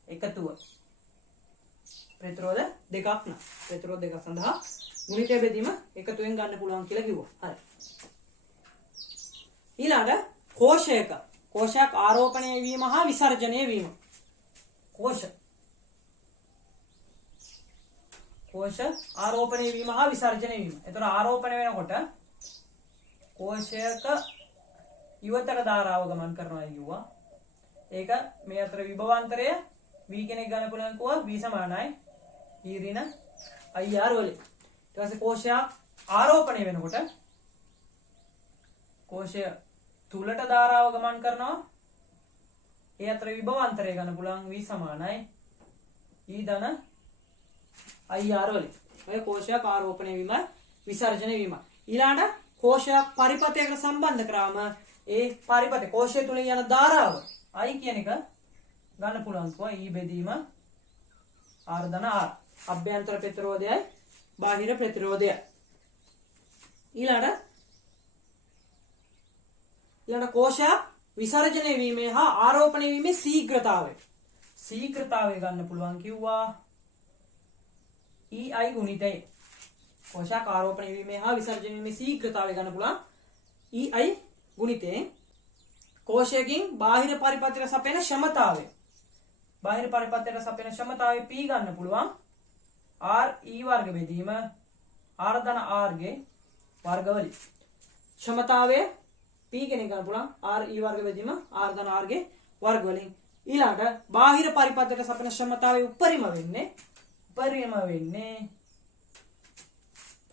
එකතුව. ප්‍රතිරෝධ දෙකක් නම් ප්‍රතිරෝධ දෙක සඳහා ගුණිතය බෙදීම එකතුවෙන් ගන්න පුළුවන් කියලා කිව්වා. හරි. ඊළඟ කෝෂයක් ආරෝපණය වීම හා විසර්ජනය වීම. කෝෂ ආරෝපණය වීම හා විසර්ජනය වීම. ඒතර ආරෝපණය වෙනකොට කෝෂයක ඉවතට ධාරාව ගමන් කරනවා කිව්වා. ඒක මේ අතර විභවාන්තරය v කෙනෙක් ගන්න පුළුවන් කෝව v සමානයි e ඍණ ir වලින්. ඊට පස්සේ කෝෂයක් ආරෝපණය වෙනකොට කෝෂය තුලට ධාරාව ගමන් කරනවා. ඒ අතර විභවාන්තරය ගන්න පුළුවන් v සමානයි e ධන ir වලින්. ඔය කෝෂයක් ආරෝපණය වීම විසර්ජනය වීම. ඊළඟට කෝෂයක් පරිපථයකට සම්බන්ධ කරාම ඒ පරිපථය කෝෂය තුල යන ධාරාව I කියන එක ගන්න පුළුවන් කෝ E බෙදීම R ධන R. අභ්‍යන්තර ප්‍රතිරෝධයයි බාහිර ප්‍රතිරෝධයයි. ඊළඟ කෝෂයක් විසර්ජනය වීමේ හා ආරෝපණය වීමේ ශීඝ්‍රතාවය ගන්න පුළුවන් කිව්වා EI ගුණිතය. කෝෂයක් ආරෝපණය වීමේ හා විසර්ජනය වීමේ ශීඝ්‍රතාවය ගන්න පුළුවන් EI ගුණිතයෙන් කෝෂයකින් බාහිර පරිපථයට සපයන ක්ෂමතාවය. බාහිර පරිපථයට සපයන ක්ෂමතාවය P ගන්න පුළුවන් R E වර්ග බෙදීම R ධන R ගේ වර්ග වලින්. ක්ෂමතාවය P කෙනෙක් ගන්න පුළුවන් R E වර්ග බෙදීම R ධන R ගේ වර්ග වලින්. ඊළඟට බාහිර පරිපථයට සපයන ක්ෂමතාවය උපරිම වෙන්නේ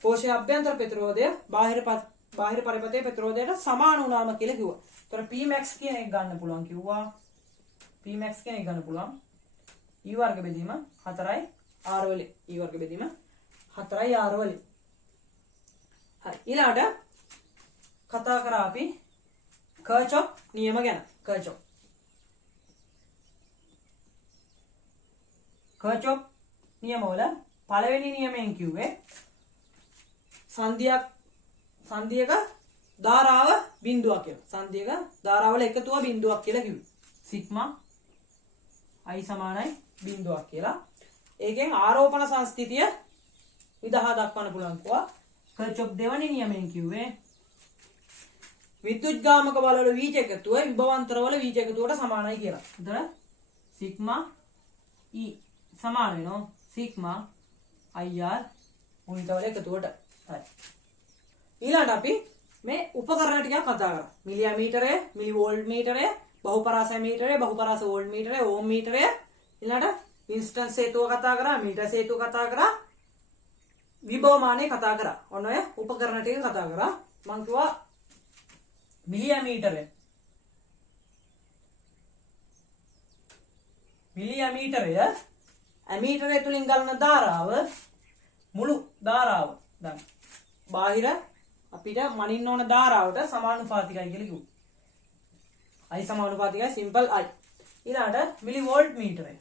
කෝෂයේ අභ්‍යන්තර ප්‍රතිරෝධය බාහිර පරිපථයේ ප්‍රතිරෝධයට සමාන වුණාම කියලා කිව්වා. ඒතර Pmax කියන එක ගන්න පුළුවන් කිව්වා. Pmax කියන එක ගන්න පුළුවන් E වර්ග බෙදීම 4යි R වලින්. E වර්ග බෙදීම 4යි R වලින්. හරි. ඊළඟට කතා කරා අපි කර්චොප් නියම ගැන. කර්චොප් නියම වල පළවෙනි නියමයෙන් කිව්වේ සංදියක ධාරාව බිඳුවක් කියලා. සංදියක ධාරාවල එකතුව බිඳුවක් කියලා කිව්වේ. සිග්මා I සමානයි බිඳුවක් කියලා. ඒකෙන් ආරෝපණ සංස්ථිතිය විදහා දක්වන්න පුළුවන් කෝවා. කර්චොප් දෙවනි නියමයෙන් කිව්වේ විද්‍යුත්ගාමක බලවල වීජ එකතුව විභවාන්තර වල වීජ එකතුවට සමානයි කියලා. එතන සිග්මා E සමාන වෙනවා සිග්මා IR ගුණිතවල එකතුවට. හරි. ඊළඟට අපි මේ උපකරණ ටිකක් කතා කරා. මිලි ඇමීටරය, මිලි වෝල්ට් මීටරය, බහුපරාස ඇමීටරය, බහුපරාස වෝල්ට් මීටරය, ඕම් මීටරය. ඊළඟට ඉන්ස්ටන්ස් හේතුව කතා කරා, මීටර් හේතුව කතා කරා, විභව මානය කතා කරා. ඔන්න ඔය උපකරණ ටික කතා කරා. මම කිව්වා මිලි ඇමීටරය. ඇමීටරය තුලින් ගන්න ධාරාව මුළු ධාරාව දැන් බාහිර අපිට මනින්න ඕන ධාරාවට සමානුපාතිකයි කියලා කිව්වා. I සමානුපාතිකයි සිම්පල් I. ඊළඟට මිලි වෝල්ට් මීටරය.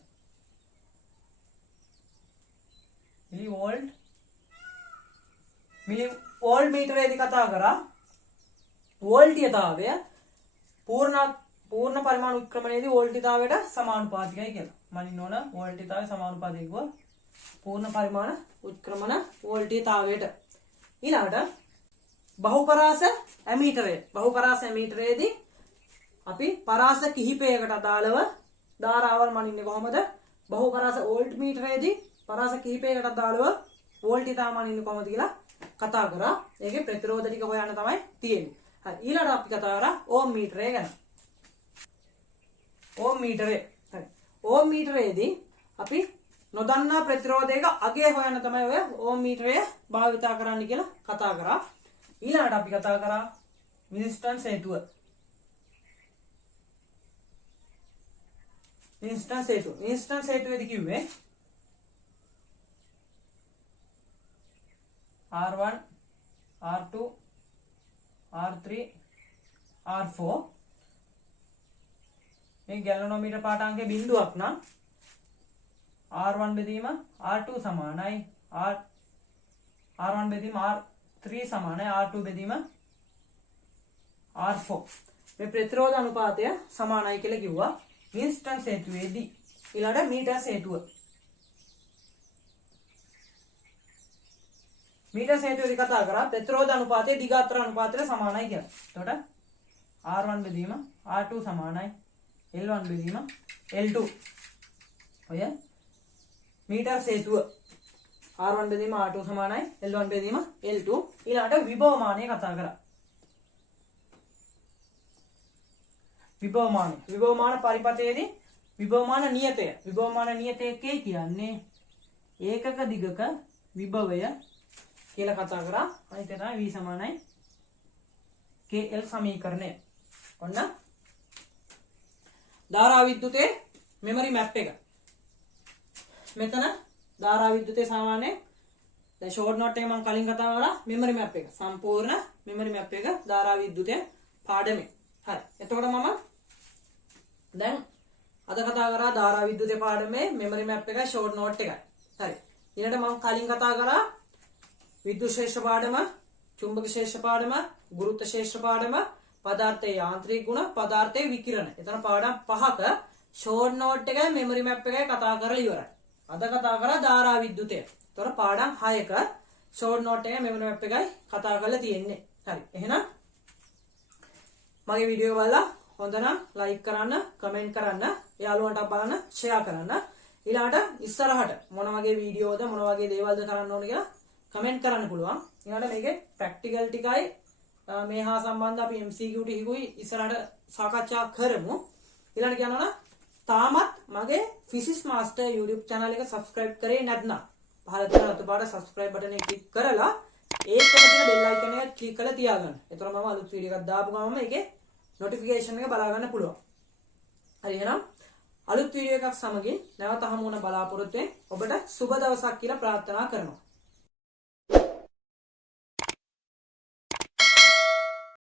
මිලි වෝල්ට් මීටරයේදී කතා කරා වෝල්ටීයතාවය පූර්ණ පරිමාණු වික්‍රමණයේදී වෝල්ටීයතාවයට සමානුපාතිකයි කියලා. මනින්න ඕන වෝල්ටීයතාවය සමානුපාතිකව පූර්ණ පරිමාණ උත්ක්‍රමණ වෝල්ටීයතාවයට. ඊළඟට බහුපරාස ඇමීටරයේදී අපි පරාස කිහිපයකට අදාළව ධාරාවල් මනින්නේ කොහොමද? බහුපරාස වෝල්ට් මීටරයේදී පරාස කිහිපයකට අදාළව වෝල්ටීයතාව මනින්නේ කොහොමද කියලා කතා කරා. ඒකේ ප්‍රතිරෝධ ටික හොයන්න තමයි තියෙන්නේ. හරි. ඊළඟට අපි කතා කරා ඕම් මීටරය ගැන. ඕම් මීටරයේදී අපි නොදන්නා ප්‍රතිරෝධයක අගය හොයන්න තමයි ඔය ඕම් මීටරය භාවිතා කරන්න කියලා කතා කරා. ඊළඟට අපි කතා කරා වින්ස්ටන්ස් හේතුව. වින්ස්ටන්ස් හේතුවේදී කිව්වේ R1 R2 R3 R4 මේ ගැලනෝමීටර් පාඨාංකයේ බිඳුවක් නම් R1 බෙදීම R2 සමානයි R1 බෙදීම R3 සමානයි R2 බෙදීම R4. මේ ප්‍රතිරෝධ අනුපාතය සමානයි කියලා කිව්වා වින්ස්ටන්ස් හේතුවේදී. ඊළඟට මීටර්ස් හේතුව. මීටර් හේතුවේදී කතා කරා ප්‍රතිරෝධ අනුපාතය දිගාත්‍ර අනුපාතයට සමානයි කියලා. එතකොට R1 බෙදීම R2 සමානයි L1 බෙදීම L2. ඔය මීටර් හේතුව R1 බෙදීම R2 සමානයි L1 බෙදීම L2. ඊළඟට විභවමානය කතා කරා. විභවමාන පරිපථයේදී විභවමාන නියතය. විභවමාන නියතය කියන්නේ ඒකක දිගක විභවය කියලා කතා කරා. අනිත් තමයි V සමානයි KL සමීකරණය. ඔන්න ධාරා විද්‍යුතේ මෙමරි මැප් එක. මෙතන ධාරා විද්‍යුතේ සාමාන්‍ය දැන් ෂෝට් නෝට් එක මම කලින් කතා කරා මෙමරි මැප් එක. සම්පූර්ණ මෙමරි මැප් එක ධාරා විද්‍යුතේ පාඩමේ. හරි. එතකොට මම දැන් අද කතා කරා ධාරා විද්‍යුතේ පාඩමේ මෙමරි මැප් එකයි ෂෝට් නෝට් එකයි. හරි. ඊළඟට මම කලින් කතා කරා විද්‍යුත් ශේෂ්ඨ පාඩම, චුම්බක ශේෂ්ඨ පාඩම, ගුරුත්ව ශේෂ්ඨ පාඩම, පදාර්ථයේ යාන්ත්‍රික ගුණ, පදාර්ථයේ විකිරණ. එතන පාඩම් 5ක ෂෝට් නෝට් එකයි මෙමරි මැප් එකයි කතා කරලා ඉවරයි. අද කතා කරා ධාරා විද්‍යුතය. එතන පාඩම් 6ක ෂෝට් නෝට් එකයි මෙමරි මැප් එකයි කතා කරලා තියෙන්නේ. හරි. එහෙනම් මගේ වීඩියෝ බලලා හොඳ නම් ලයික් කරන්න, කමෙන්ට් කරන්න, යාළුවන්ට බලන්න, ෂෙයා කරන්න. ඊළඟට ඉස්සරහට මොන වගේ වීඩියෝද මොන වගේ දේවල්ද කරන්න ඕන කියලා කමෙන්ට් කරන්න පුළුවන්. ඊළඟට මේකේ ප්‍රැක්ටිකල් ටිකයි මේ හා සම්බන්ධ අපි MCQ ටිකුයි ඉස්සරහට සාකච්ඡා කරමු. ඊළඟට කියනවා නම් තාමත් මගේ ෆිසික්ස් මාස්ටර් YouTube channel එක subscribe කරේ නැත්නම් පහළ තියෙන අතු පාට subscribe button එක click කරලා ඒකම තියෙන bell icon එක click කරලා තියාගන්න. එතකොට මම අලුත් වීඩියෝ එකක් දාපු ගමන් මේකේ notification එක බලා ගන්න පුළුවන්. හරි එහෙනම් අලුත් වීඩියෝ එකක් සමගින් නැවත හමු වන බලාපොරොත්තු වෙමින් ඔබට සුබ දවසක් කියලා ප්‍රාර්ථනා කරනවා.